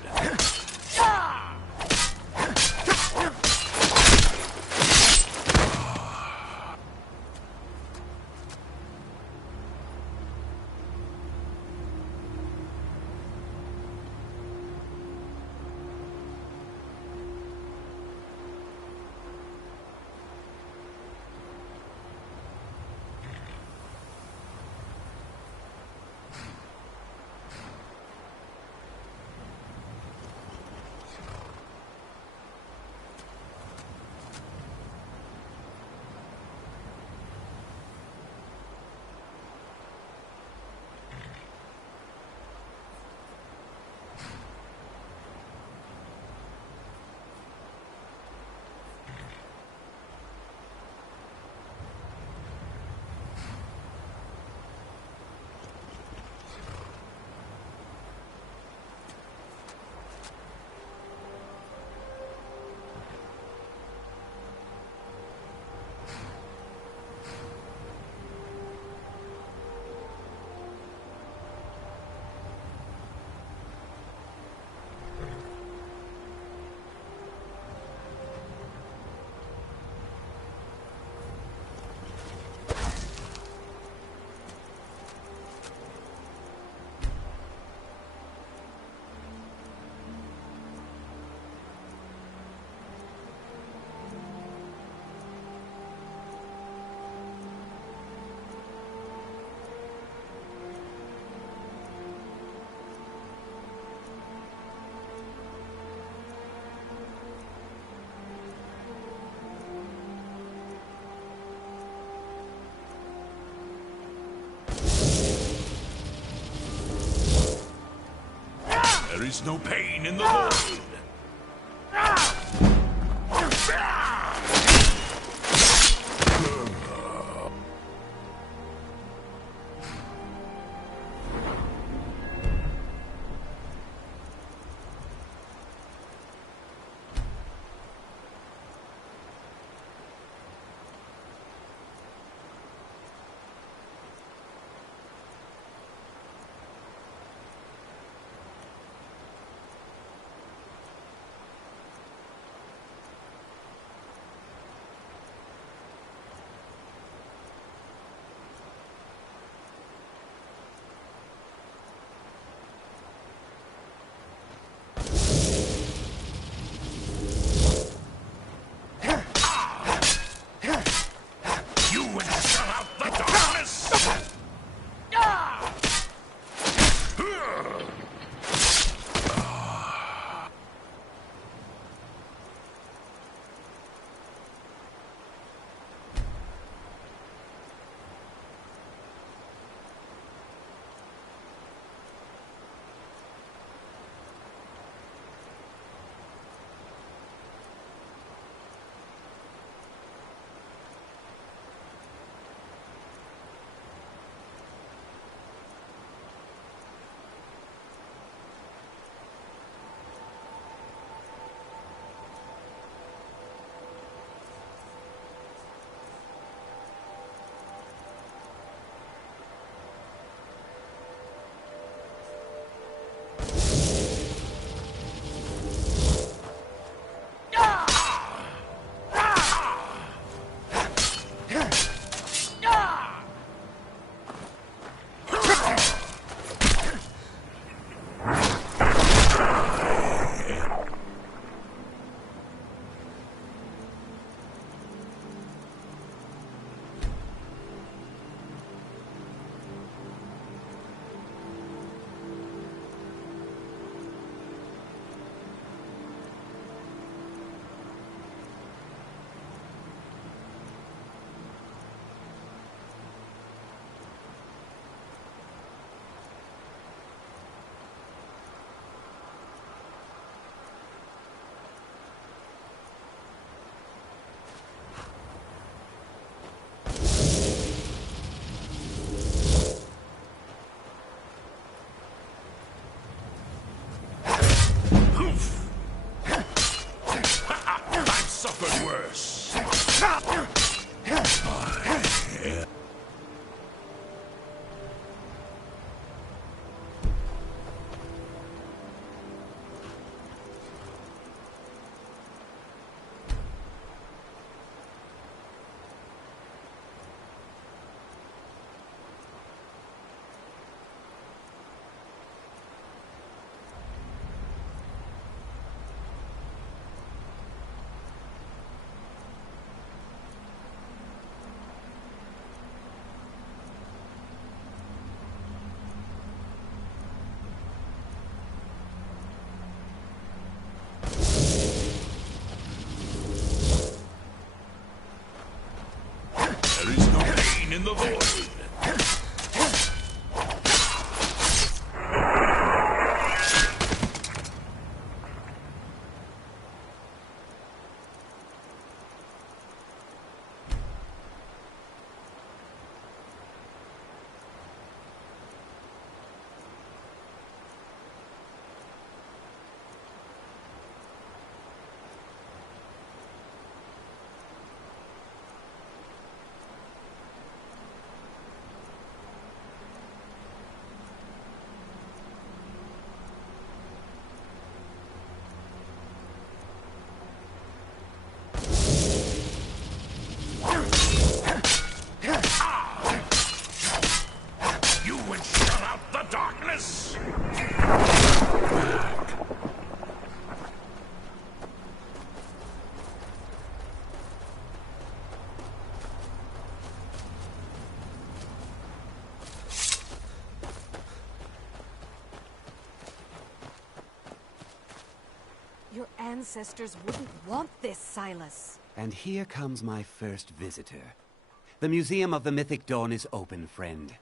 There is no pain in the void. shine in the void. Your ancestors wouldn't want this, Silas. And here comes my first visitor. The Museum of the Mythic Dawn is open, friend.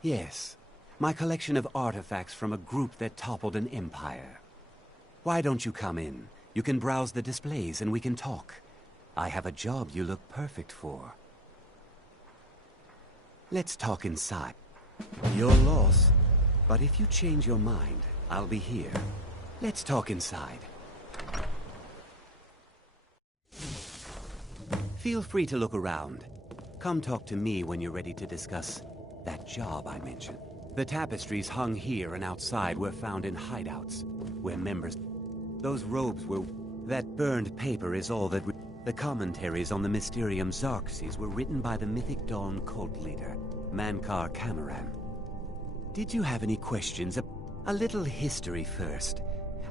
Yes, my collection of artifacts from a group that toppled an empire. Why don't you come in? You can browse the displays and we can talk. I have a job you look perfect for. Let's talk inside. Your loss. But if you change your mind, I'll be here. Let's talk inside. Feel free to look around. Come talk to me when you're ready to discuss that job I mentioned. The tapestries hung here and outside were found in hideouts, where members... Those robes were... That burned paper is all that... The commentaries on the Mysterium Xarxes were written by the Mythic Dawn cult leader, Mankar Cameron. Did you have any questions? A little history first.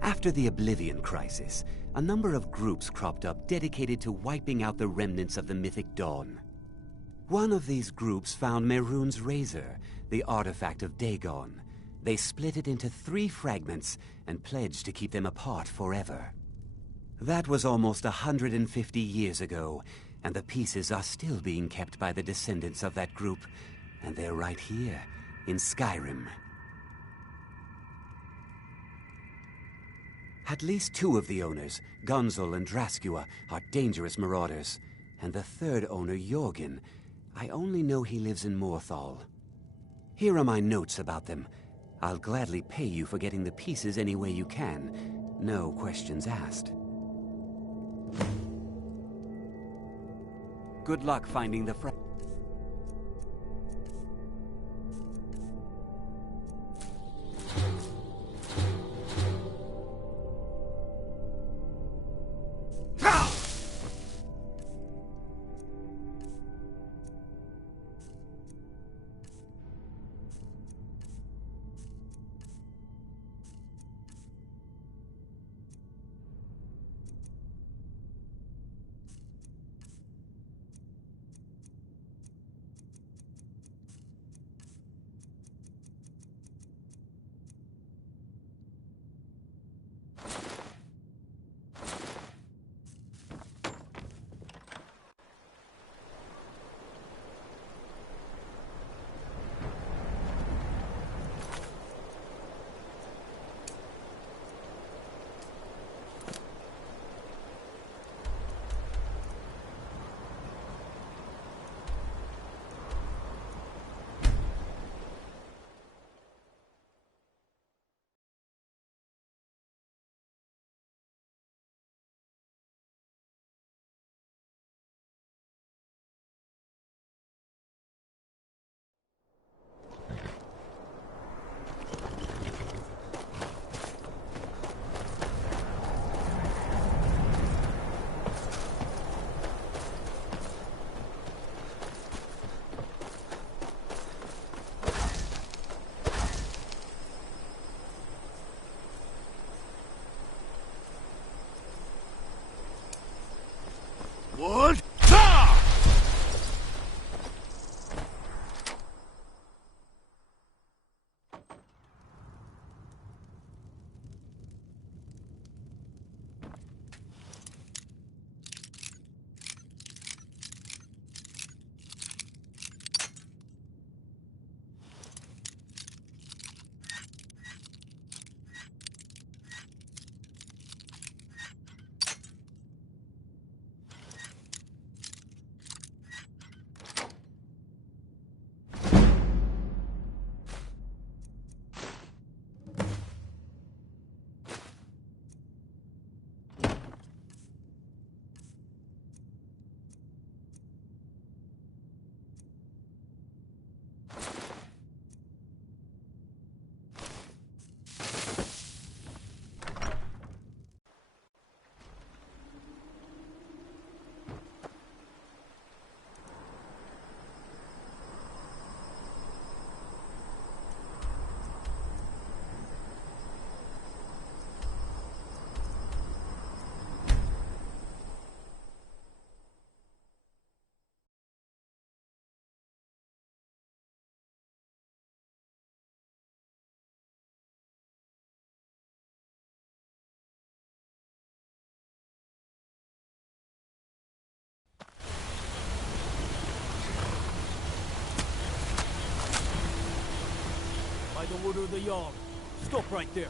After the Oblivion Crisis, a number of groups cropped up dedicated to wiping out the remnants of the Mythic Dawn. One of these groups found Mehrunes' razor, the artifact of Dagon. They split it into 3 fragments and pledged to keep them apart forever. That was almost 150 years ago, and the pieces are still being kept by the descendants of that group, and they're right here, in Skyrim. At least 2 of the owners, Gunzel and Draskua, are dangerous marauders, and the 3rd owner, Jorgen, I only know he lives in Morthal. Here are my notes about them. I'll gladly pay you for getting the pieces any way you can. No questions asked. Good luck finding the By the order of the Jarl. Stop right there.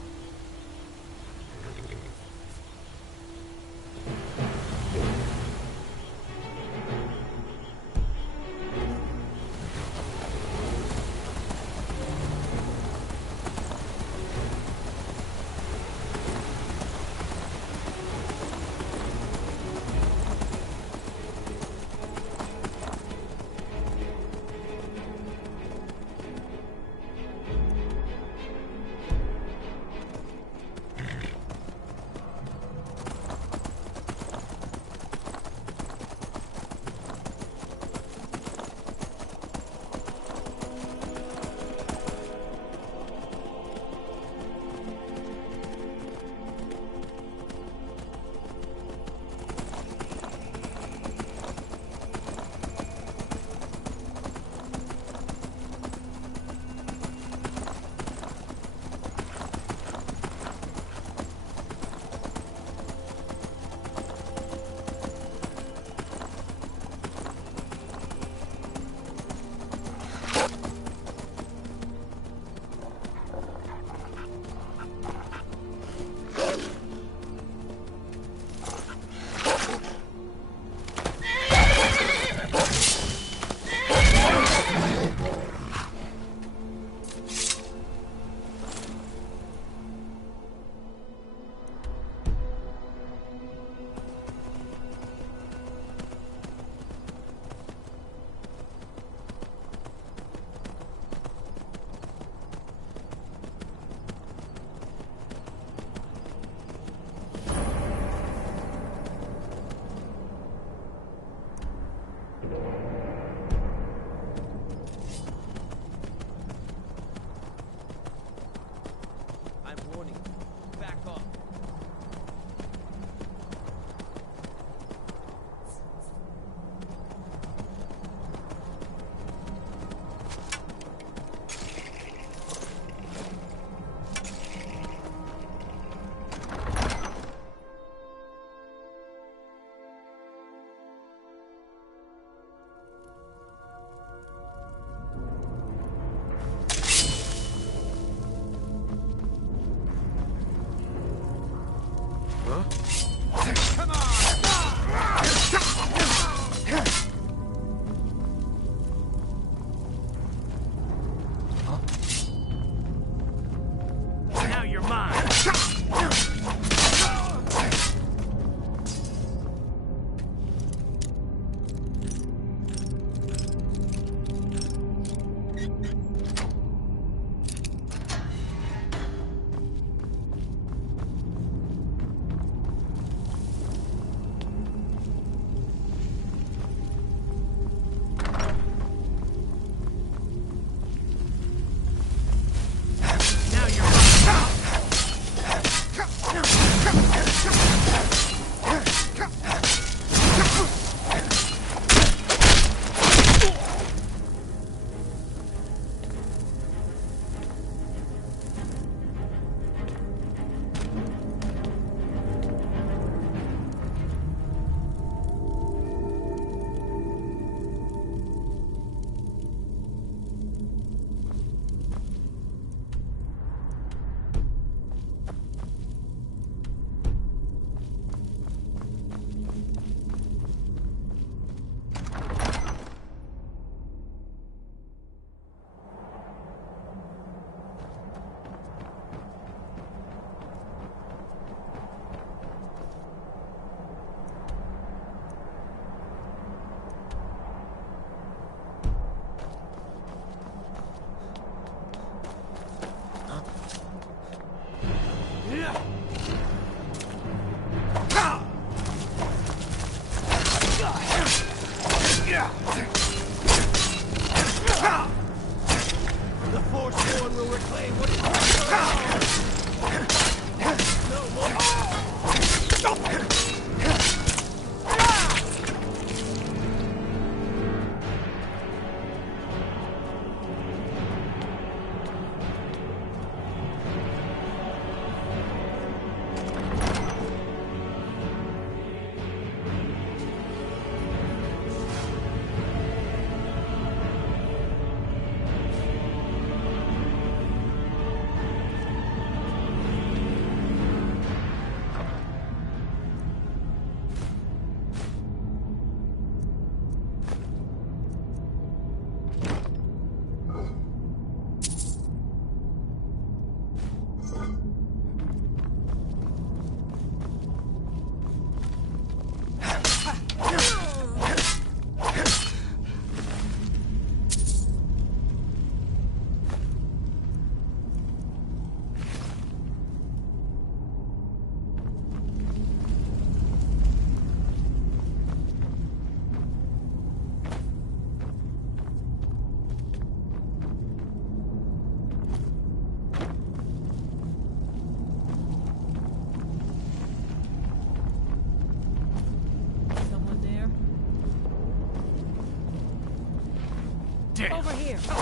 here.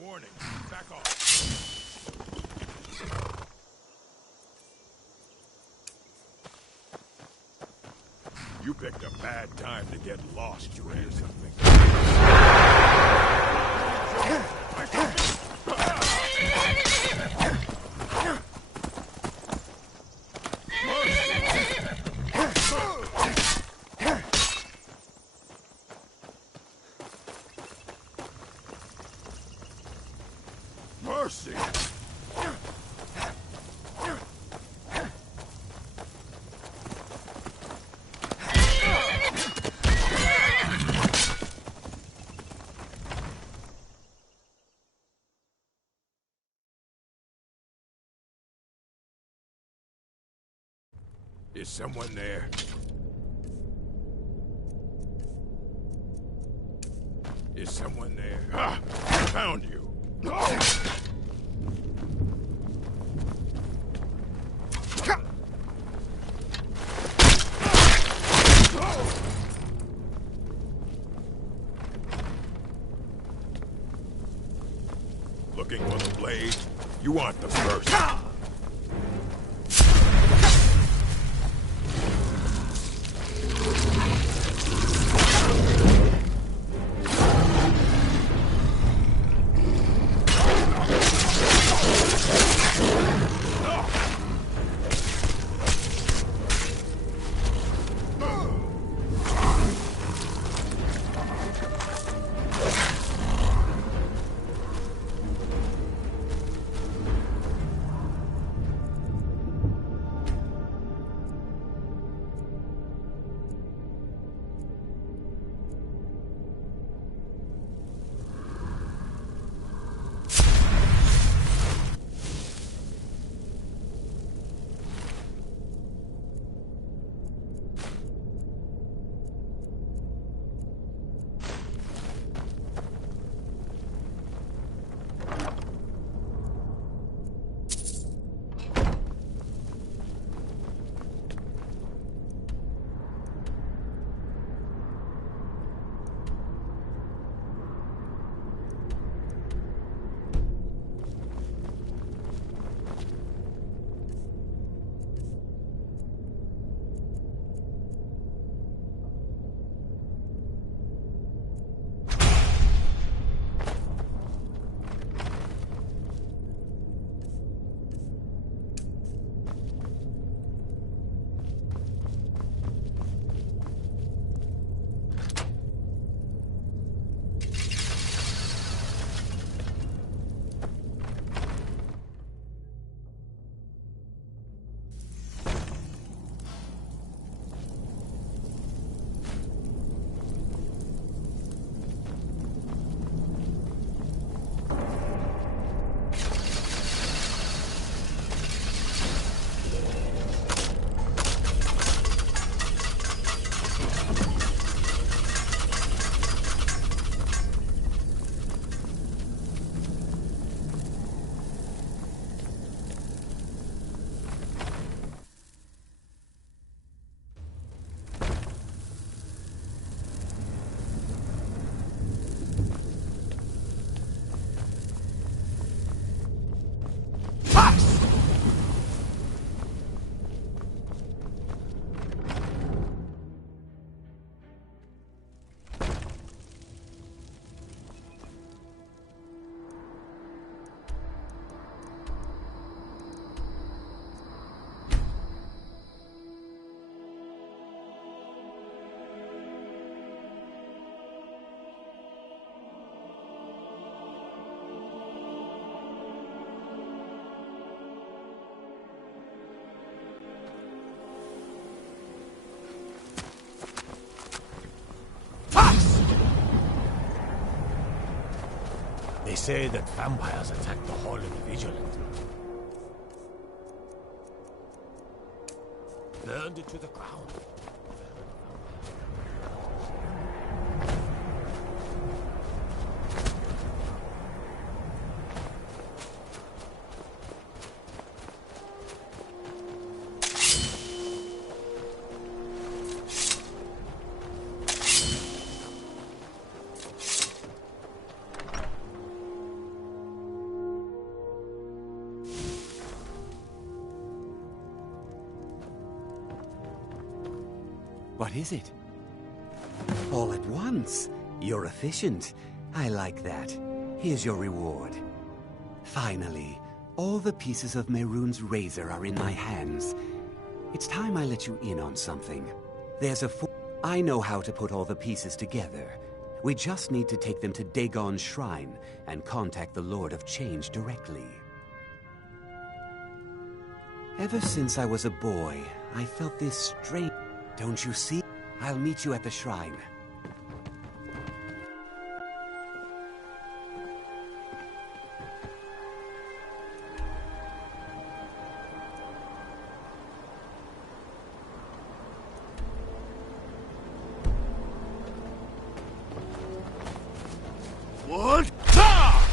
Warning, back off. You picked a bad time to get lost, you hear something? Mercy! Is someone there? Is someone there? Ah! I found you! Looking for the blade? You want the first. They say that vampires attack the Hall of the Vigilant. Burned it to the ground. What is it? All at once. You're efficient. I like that. Here's your reward. Finally, all the pieces of Mehrunes' razor are in my hands. It's time I let you in on something. There's I know how to put all the pieces together. We just need to take them to Dagon's shrine and contact the Lord of Change directly. Ever since I was a boy, I felt this strange... Don't you see? I'll meet you at the shrine. What? Ah!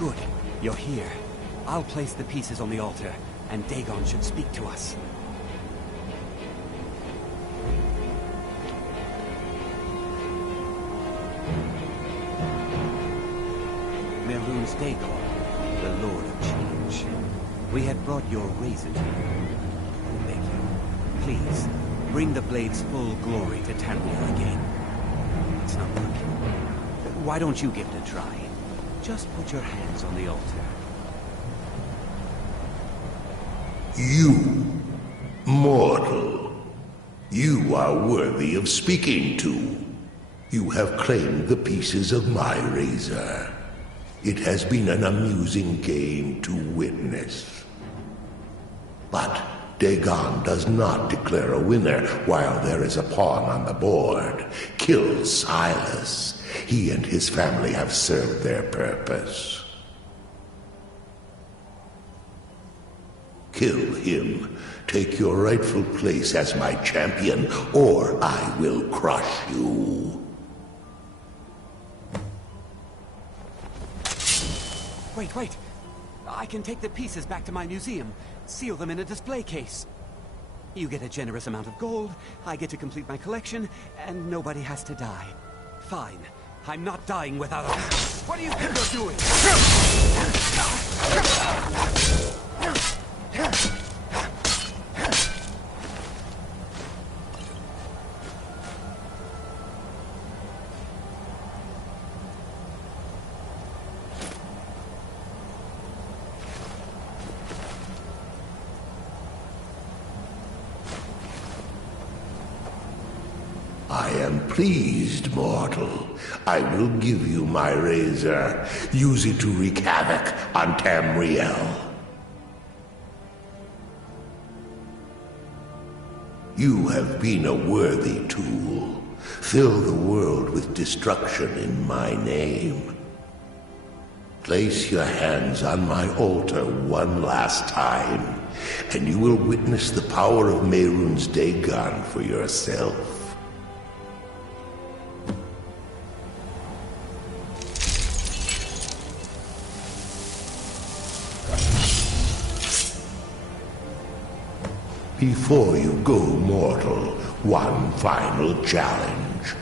Good. You're here. I'll place the pieces on the altar, and Dagon should speak to us. Melun's Dagon, the Lord of Change. We had brought your raisin to you. Thank you. Please, bring the blade's full glory to Tamriel again. It's not working. Why don't you give it a try? Just put your hands on the altar. You, mortal, you are worthy of speaking to. You have claimed the pieces of my razor. It has been an amusing game to witness. But Dagon does not declare a winner while there is a pawn on the board. Kill Silas. He and his family have served their purpose. Kill him. Take your rightful place as my champion, or I will crush you. Wait. I can take the pieces back to my museum, seal them in a display case. You get a generous amount of gold, I get to complete my collection, and nobody has to die. Fine. I'm not dying without a... What do you think you're doing? am pleased, mortal. I will give you my razor. Use it to wreak havoc on Tamriel. You have been a worthy tool. Fill the world with destruction in my name. Place your hands on my altar one last time, and you will witness the power of Mehrunes Dagon for yourself. Before you go, mortal, one final challenge.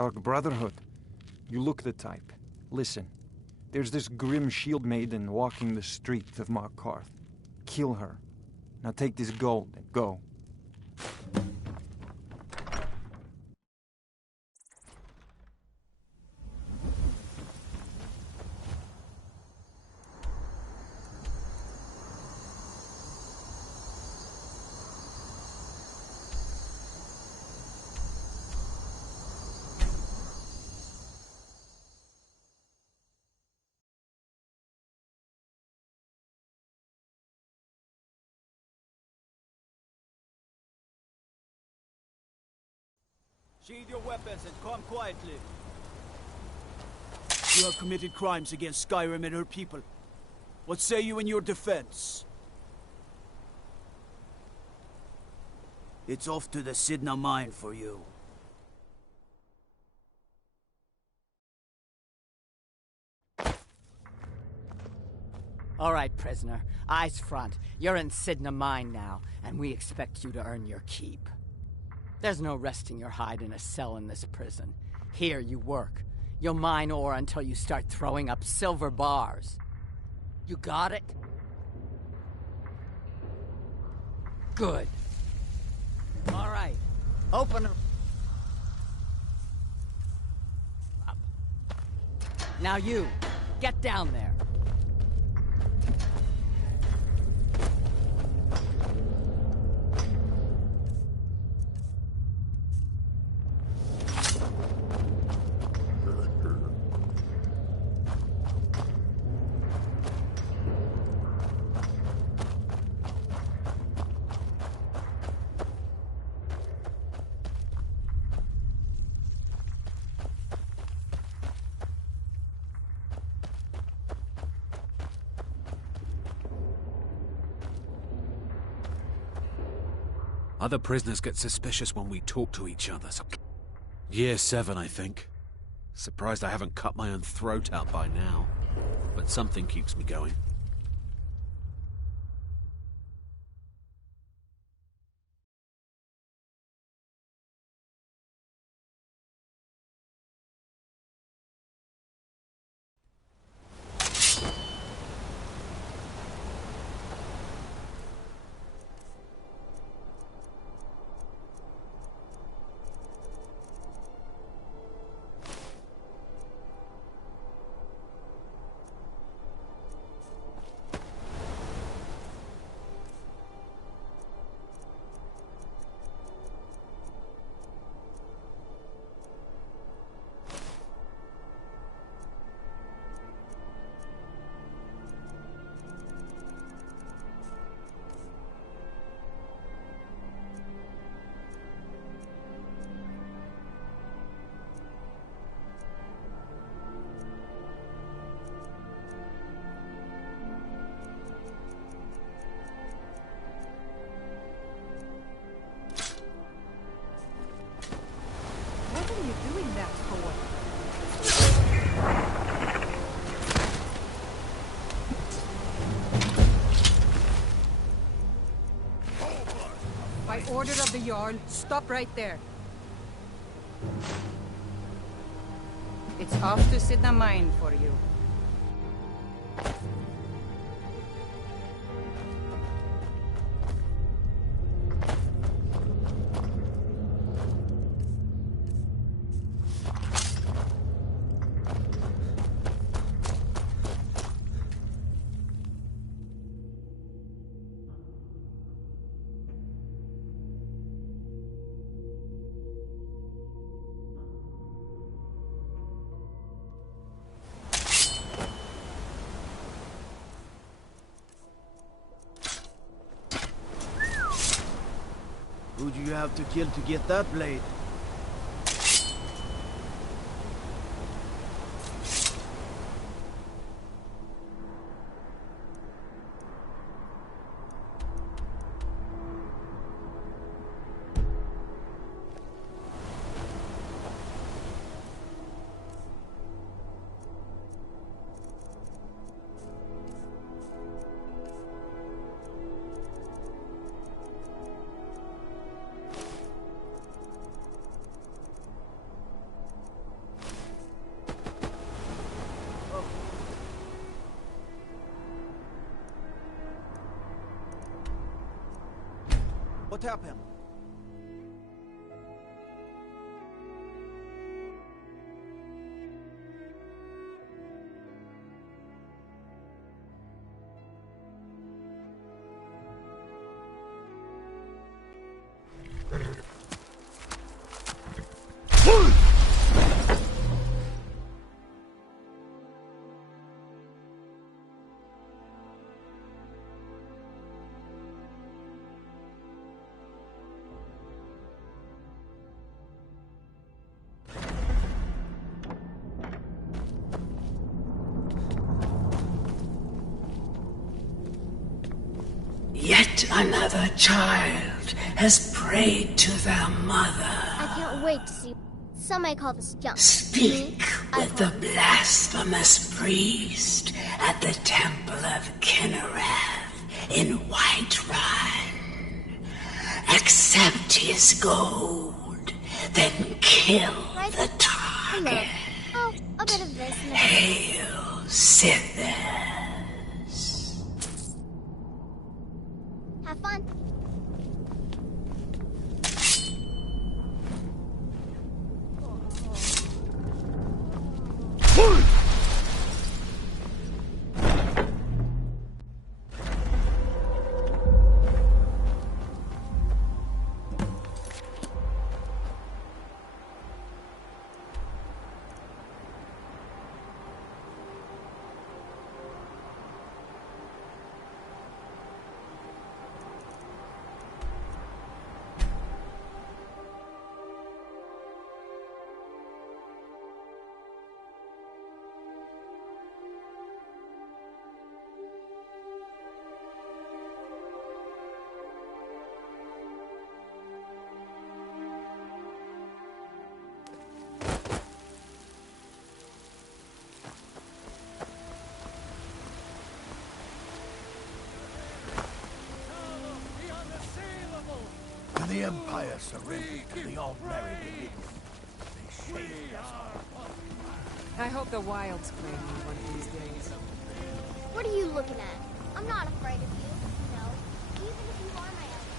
Dark Brotherhood. You look the type. Listen. There's this grim shield maiden walking the streets of Markarth. Kill her. Now take this gold and go. Sheathe your weapons and come quietly. You have committed crimes against Skyrim and her people. What say you in your defense? It's off to the Sidna mine for you. All right, prisoner. Eyes front. You're in Sidna Mine now, and we expect you to earn your keep. There's no resting your hide in a cell in this prison. Here you work. You'll mine ore until you start throwing up silver bars. You got it? Good. All right. Open her up. Now you, get down there. Other prisoners get suspicious when we talk to each other, so... Year 7, I think. Surprised I haven't cut my own throat out by now. But something keeps me going. By order of the Jarl, stop right there. It's off to Sidna Mine for you. Who'd you have to kill to get that blade? What happened? Yet another child has prayed to their mother. I can't wait to see Some may call this junk. Speak with the blasphemous priest at the Temple of Kinnerath in Whiterun. Accept his gold, then kill the target. Oh, a bit of this and a bit of Hail, Sithis. Have fun. The Empire surrendered to the all-married elite. They shaved us all. I hope the Wilds claim me one of these days. What are you looking at? I'm not afraid of you. No. Even if you are my enemy.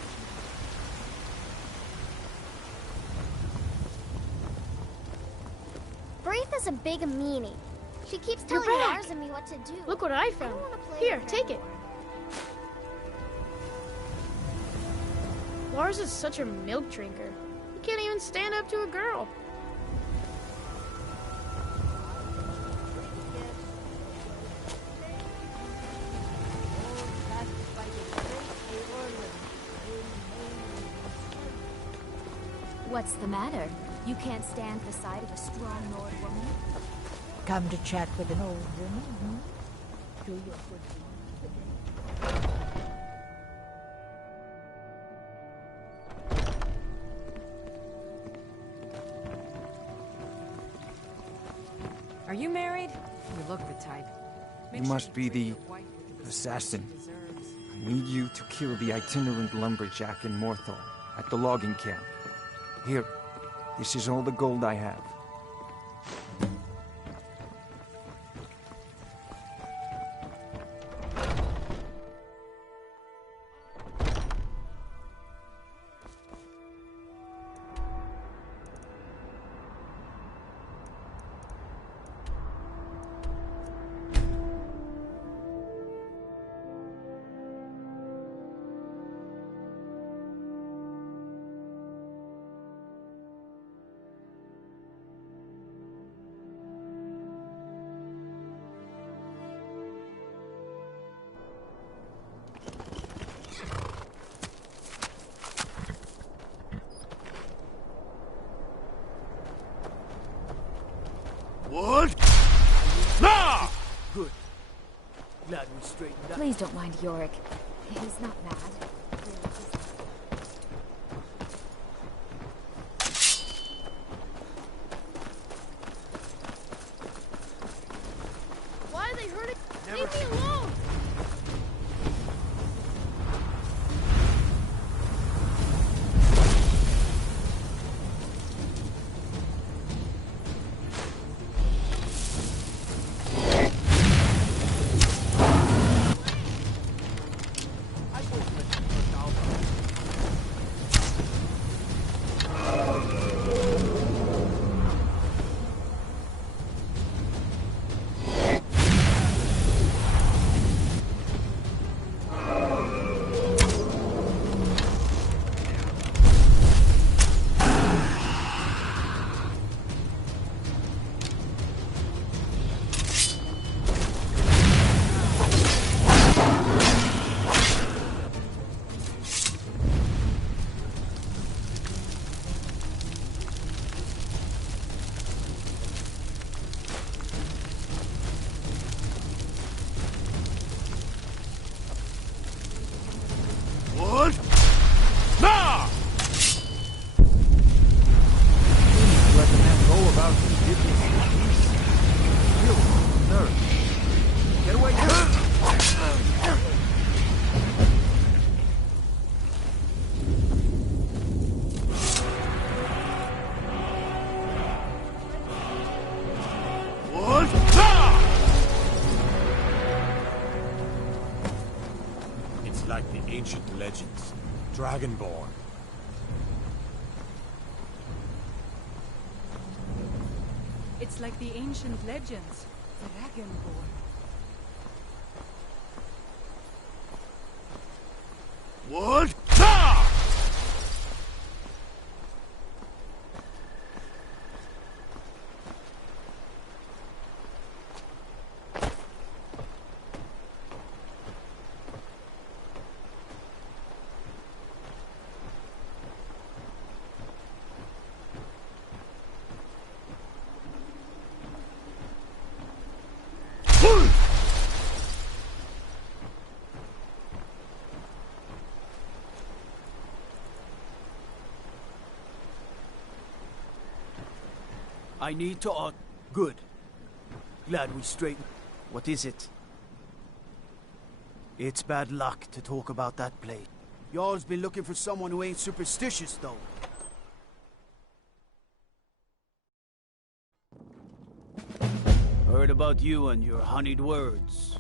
Braith is a big meanie. She keeps telling Lars and me what to do. Look what I found. Here, take it. Lars is such a milk drinker. He can't even stand up to a girl. What's the matter? You can't stand the sight of a strong Nord woman? Come to chat with an old woman, hmm? Do your good deeds today. Are you married? You look the type. You must be the assassin. I need you to kill the itinerant lumberjack in Morthal at the logging camp. Here, this is all the gold I have. What? Ah! Good. Glad we straightened out. Please don't mind Yorick. He's not mad. Why are they hurting? Leave me alone! ancient legends. Dragonborn. It's like the ancient legends. Dragonborn. What? I need to good. Glad we straightened. What is it? It's bad luck to talk about that place. Y'all's been looking for someone who ain't superstitious, though. Heard about you and your honeyed words.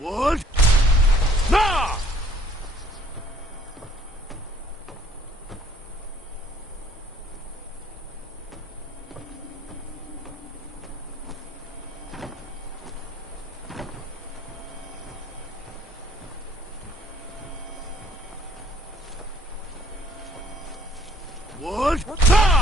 What? Ah! What? Ah!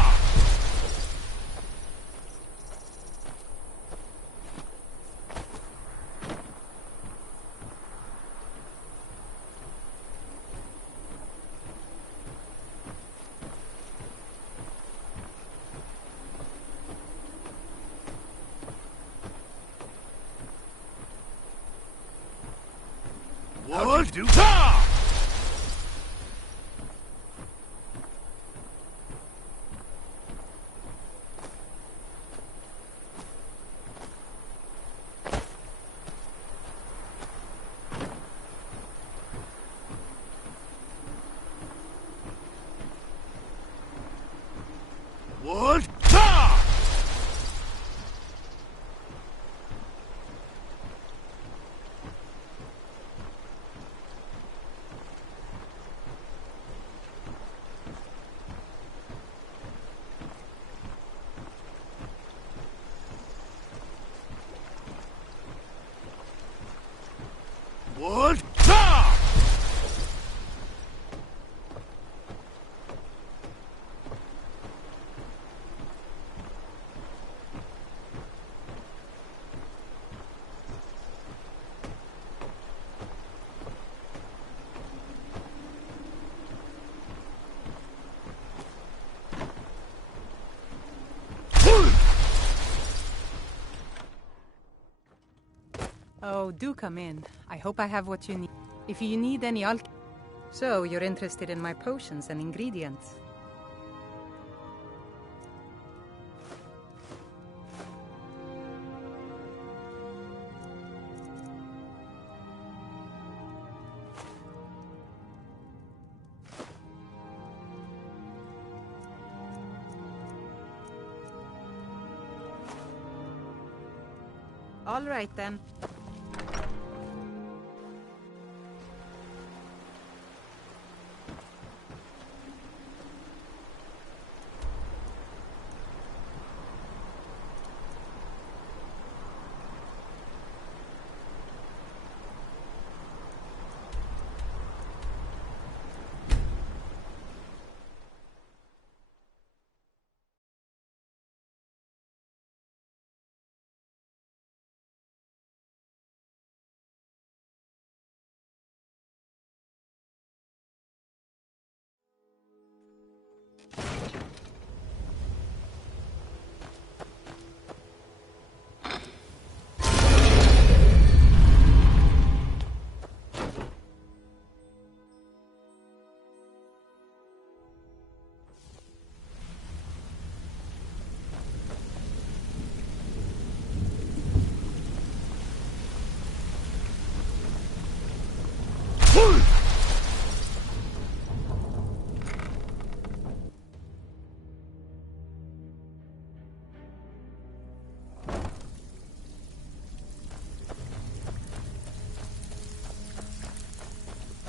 What? Do? Ah! What? Ah! What? Ah! Oh, do come in. I hope I have what you need. If you need any So, you're interested in my potions and ingredients? All right, then.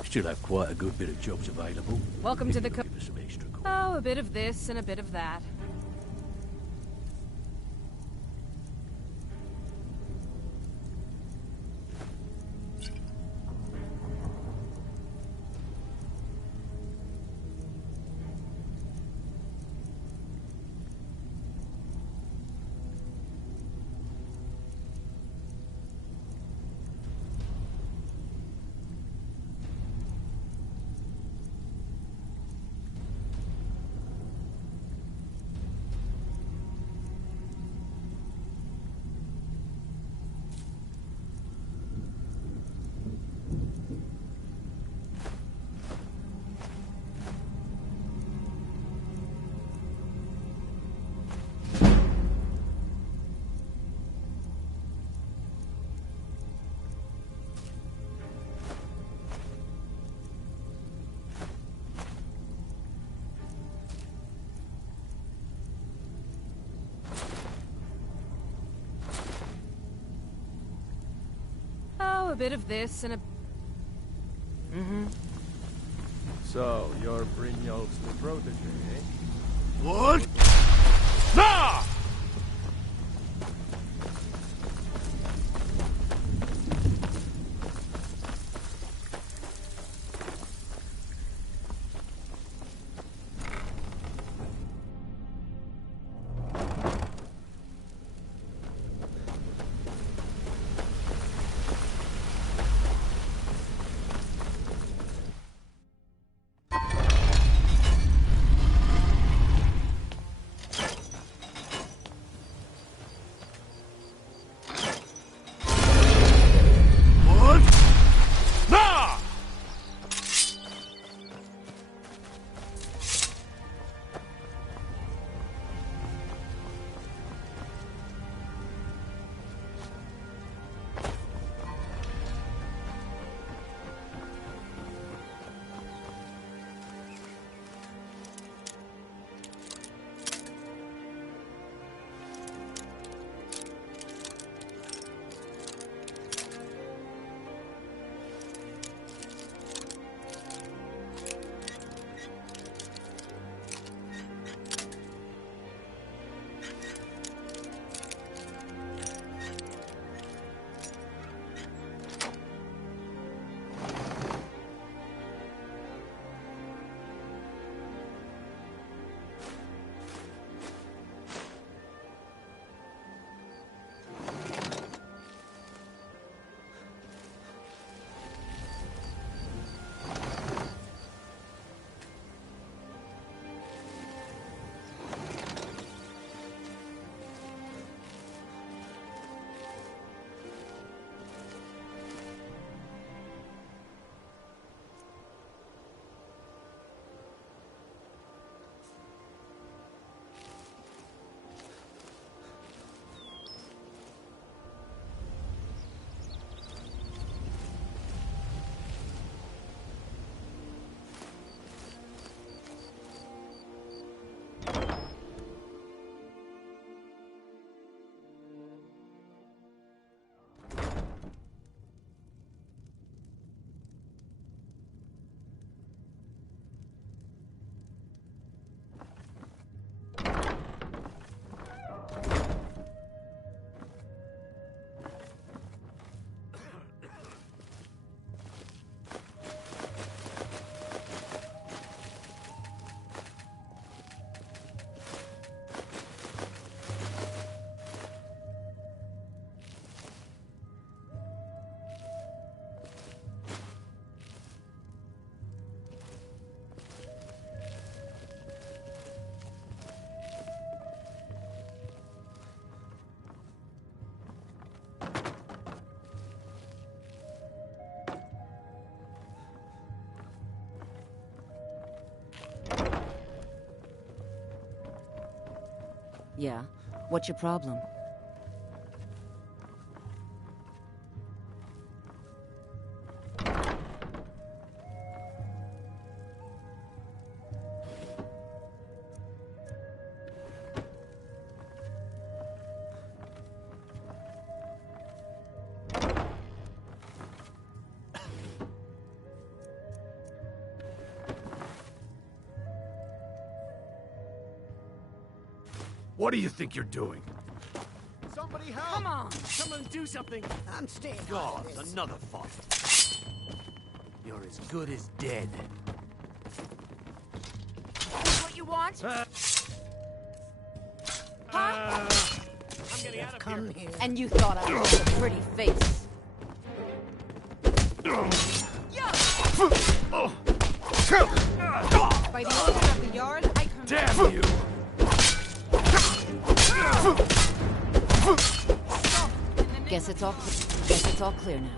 Still have quite a good bit of jobs available. Welcome to the Give us some extra. Oh, a bit of this and a bit of that. Oh, a bit of this and a... Mm-hmm. So, you're Brynjolf's new protege, eh? What? Nah! Yeah? What's your problem? What do you think you're doing? Somebody help! Come on! Someone do something! I'm staying out God, of this. another fight. You're as good as dead. Is what you want? I'm getting out of Come here. here. And you thought I was a pretty face. By the order of the Jarl, I command. Damn you! Guess it's all clear now.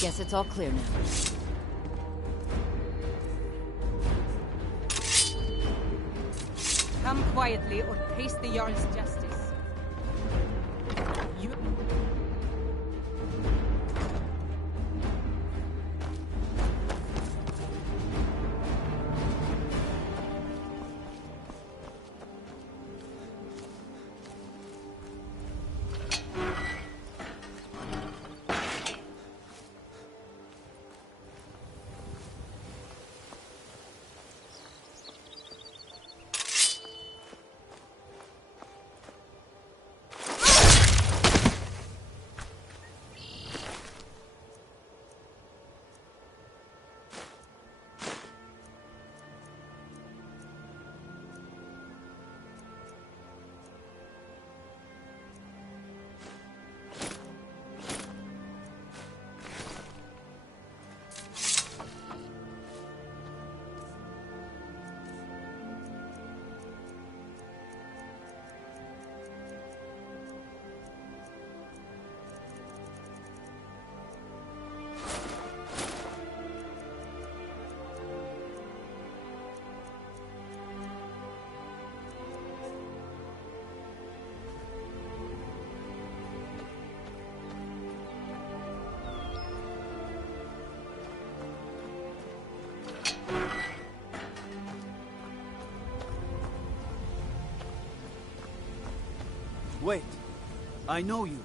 Guess it's all clear now. Come quietly or taste the Jarl's justice. You... Wait. I know you.